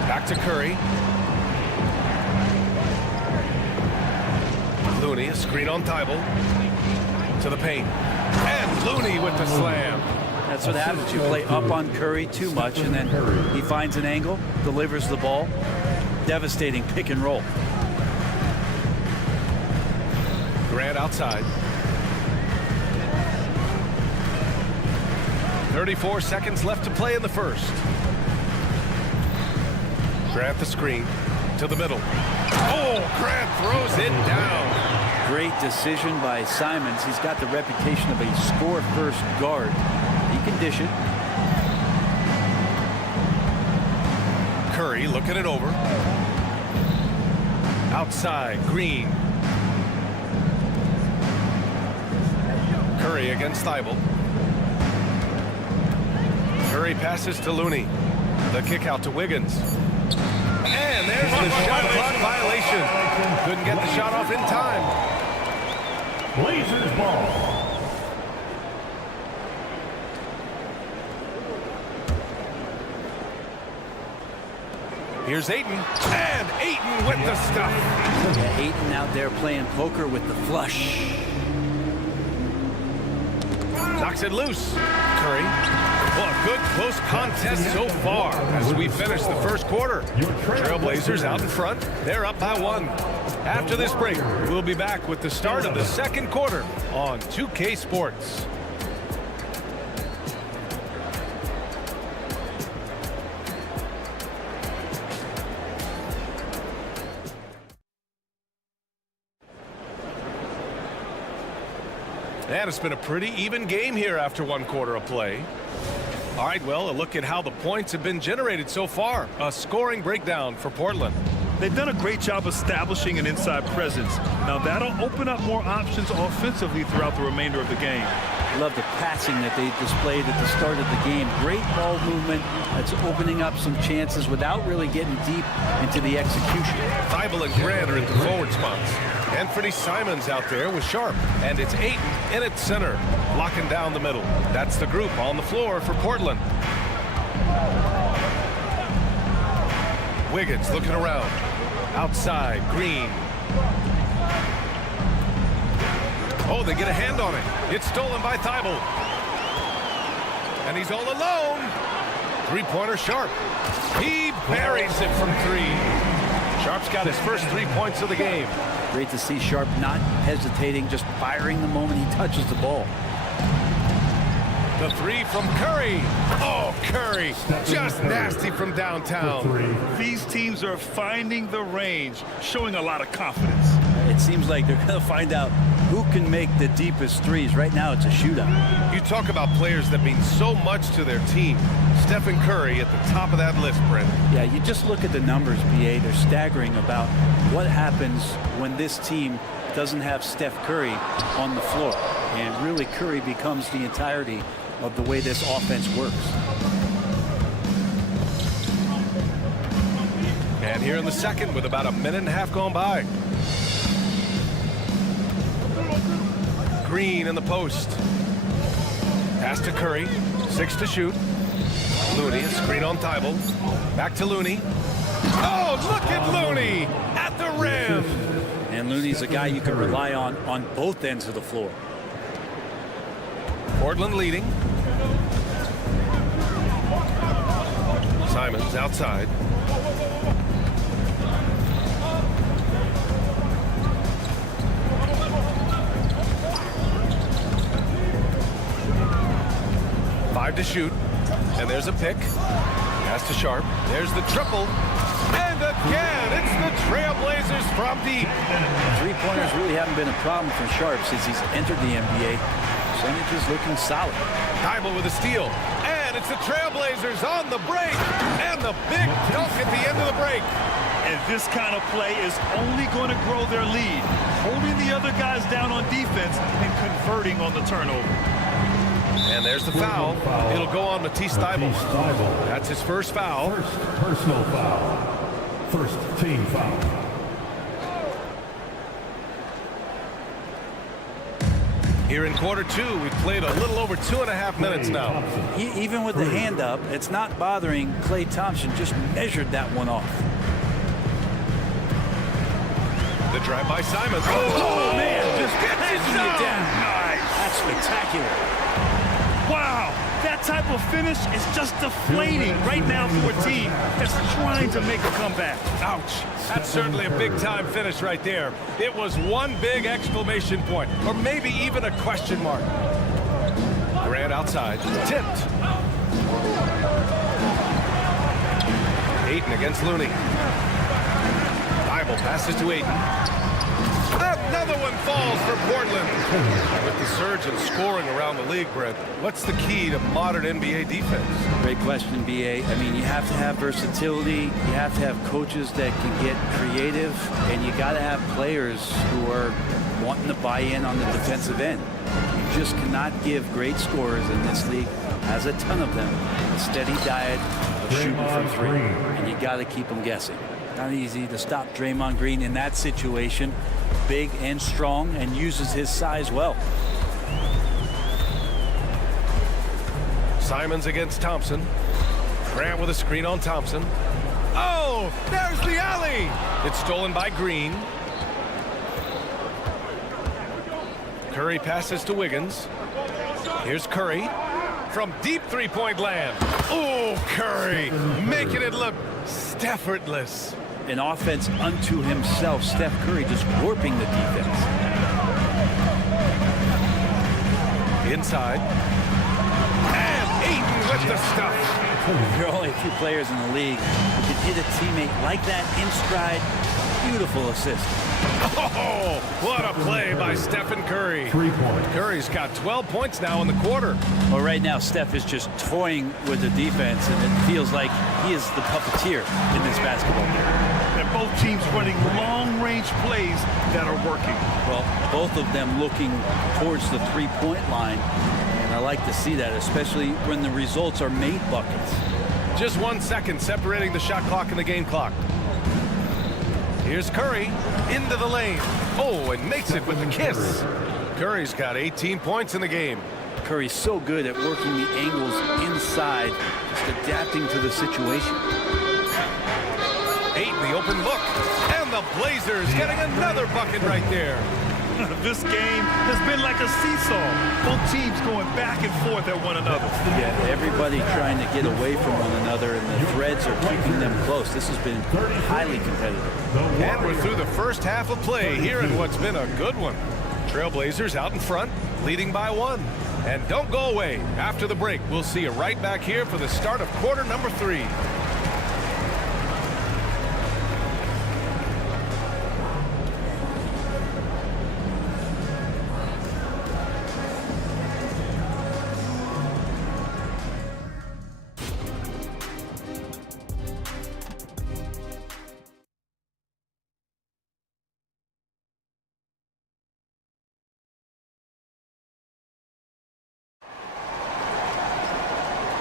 Back to Curry. Looney, a screen on Thibault. To the paint. And Looney with the slam. That's what happens. You play up on Curry too much, and then he finds an angle, delivers the ball. Devastating pick and roll. Grant outside. 34 seconds left to play in the first. Grant the screen to the middle. Oh, Grant throws it down. Great decision by Simons. He's got the reputation of a score-first guard. He can dish it. Curry looking it over. Outside, Green. Curry against Thibault. Curry passes to Looney. The kick out to Wiggins. And there's the shot clock violation. Couldn't get the shot off in time. Blazers ball. Here's Ayton. And Ayton with the stuff. Yeah, Ayton out there playing poker with the flush. Knocks it loose. Curry. Well, a good close contest so far as we finish the first quarter. Trailblazers out in front. They're up by 1. After this break, we'll be back with the start of the second quarter on 2K Sports. And it's been a pretty even game here after 1 quarter of play. All right, well, a look at how the points have been generated so far. A scoring breakdown for Portland. They've done a great job establishing an inside presence. Now that'll open up more options offensively throughout the remainder of the game. Love the passing that they displayed at the start of the game. Great ball movement. That's opening up some chances without really getting deep into the execution. Thibault and Grant are into forward spots. Anthony Simons out there with Sharp. And it's Ayton in at center, locking down the middle. That's the group on the floor for Portland. Wiggins looking around. Outside, Green. Oh, they get a hand on it. It's stolen by Thibault. And he's all alone. Three-pointer Sharp. He buries it from 3. Sharp's got his first 3 points of the game. Great to see Sharp not hesitating, just firing the moment he touches the ball. The 3 from Curry. Oh, Curry, just nasty from downtown. These teams are finding the range, showing a lot of confidence. It seems like they're going to find out who can make the deepest threes. Right now, it's a shootout. You talk about players that mean so much to their team. Stephen Curry at the top of that list, Brent. Yeah, you just look at the numbers, BA. They're staggering about what happens when this team doesn't have Steph Curry on the floor. And really, Curry becomes the entirety of the way this offense works. And here in the second with about a minute and a half gone by. Green in the post. Pass to Curry. 6 to shoot. Looney, a screen on Thibault. Back to Looney. Oh, look at Looney at the rim. And Looney's a guy you can rely on both ends of the floor. Portland leading. Simons outside. Five to shoot. And there's a pick. Pass to Sharp. There's the triple. And again, it's the Trailblazers from deep. Three-pointers really haven't been a problem for Sharp since he's entered the NBA. Percentage is looking solid. Thibault with a steal. And it's the Trailblazers on the break. And the big dunk at the end of the break. And this kind of play is only going to grow their lead, holding the other guys down on defense and converting on the turnover. And there's the foul. It'll go on Matisse Thibault. That's his first foul. First personal foul. First team foul. Here in quarter 2, we've played a little over 2.5 minutes now. Even with the hand up, it's not bothering Klay Thompson. Just measured that one off. The drive by Simons. Oh man, just gets it down. Nice. That's spectacular. Wow, that type of finish is just deflating right now for a team that's trying to make a comeback. Ouch. That's certainly a big-time finish right there. It was one big exclamation point, or maybe even a question mark. Durant outside. Tipped. Ayton against Looney. Bible passes to Ayton. Another one falls for Portland. With the surge in scoring around the league, Brent, what's the key to modern NBA defense? Great question, B.A. I mean, you have to have versatility. You have to have coaches that can get creative. And you got to have players who are wanting to buy in on the defensive end. You just cannot give great scorers in this league, has a ton of them, a steady diet of shooting from three. And you got to keep them guessing. Not easy to stop Draymond Green in that situation. Big and strong and uses his size well. Simons against Thompson. Grant with a screen on Thompson. Oh, there's the alley. It's stolen by Green. Curry passes to Wiggins. Here's Curry from deep three-point land. Oh, Curry making it look effortless. An offense unto himself. Steph Curry just warping the defense. Inside. And Ayton with the stuff. There are only a few players in the league who can hit a teammate like that in stride. Beautiful assist. Oh, what a play by Stephen Curry. 3 points. Curry's got 12 points now in the quarter. Well, right now, Steph is just toying with the defense, and it feels like he is the puppeteer in this basketball game. And both teams running long-range plays that are working. Well, both of them looking towards the three-point line, and I like to see that, especially when the results are made buckets. Just 1 second separating the shot clock and the game clock. Here's Curry into the lane. Oh, and makes it with a kiss. Curry's got 18 points in the game. Curry's so good at working the angles inside, just adapting to the situation. Ayton, the open look. And the Blazers getting another bucket right there. This game has been like a seesaw. Both teams going back and forth at one another. Yeah, everybody trying to get away from one another, and the threads are keeping them close. This has been highly competitive. And we're through the first half of play here in what's been a good one. Trailblazers out in front, leading by 1. And don't go away. After the break, we'll see you right back here for the start of quarter number 3.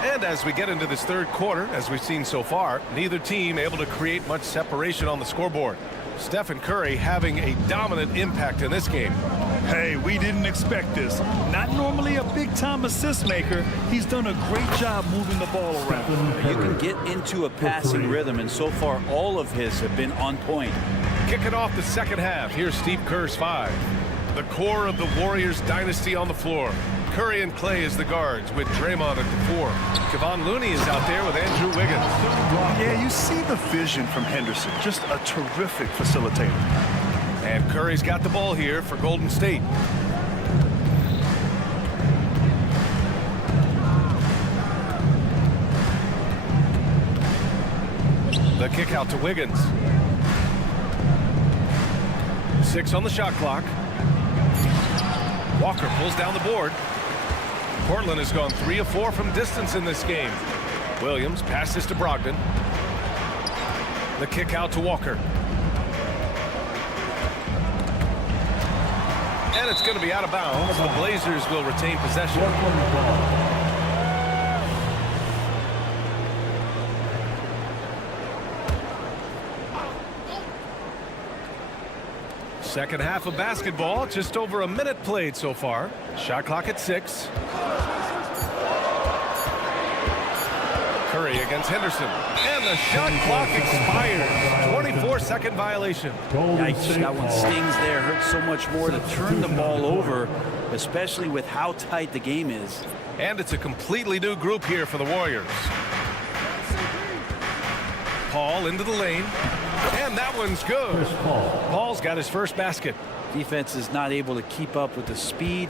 And as we get into this third quarter, as we've seen so far, neither team able to create much separation on the scoreboard. Stephen Curry having a dominant impact in this game. Hey, we didn't expect this. Not normally a big-time assist maker. He's done a great job moving the ball around. You can get into a passing rhythm, and so far all of his have been on point. Kicking off the second half, here's Steve Kerr's 5. The core of the Warriors dynasty on the floor. Curry and Clay as the guards with Draymond at the 4. Kevon Looney is out there with Andrew Wiggins. Yeah, you see the vision from Henderson. Just a terrific facilitator. And Curry's got the ball here for Golden State. The kick out to Wiggins. 6 on the shot clock. Walker pulls down the board. Portland has gone 3 of 4 from distance in this game. Williams passes to Brogdon. The kick out to Walker. And it's going to be out of bounds. The Blazers will retain possession. Second half of basketball, just over a minute played so far. Shot clock at 6. Curry against Henderson. And the shot clock expires. 24-second violation. Yikes, that one stings there. Hurts so much more to turn the ball over, especially with how tight the game is. And it's a completely new group here for the Warriors. Paul into the lane. And that one's good. Paul's got his first basket. Defense is not able to keep up with the speed,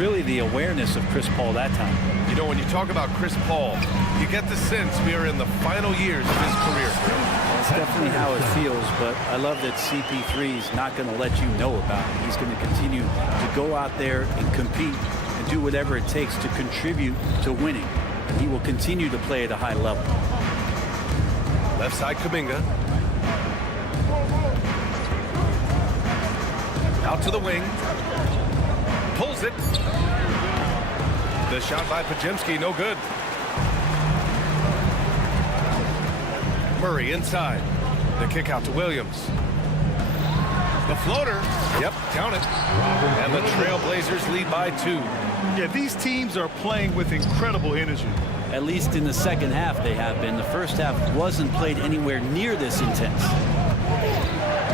really the awareness of Chris Paul that time. You know, when you talk about Chris Paul, you get the sense we are in the final years of his career. That's definitely how it feels, but I love that CP3 is not going to let you know about it. He's going to continue to go out there and compete and do whatever it takes to contribute to winning. And he will continue to play at a high level. Left side, Kuminga. Out to the wing. Pulls it. The shot by Podziemski, no good. Murray inside. The kick out to Williams. The floater. Yep, count it. And the Trailblazers lead by 2. Yeah, these teams are playing with incredible energy. At least in the second half they have been. The first half wasn't played anywhere near this intense.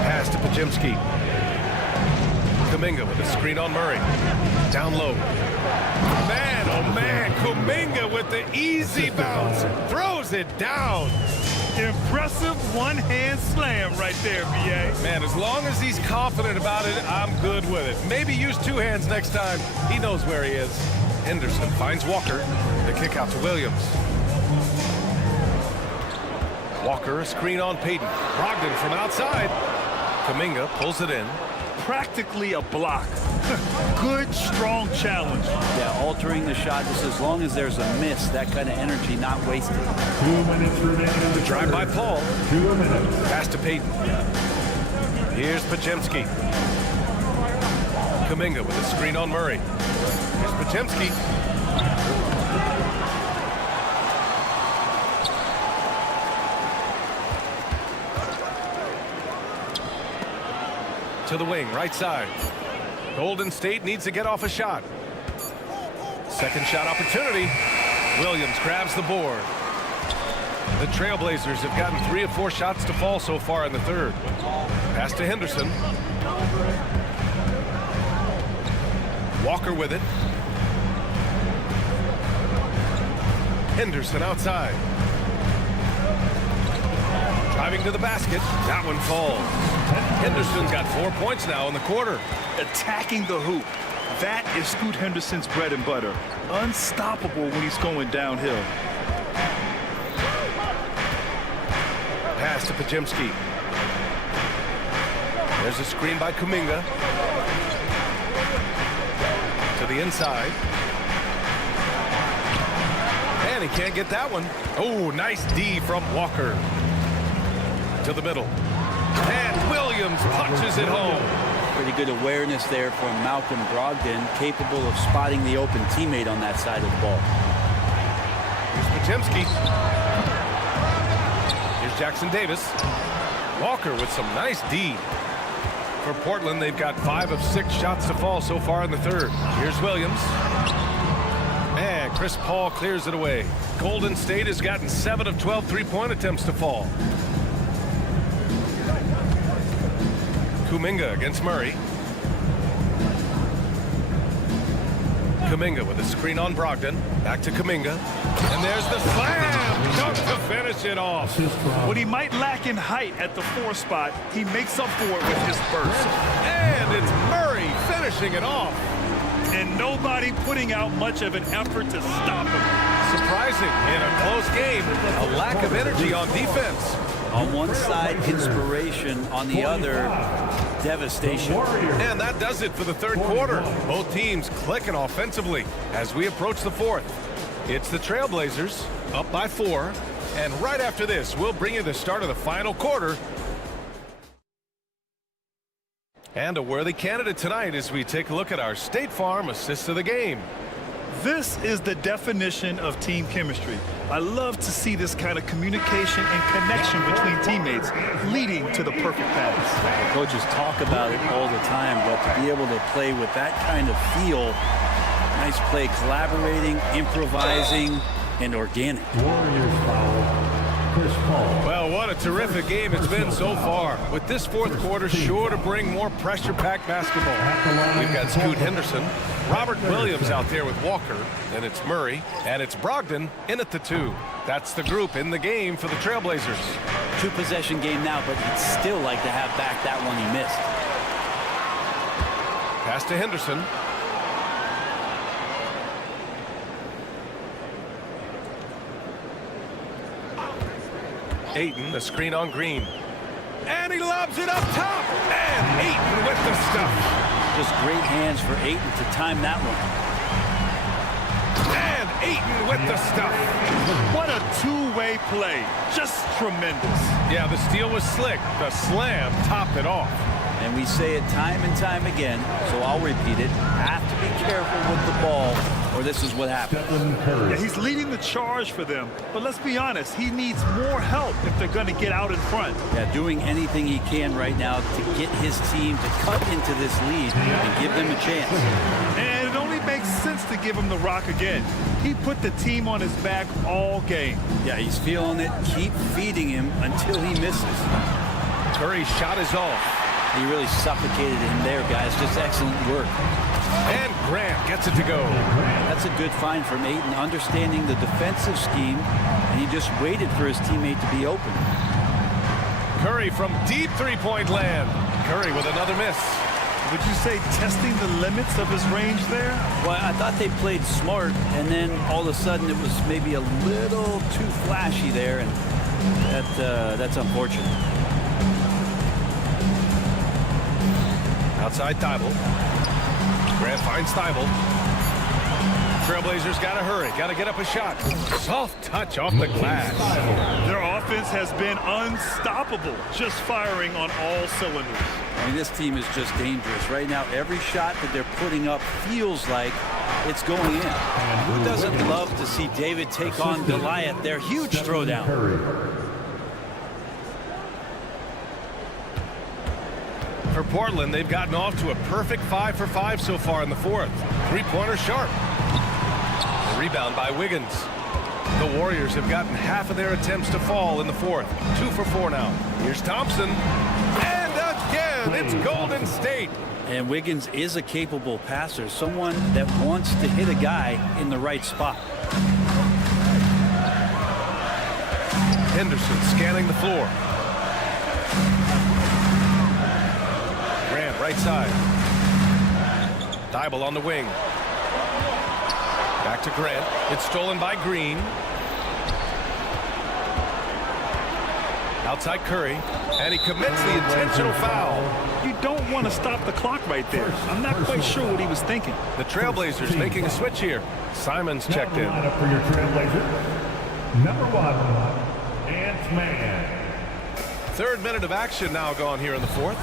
Pass to Podziemski. Kuminga with a screen on Murray. Down low. Man, oh man, Kuminga with the easy bounce. Throws it down. Impressive one-hand slam right there, B.A. Man, as long as he's confident about it, I'm good with it. Maybe use 2 hands next time. He knows where he is. Henderson finds Walker. The kick out to Williams. Walker, a screen on Payton. Brogdon from outside. Kuminga pulls it in. Practically a block. Good, strong challenge. Yeah, altering the shot just as long as there's a miss, that kind of energy not wasted. 2 minutes remaining. The drive by Paul. 2 minutes. Pass to Payton. Here's Podziemski. Kuminga with a screen on Murray. Here's Podziemski. To the wing, right side. Golden State needs to get off a shot. Second shot opportunity. Williams grabs the board. The Trailblazers have gotten 3 of 4 shots to fall so far in the third. Pass to Henderson. Walker with it. Henderson outside. Driving to the basket. That one falls. Henderson's got 4 points now in the quarter. Attacking the hoop. That is Scoot Henderson's bread and butter. Unstoppable when he's going downhill. Pass to Podziemski. There's a screen by Kuminga. To the inside. And he can't get that one. Oh, nice D from Walker. To the middle. And Williams punches it home. Pretty good awareness there from Malcolm Brogdon, capable of spotting the open teammate on that side of the ball. Here's Podziemski. Here's Jackson Davis. Walker with some nice D. For Portland, they've got 5 of 6 shots to fall so far in the third. Here's Williams. And Chris Paul clears it away. Golden State has gotten 7 of 12 3-point attempts to fall. Kuminga against Murray. Kuminga with a screen on Brogdon. Back to Kuminga. And there's the slam dunk to finish it off. What he might lack in height at the 4 spot, he makes up for it with his burst. And it's Murray finishing it off. And nobody putting out much of an effort to stop him. Surprising in a close game, a lack of energy on defense. On one side, inspiration. On the other, devastation. And that does it for the third quarter. Both teams clicking offensively as we approach the fourth. It's the Trailblazers up by 4. And right after this, we'll bring you the start of the final quarter. And a worthy candidate tonight as we take a look at our State Farm assist of the game. This is the definition of team chemistry. I love to see this kind of communication and connection between teammates leading to the perfect pass. Coaches talk about it all the time, but to be able to play with that kind of feel, nice play, collaborating, improvising, and organic. Warriors foul. Chris Paul. Well, what a terrific game it's been so far. With this fourth quarter sure to bring more pressure-packed basketball. We've got Scoot Henderson, Robert Williams out there with Walker, then it's Murray, and it's Brogdon in at the 2. That's the group in the game for the Trailblazers. 2-possession game now, but he'd still like to have back that one he missed. Pass to Henderson. Ayton, the screen on Green. And he lobs it up top. And Ayton with the stuff. Just great hands for Ayton to time that one. And Ayton with the stuff. What a two-way play. Just tremendous. Yeah, the steal was slick. The slam topped it off. And we say it time and time again, so I'll repeat it. Have to be careful with the ball, or this is what happens. Yeah, he's leading the charge for them, but let's be honest, he needs more help if they're going to get out in front. Yeah, doing anything he can right now to get his team to cut into this lead and give them a chance. And it only makes sense to give him the rock again. He put the team on his back all game. Yeah, he's feeling it. Keep feeding him until he misses. Curry's shot is off. He really suffocated him there, guys. Just excellent work. And Grant gets it to go. That's a good find from Ayton, understanding the defensive scheme, and he just waited for his teammate to be open. Curry from deep three-point land. Curry with another miss. Would you say testing the limits of his range there? Well, I thought they played smart, and then all of a sudden it was maybe a little too flashy there, and that's unfortunate. Outside Thibault. Grant finds Thibault. Trailblazers got to hurry. Got to get up a shot. Soft touch off the glass. Their offense has been unstoppable, just firing on all cylinders. I mean, this team is just dangerous. Right now, every shot that they're putting up feels like it's going in. Who doesn't love to see David take on Goliath? Their huge throwdown. For Portland, they've gotten off to a perfect 5 for 5 so far in the fourth. Three-pointer sharp. A rebound by Wiggins. The Warriors have gotten half of their attempts to fall in the fourth. 2 for 4 now. Here's Thompson. And again, it's Golden State. And Wiggins is a capable passer, someone that wants to hit a guy in the right spot. Henderson scanning the floor. Grant right side. Thibault on the wing. Back to Grant. It's stolen by Green. Outside Curry. And he commits the intentional foul. You don't want to stop the clock right there. I'm not quite sure what he was thinking. The Trailblazers making a switch here. Simons checked in. For your Trailblazers, number 1, Ant-Man. Third minute of action now gone here in the fourth.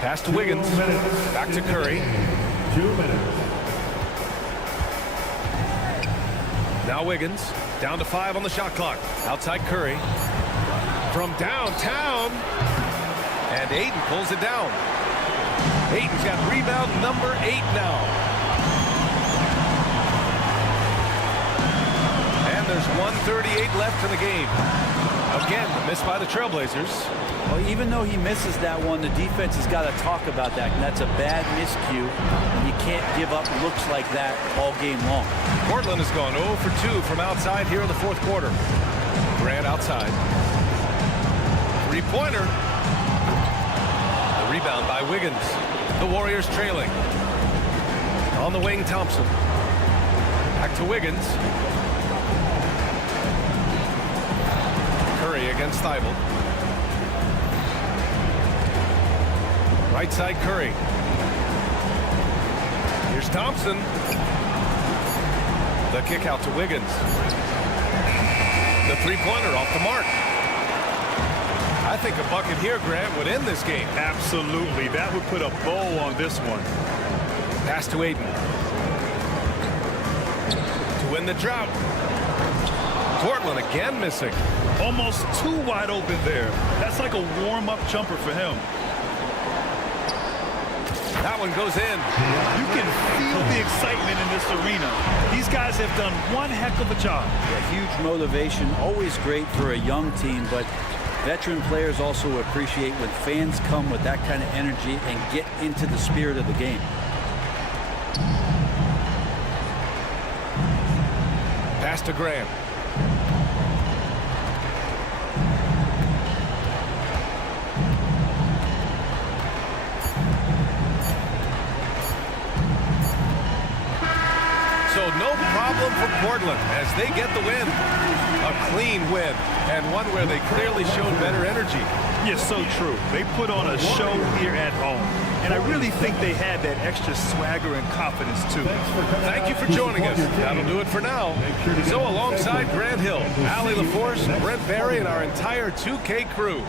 Pass to Wiggins. Back to Curry. 2 minutes. Now Wiggins. Down to 5 on the shot clock. Outside Curry. From downtown. And Ayton pulls it down. Ayton's got rebound number 8 now. And there's 1:38 left in the game. Again, the miss by the Trailblazers. Well, even though he misses that one, the defense has got to talk about that. And that's a bad miscue. And you can't give up looks like that all game long. Portland has gone 0 for 2 from outside here in the fourth quarter. Grant outside. Three-pointer. The rebound by Wiggins. The Warriors trailing. On the wing, Thompson. Back to Wiggins. Curry against Thibault. Right side Curry. Here's Thompson. The kick out to Wiggins. The three-pointer off the mark. I think a bucket here, Grant, would end this game. Absolutely. That would put a bow on this one. Pass to Ayton. To win the drought. Portland again missing. Almost too wide open there. That's like a warm-up jumper for him. That one goes in. You can feel the excitement in this arena. These guys have done one heck of a job. Yeah, huge motivation, always great for a young team, but veteran players also appreciate when fans come with that kind of energy and get into the spirit of the game. Pass to Graham. So no problem for Portland as they get the win. A clean win, and one where they clearly showed better energy. Yeah, so true. They put on a show here at home, and I really think they had that extra swagger and confidence, too. Thank you for joining us. That'll do it for now. So alongside Grant Hill, Allie LaForce, Brent Barry, and our entire 2K crew,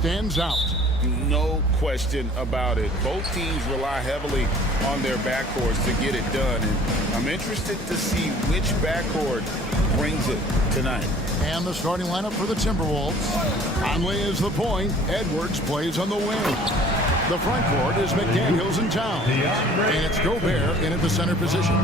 Stands out. No question about it. Both teams rely heavily on their backcourts to get it done, and I'm interested to see which backcourt brings it tonight. And the starting lineup for the Timberwolves. Conley is the point. Edwards plays on the wing. The front court is McDaniels and Towns. And it's Gobert in at the center position.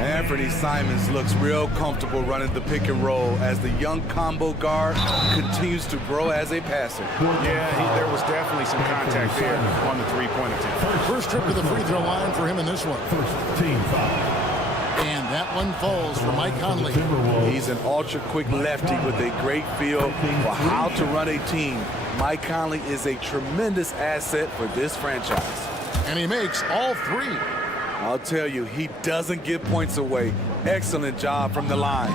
Anthony Simons looks real comfortable running the pick and roll as the young combo guard continues to grow as a passer. Yeah, there was definitely some contact there on the three-point attempt. First trip to the free throw line for him in this one. First team foul. And that one falls for Mike Conley. He's an ultra-quick lefty with a great feel for how to run a team. Mike Conley is a tremendous asset for this franchise. And he makes all three. I'll tell you, he doesn't give points away. Excellent job from the line.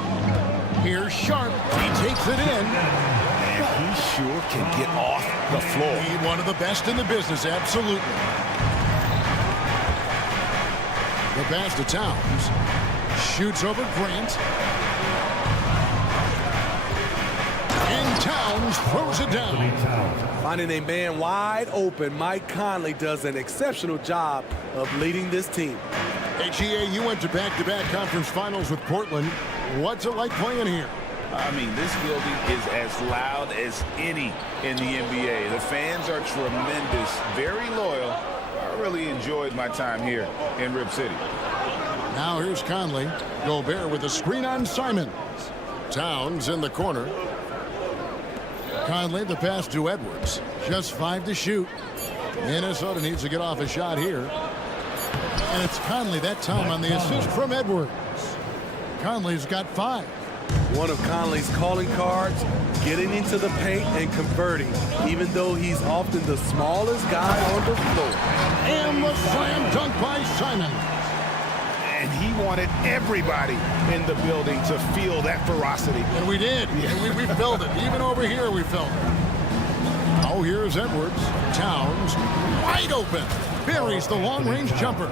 Here's Sharp. He takes it in. And he sure can get off the floor. He's one of the best in the business, absolutely. The pass to Towns. Shoots over Grant. And Towns throws it down. Finding a man wide open, Mike Conley does an exceptional job of leading this team. Hey, GA, you went to back-to-back conference finals with Portland. What's it like playing here? I mean, this building is as loud as any in the NBA. The fans are tremendous, very loyal. I really enjoyed my time here in Rip City. Now here's Conley. Gobert with a screen on Simons. Towns in the corner. Conley, the pass to Edwards. Just 5 to shoot. Minnesota needs to get off a shot here. And it's Conley that time on the assist from Edwards. Conley's got 5. One of Conley's calling cards, getting into the paint and converting, even though he's often the smallest guy on the floor. And the slam dunk by Simons. And he wanted everybody in the building to feel that ferocity. And we did. Yeah. We felt it. Even over here, we felt it. Oh, here's Edwards. Towns, wide open. Buries the long-range jumper.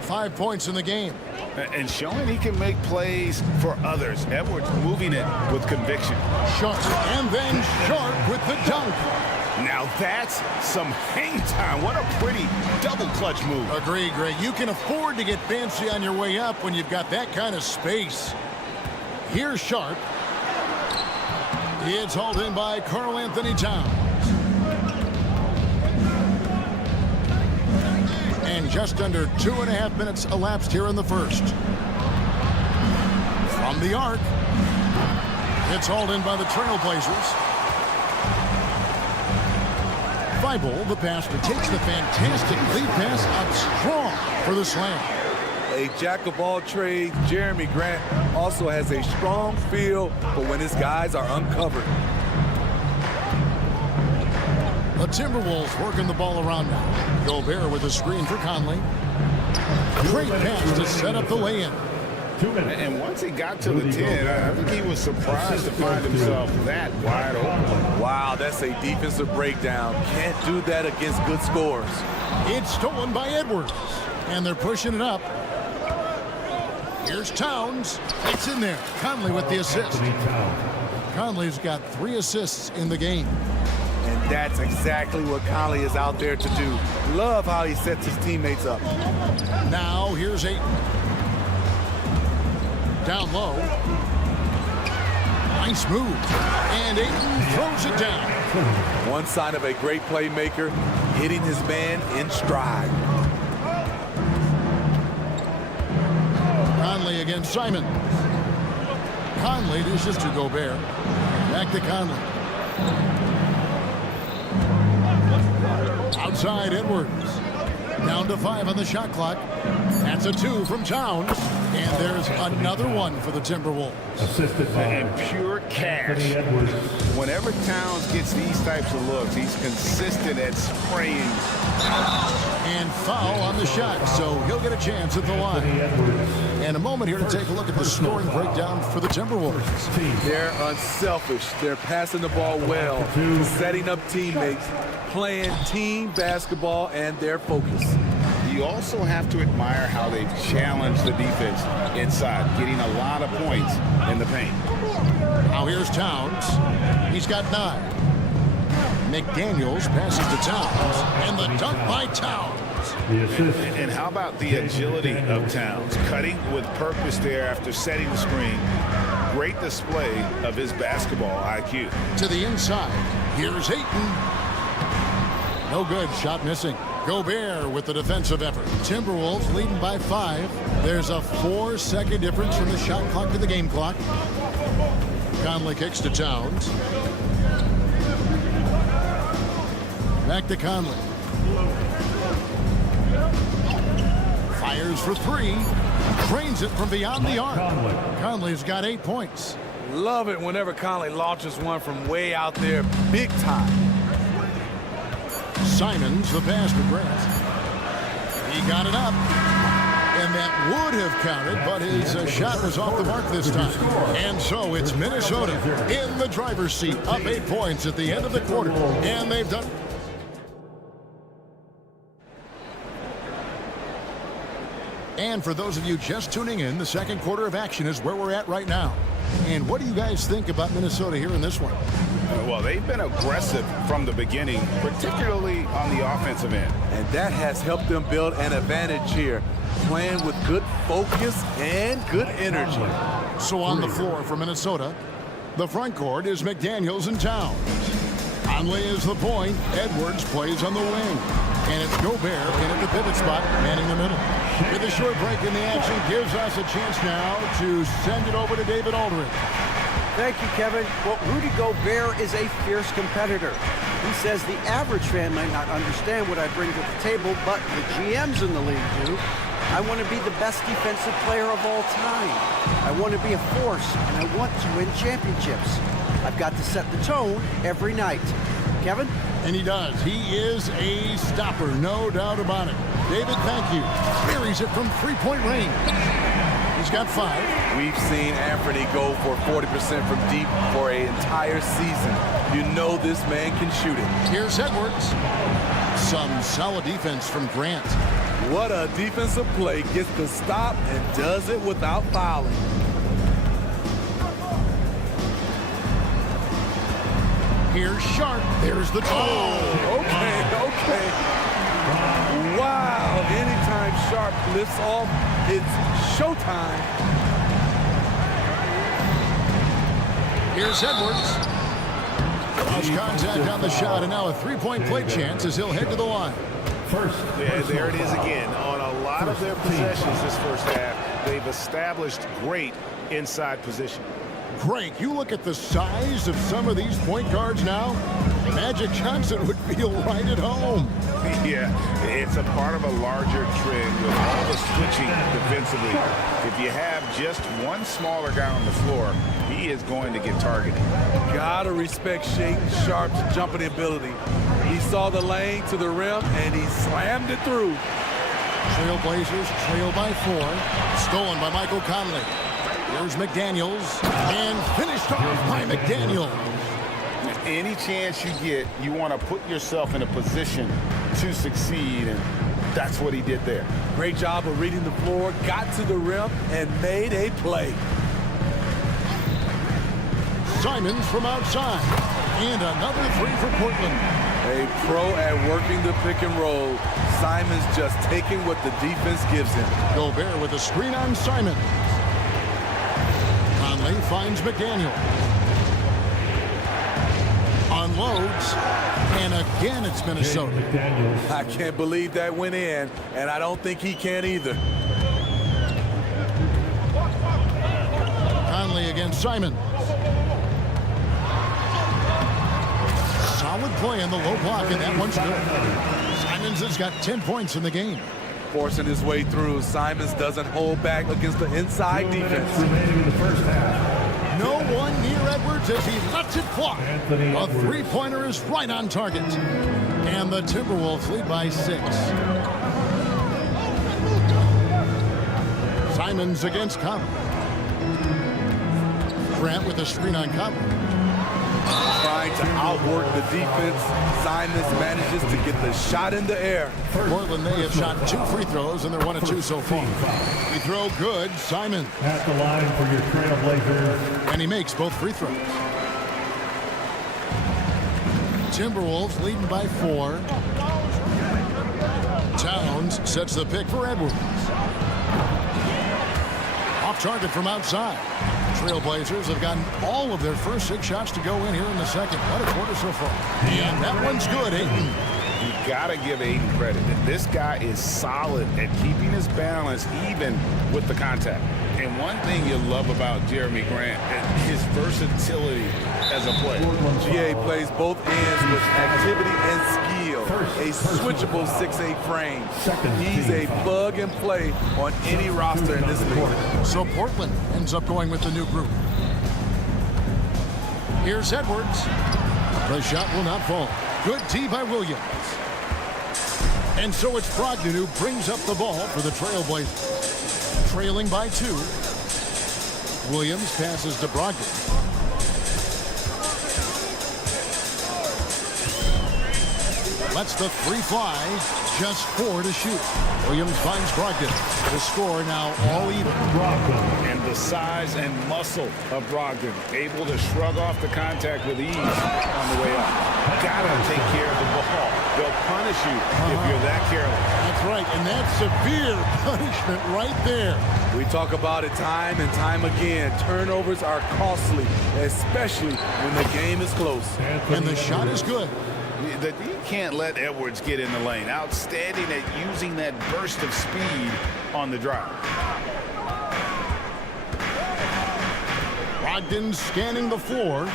5 points in the game. And showing he can make plays for others. Edwards moving it with conviction. Sharp. And then Sharp with the dunk. Now that's some hang time. What a pretty double clutch move. Agree, Greg. You can afford to get fancy on your way up when you've got that kind of space. Here's Sharp. It's hauled in by Karl Anthony Towns. And just under 2.5 minutes elapsed here in the first. From the arc. It's hauled in by the Trailblazers. Thibault, the passer, takes the fantastic lead pass up strong for the slam. A jack of all trades, Jeremy Grant also has a strong feel for when his guys are uncovered. The Timberwolves working the ball around now. Gobert with a screen for Conley. Great pass to set up the lay-in. And once he got to the 10, I think he was surprised to find himself that wide open. Wow, that's a defensive breakdown. Can't do that against good scores. It's stolen by Edwards. And they're pushing it up. Here's Towns. It's in there. Conley with the assist. Conley's got 3 assists in the game. And that's exactly what Conley is out there to do. Love how he sets his teammates up. Now here's Ayton. Down low. Nice move. And Ayton throws it down. One sign of a great playmaker, hitting his man in stride. Conley against Simon. Conley dishes to Gobert. Back to Conley. Outside Edwards. Down to 5 on the shot clock. That's a 2 from Towns. And there's another one for the Timberwolves. Assisted by And pure cash. Whenever Towns gets these types of looks, he's consistent at spraying. And foul on the shot, so he'll get a chance at the line. And a moment here to take a look at the scoring breakdown for the Timberwolves. They're unselfish. They're passing the ball well, setting up teammates, playing team basketball, and their focus. You also have to admire how they've challenged the defense inside, getting a lot of points in the paint. Now here's Towns. He's got 9. McDaniels passes to Towns. And the dunk by Towns. And how about the agility of Towns? Cutting with purpose there after setting the screen. Great display of his basketball IQ. To the inside. Here's Ayton. No good. Shot missing. Gobert with the defensive effort. Timberwolves leading by 5. There's a 4-second difference from the shot clock to the game clock. Conley kicks to Towns. Back to Conley. Fires for 3. Drains it from beyond the arc. Conley's got 8 points. Love it whenever Conley launches one from way out there, big time. Simons the pass to Grant. He got it up. And that would have counted, but his shot was off the mark this time. And so it's Minnesota in the driver's seat, up 8 points at the end of the quarter. And they've done... And for those of you just tuning in, the second quarter of action is where we're at right now. And what do you guys think about Minnesota here in this one? Well, they've been aggressive from the beginning, particularly on the offensive end. And that has helped them build an advantage here, playing with good focus and good energy. So on the floor for Minnesota, the front court is McDaniels and Towns. Conley is the point. Edwards plays on the wing. And it's Gobert in at the pivot spot, manning the middle. With a short break in the action, gives us a chance now to send it over to David Aldridge. Thank you, Kevin. Well, Rudy Gobert is a fierce competitor. He says the average fan might not understand what I bring to the table, but the GMs in the league do. I want to be the best defensive player of all time. I want to be a force, and I want to win championships. I've got to set the tone every night. Kevin? And he does. He is a stopper, no doubt about it. David, thank you. Buries it from three-point range. He's got 5. We've seen Anthony go for 40% from deep for an entire season. You know this man can shoot it. Here's Edwards. Some solid defense from Grant. What a defensive play. Gets the stop and does it without fouling. Here's Sharp. There's the Okay. Wow. Anytime Sharp lifts off, it's showtime. Here's Edwards. Lost contact on the shot, and now a three-point play chance as he'll head to the line. There it is again. On a lot of their possessions this first half, they've established great inside position. Greg, you look at the size of some of these point guards now, Magic Johnson would feel right at home. Yeah, it's a part of a larger trend with all the switching defensively. If you have just one smaller guy on the floor, he is going to get targeted. Gotta respect Sharp's jumping ability. He saw the lane to the rim and he slammed it through. Trailblazers trail by 4. Stolen by Michael Conley. Here's McDaniels, and finished off by McDaniels. Any chance you get, you want to put yourself in a position to succeed. And That's what he did there. Great job of reading the floor, got to the rim, and made a play. Simons from outside. And another three for Portland. A pro at working the pick and roll. Simons just taking what the defense gives him. Gobert with a screen on Simons. Conley finds McDaniel. Unloads. And again, it's Minnesota. I can't believe that went in, and I don't think he can either. Conley against Simons. Solid play in the low block, and that one's good. Simons has got 10 points in the game. Forcing his way through, Simons doesn't hold back against the inside defense. Remaining in the first half. No one near Edwards as he lets it fly. A three-pointer is right on target. And the Timberwolves lead by 6. Simons against Conley. Grant with a screen on Conley. Trying to outwork the defense, Simons manages to get the shot in the air. Portland, they have shot 2 free throws, and they're 1 of 2 so far. Free throw good, Simons. At the line for your Trailblazers. And he makes both free throws. Timberwolves leading by 4. Towns sets the pick for Edwards. Off target from outside. Trailblazers have gotten all of their first 6 shots to go in here in the second. What a quarter so far. And that one's good, Ayton. You gotta give Ayton credit. This guy is solid at keeping his balance even with the contact. And one thing you love about Jeremy Grant is his versatility as a player. GA plays both ends with activity and skill. A switchable 6'8" frame. He's a plug and play on any roster in this league. So Portland ends up going with the new group. Here's Edwards. The shot will not fall. Good D by Williams. And so it's Brogdon who brings up the ball for the Trailblazers. Trailing by 2. Williams passes to Brogdon. Lets the 3 fly. Just 4 to shoot. Williams finds Brogdon. The score now all even. And the size and muscle of Brogdon, able to shrug off the contact with ease on the way up. Gotta take care of the ball. They'll punish you if you're that careless. That's right, and that's severe punishment right there. We talk about it time and time again. Turnovers are costly, especially when the game is close. And the shot is good. You can't let Edwards get in the lane. Outstanding at using that burst of speed on the drive. Brogdon scanning the floor.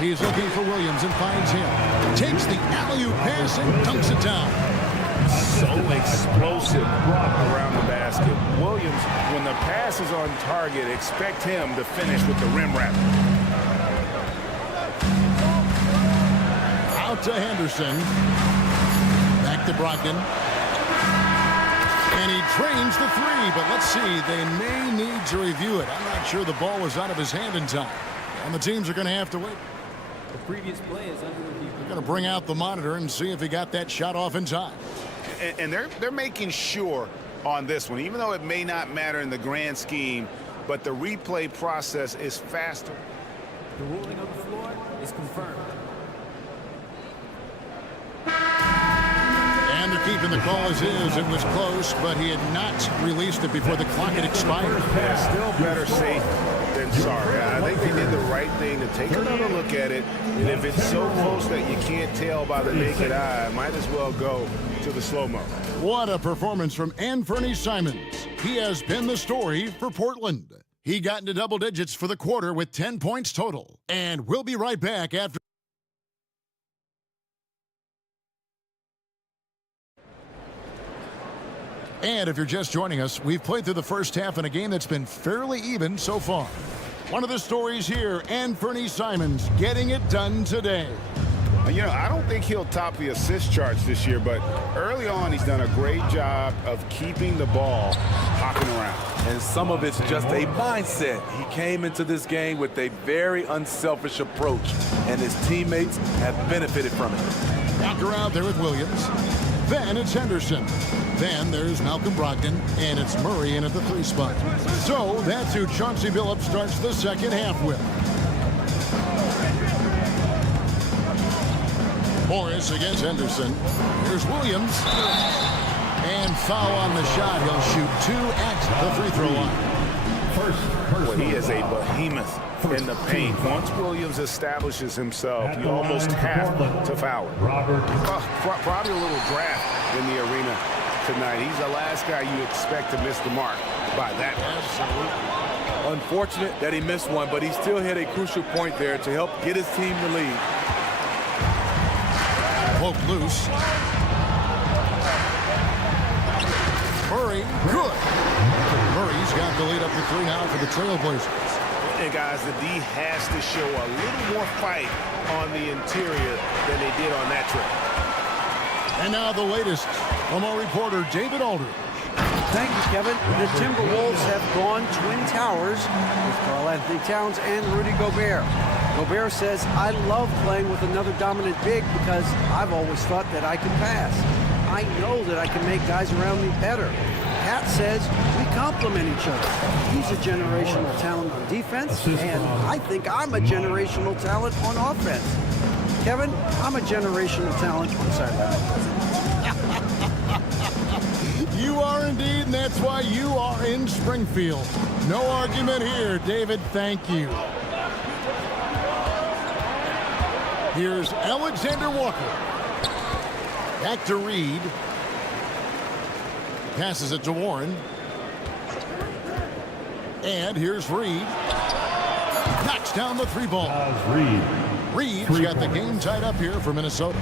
He's looking for Williams and finds him. Takes the alley-oop pass and dunks it down. So explosive around the basket. Williams, when the pass is on target, expect him to finish with the rim wrap. Out to Henderson. Back to Brogdon. And he drains the 3, but let's see. They may need to review it. I'm not sure the ball was out of his hand in time. And the teams are going to have to wait. The previous play is under review. They're going to bring out the monitor and see if he got that shot off in time. And they're making sure on this one, even though it may not matter in the grand scheme, but the replay process is faster. The ruling on the floor is confirmed. And they're keeping the call as is. It was close, but he had not released it before the clock had expired. Yeah, still better safe than sorry. I think they did the right thing to take another look at it. And if it's so close that you can't tell by the naked eye, might as well go to the slow-mo. What a performance from Anthony Simons. He has been the story for Portland. He got into double digits for the quarter with 10 points total. And we'll be right back after. And if you're just joining us, we've played through the first half in a game that's been fairly even so far. One of the stories here, Anthony Simons getting it done today. You know, I don't think he'll top the assist charts this year, but early on he's done a great job of keeping the ball hopping around. And some of it's just a mindset. He came into this game with a very unselfish approach, and his teammates have benefited from it. Walker out there with Williams. Then it's Henderson. Then there's Malcolm Brogdon, and it's Murray in at the 3 spot. So that's who Chauncey Billups starts the second half with. Morris against Henderson. Here's Williams. And foul on the shot. He'll shoot 2 at the free throw line. Well, he is a behemoth in the paint. Once Williams establishes himself, you almost have to foul him. Probably a little draft in the arena tonight. He's the last guy you expect to miss the mark by that much. Unfortunate that he missed one, but he still hit a crucial point there to help get his team the lead. Poke loose. Murray, good. Murray's got the lead up to 3 now for the Trailblazers. And guys, the D has to show a little more fight on the interior than they did on that trip. And now the latest from our reporter, David Aldridge. Thank you, Kevin. The Timberwolves have gone Twin Towers with Karl-Anthony Towns and Rudy Gobert. Gobert says, I love playing with another dominant big because I've always thought that I could pass. I know that I can make guys around me better. Cat says we complement each other. He's a generational talent on defense, and I think I'm a generational talent on offense. Kevin, I'm a generational talent on sideline. You are indeed, and that's why you are in Springfield. No argument here, David. Thank you. Here's Alexander Walker. Back to Reed. Passes it to Warren. And here's Reed. Knocks down the 3 ball. Reed's got the game tied up here for Minnesota.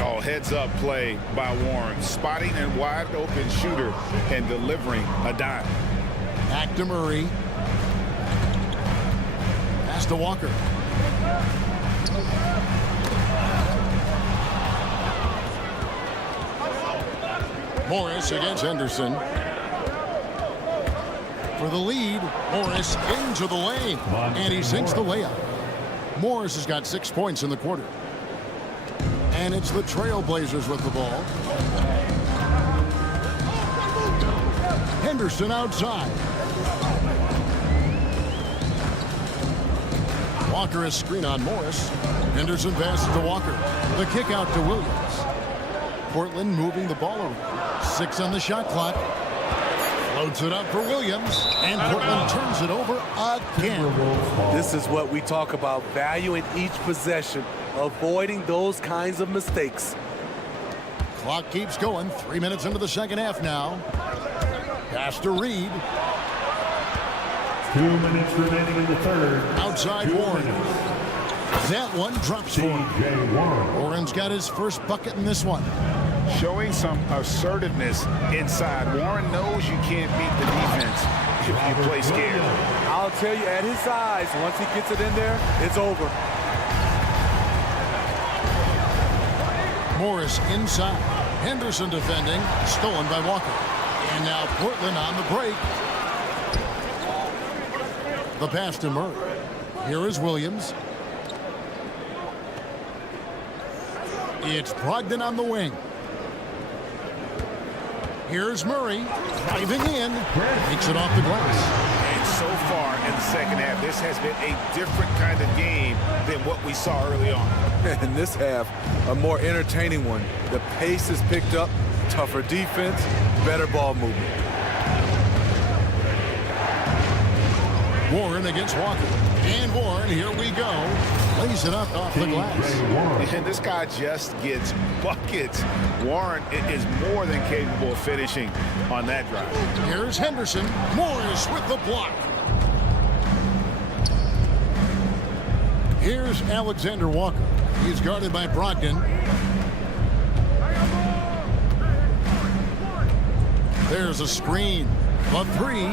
Oh, heads-up play by Warren. Spotting a wide-open shooter and delivering a dime. Back to Murray. Pass to Walker. Morris against Henderson. For the lead, Morris into the lane. And he sinks the layup. Morris has got 6 points in the quarter. And it's the Trailblazers with the ball. Henderson outside. Walker has screen on Morris. Henderson passes to Walker. The kick out to Williams. Portland moving the ball around. 6 on the shot clock. Floats it up for Williams. And Portland turns it over again. This is what we talk about, valuing each possession, avoiding those kinds of mistakes. Clock keeps going. 3 minutes into the second half now. Pass to Reed. 2 minutes remaining in the third. Outside Warren. That one drops for him. Warren's got his first bucket in this one. Showing some assertiveness inside. Warren knows you can't beat the defense if you play scared. I'll tell you, at his size, once he gets it in there, it's over. Morris inside. Henderson defending. Stolen by Walker. And now Portland on the break. The pass to Murray. Here is Williams. It's Brogdon on the wing. Here's Murray. Driving in. Takes it off the glass. And so far in the second half, this has been a different kind of game than what we saw early on. In this half, a more entertaining one. The pace is picked up, tougher defense, better ball movement. Warren against Walker. And Warren, here we go. Lays it up off the glass. And this guy just gets buckets. Warren is more than capable of finishing on that drive. Here's Henderson. Morris with the block. Here's Alexander Walker. He's guarded by Brogdon. There's a screen. The 3.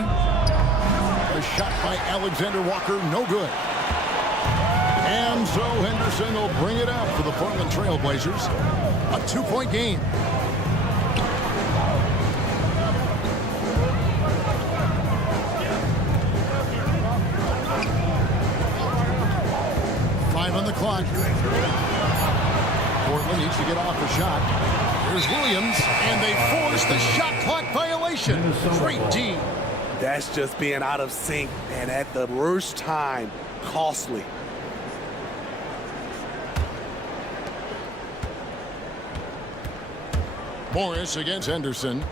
A shot by Alexander Walker, no good. And so Henderson will bring it out for the Portland Trailblazers. A 2-point game. Five on the clock. Portland needs to get off the shot. Here's Williams, and they force the shot clock violation. Great D. That's just being out of sync, and at the worst time, costly. Morris against Henderson.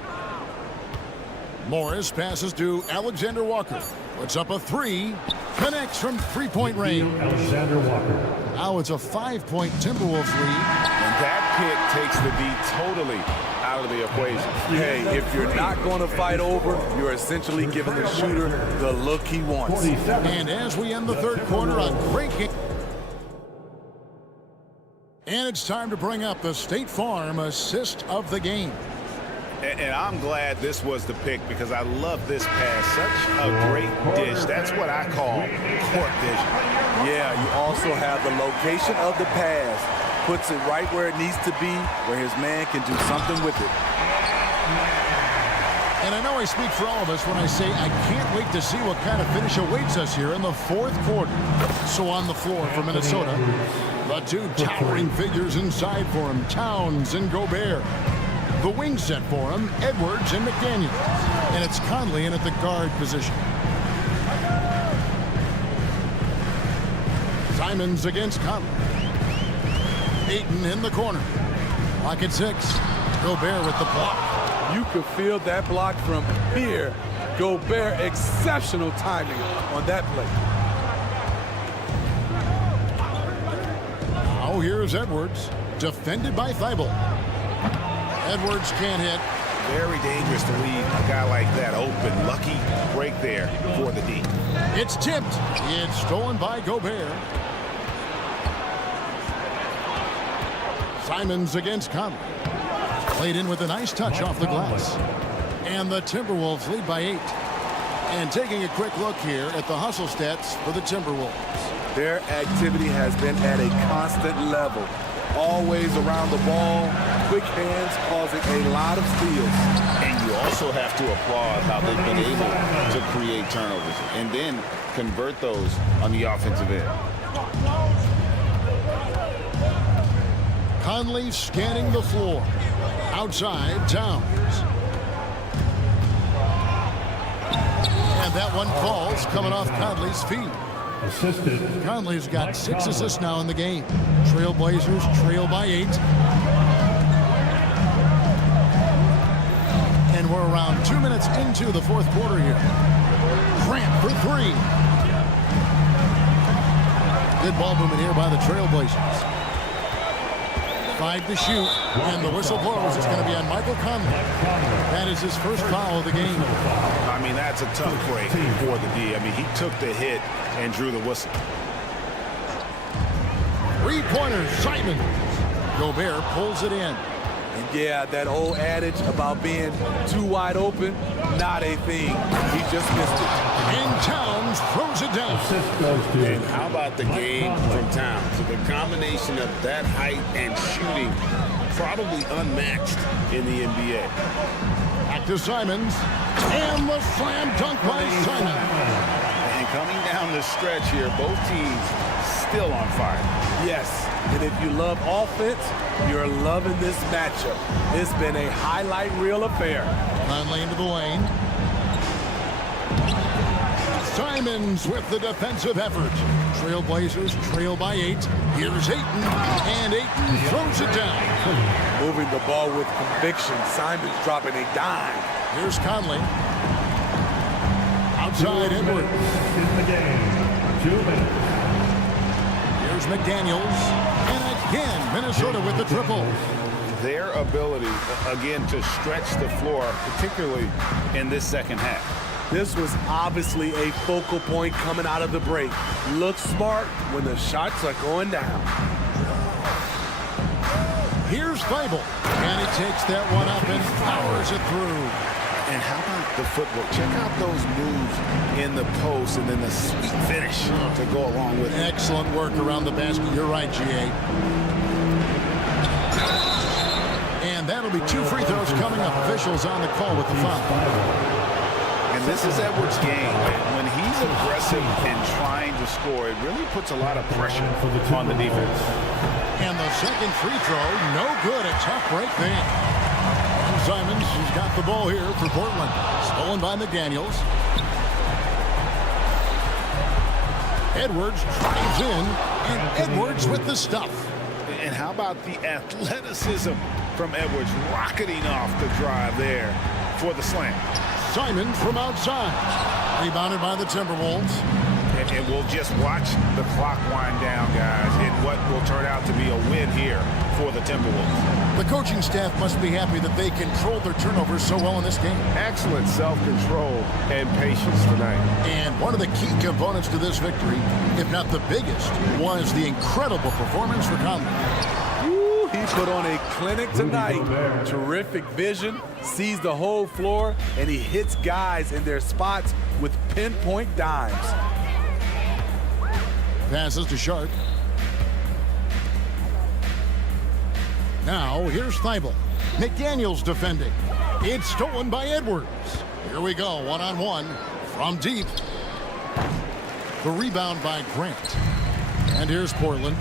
Morris passes to Alexander Walker. Puts up a three. Connects from three-point range. Alexander Walker. Now it's a 5-point Timberwolves lead. And that pick takes the D totally out of the equation. Hey, if you're not going to fight over, you're essentially giving the shooter the look he wants. And as we end the third quarter, a great game. And it's time to bring up the State Farm assist of the game. And I'm glad this was the pick because I love this pass. Such a great dish. That's what I call court vision. Yeah, you also have the location of the pass. Puts it right where it needs to be, where his man can do something with it. And I know I speak for all of us when I say I can't wait to see what kind of finish awaits us here in the fourth quarter. So on the floor for Minnesota, the two towering figures inside for him, Towns and Gobert. The wing set for him, Edwards and McDaniels. And it's Conley in at the guard position. Simons against Conley. Ayton in the corner. Lock at 6. Gobert with the block. You could feel that block from here. Gobert, exceptional timing on that play. Now here's Edwards. Defended by Thibault. Edwards can't hit. Very dangerous to leave a guy like that open. Lucky break there for the D. It's tipped. It's stolen by Gobert. Simons against Conley. Played in with a nice touch off the glass. And the Timberwolves lead by 8. And taking a quick look here at the hustle stats for the Timberwolves. Their activity has been at a constant level. Always around the ball, quick hands causing a lot of steals. And you also have to applaud how they've been able to create turnovers and then convert those on the offensive end. Conley scanning the floor. Outside, Towns. And that one falls coming off Conley's feet. Assisted. Conley's got 6 assists now in the game. Trailblazers trail by 8. And we're around 2 minutes into the fourth quarter here. Grant for 3. Good ball movement here by the Trailblazers. 5 to shoot, and the whistle blows. It's going to be on Michael Conley. That is his first foul of the game. I mean, that's a tough break for the D. I mean, he took the hit and drew the whistle. 3-pointer, Simon. Gobert pulls it in. And yeah, that old adage about being too wide open, not a thing. He just missed it. And Towns throws it down. And how about the game from Towns? So the combination of that height and shooting, probably unmatched in the NBA. Back to Simons. And the slam dunk by Simon. And coming down the stretch here, both teams still on fire. Yes, and if you love offense, you're loving this matchup. It's been a highlight reel affair. Conley into the lane. Simons with the defensive effort. Trailblazers trail by 8. Here's Ayton, and Ayton throws it down. Moving the ball with conviction. Simons dropping a dime. Here's Conley. Outside Edwards. In the game. 2 minutes. Here's McDaniels. And again, Minnesota with the triple. Their ability, again, to stretch the floor, particularly in this second half. This was obviously a focal point coming out of the break. Look smart when the shots are going down. Here's Thibault. And he takes that one up and powers it through. And how about the footwork? Check out those moves in the post and then the sweet finish to go along with it. Excellent work around the basket. You're right, GA. And that'll be 2 free throws coming up. Officials on the call with the foul. And this is Edwards' game. When he's aggressive and trying to score, it really puts a lot of pressure on the defense. And the second free throw, no good. A tough break there. And Simons has got the ball here for Portland. Stolen by McDaniels. Edwards drives in, and Edwards with the stuff. And how about the athleticism from Edwards rocketing off the drive there for the slam. Simons from outside. Rebounded by the Timberwolves. And we'll just watch the clock wind down, guys, in what will turn out to be a win here for the Timberwolves. The coaching staff must be happy that they controlled their turnovers so well in this game. Excellent self-control and patience tonight. And one of the key components to this victory, if not the biggest, was the incredible performance for Conley. He put on a clinic tonight. Terrific vision, sees the whole floor, and he hits guys in their spots with pinpoint dimes. Passes to Sharp. Now, here's Thibault. McDaniels defending. It's stolen by Edwards. Here we go, one-on-one from deep. The rebound by Grant. And here's Portland,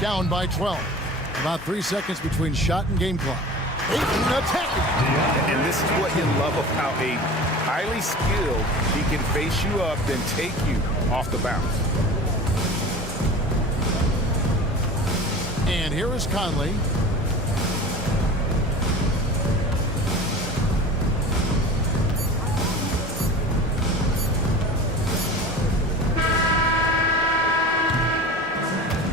down by 12. About 3 seconds between shot and game clock. Ayton attacking. And this is what you love about a highly skilled. He can face you up, then take you off the bounce. And here is Conley.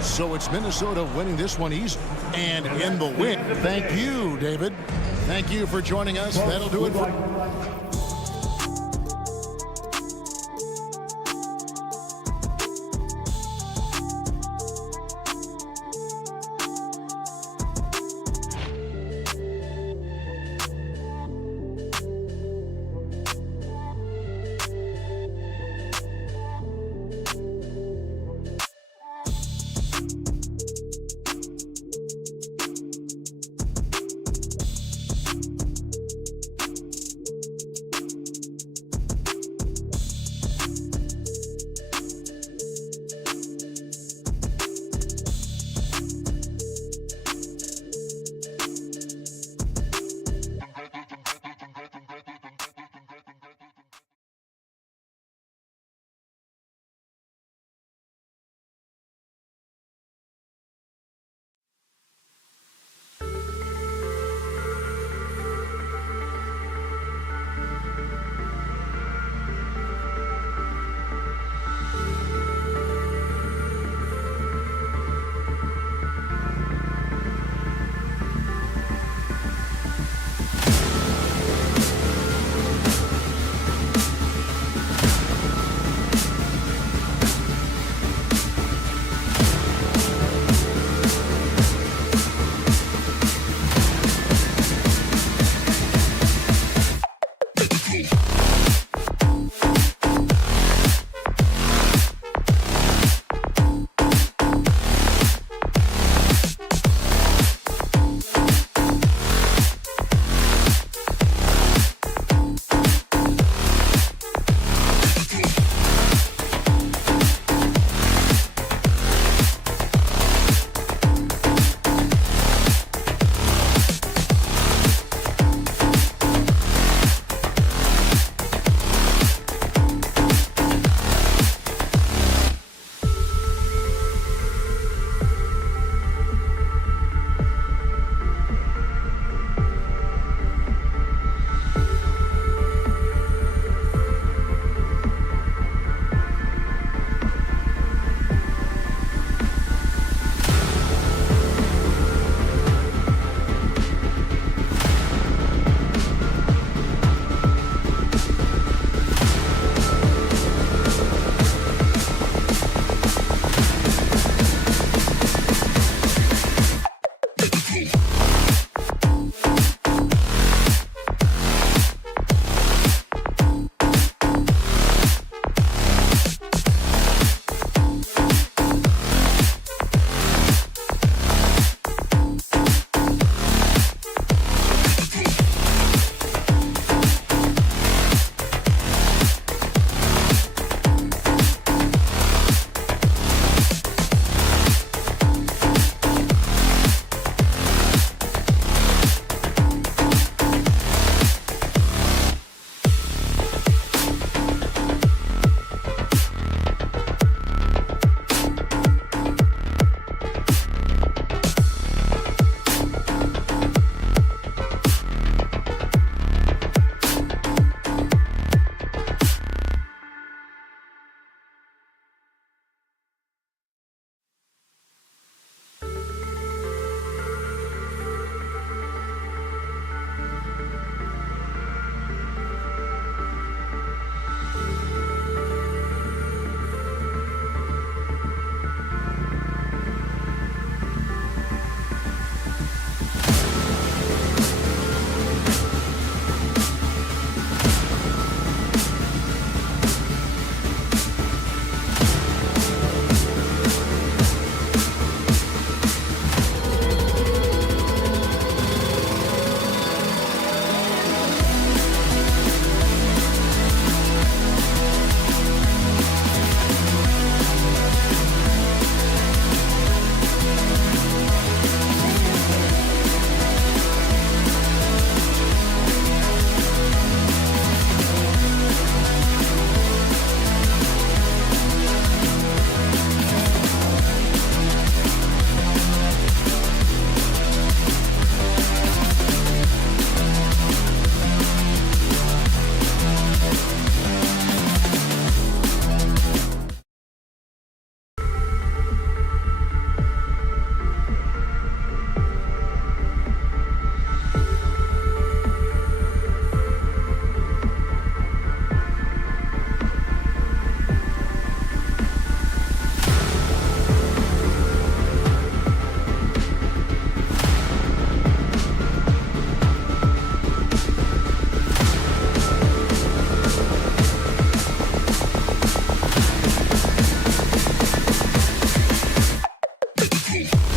So it's Minnesota winning this one easy and in the win. Thank you, David. Thank you for joining us. That'll do it for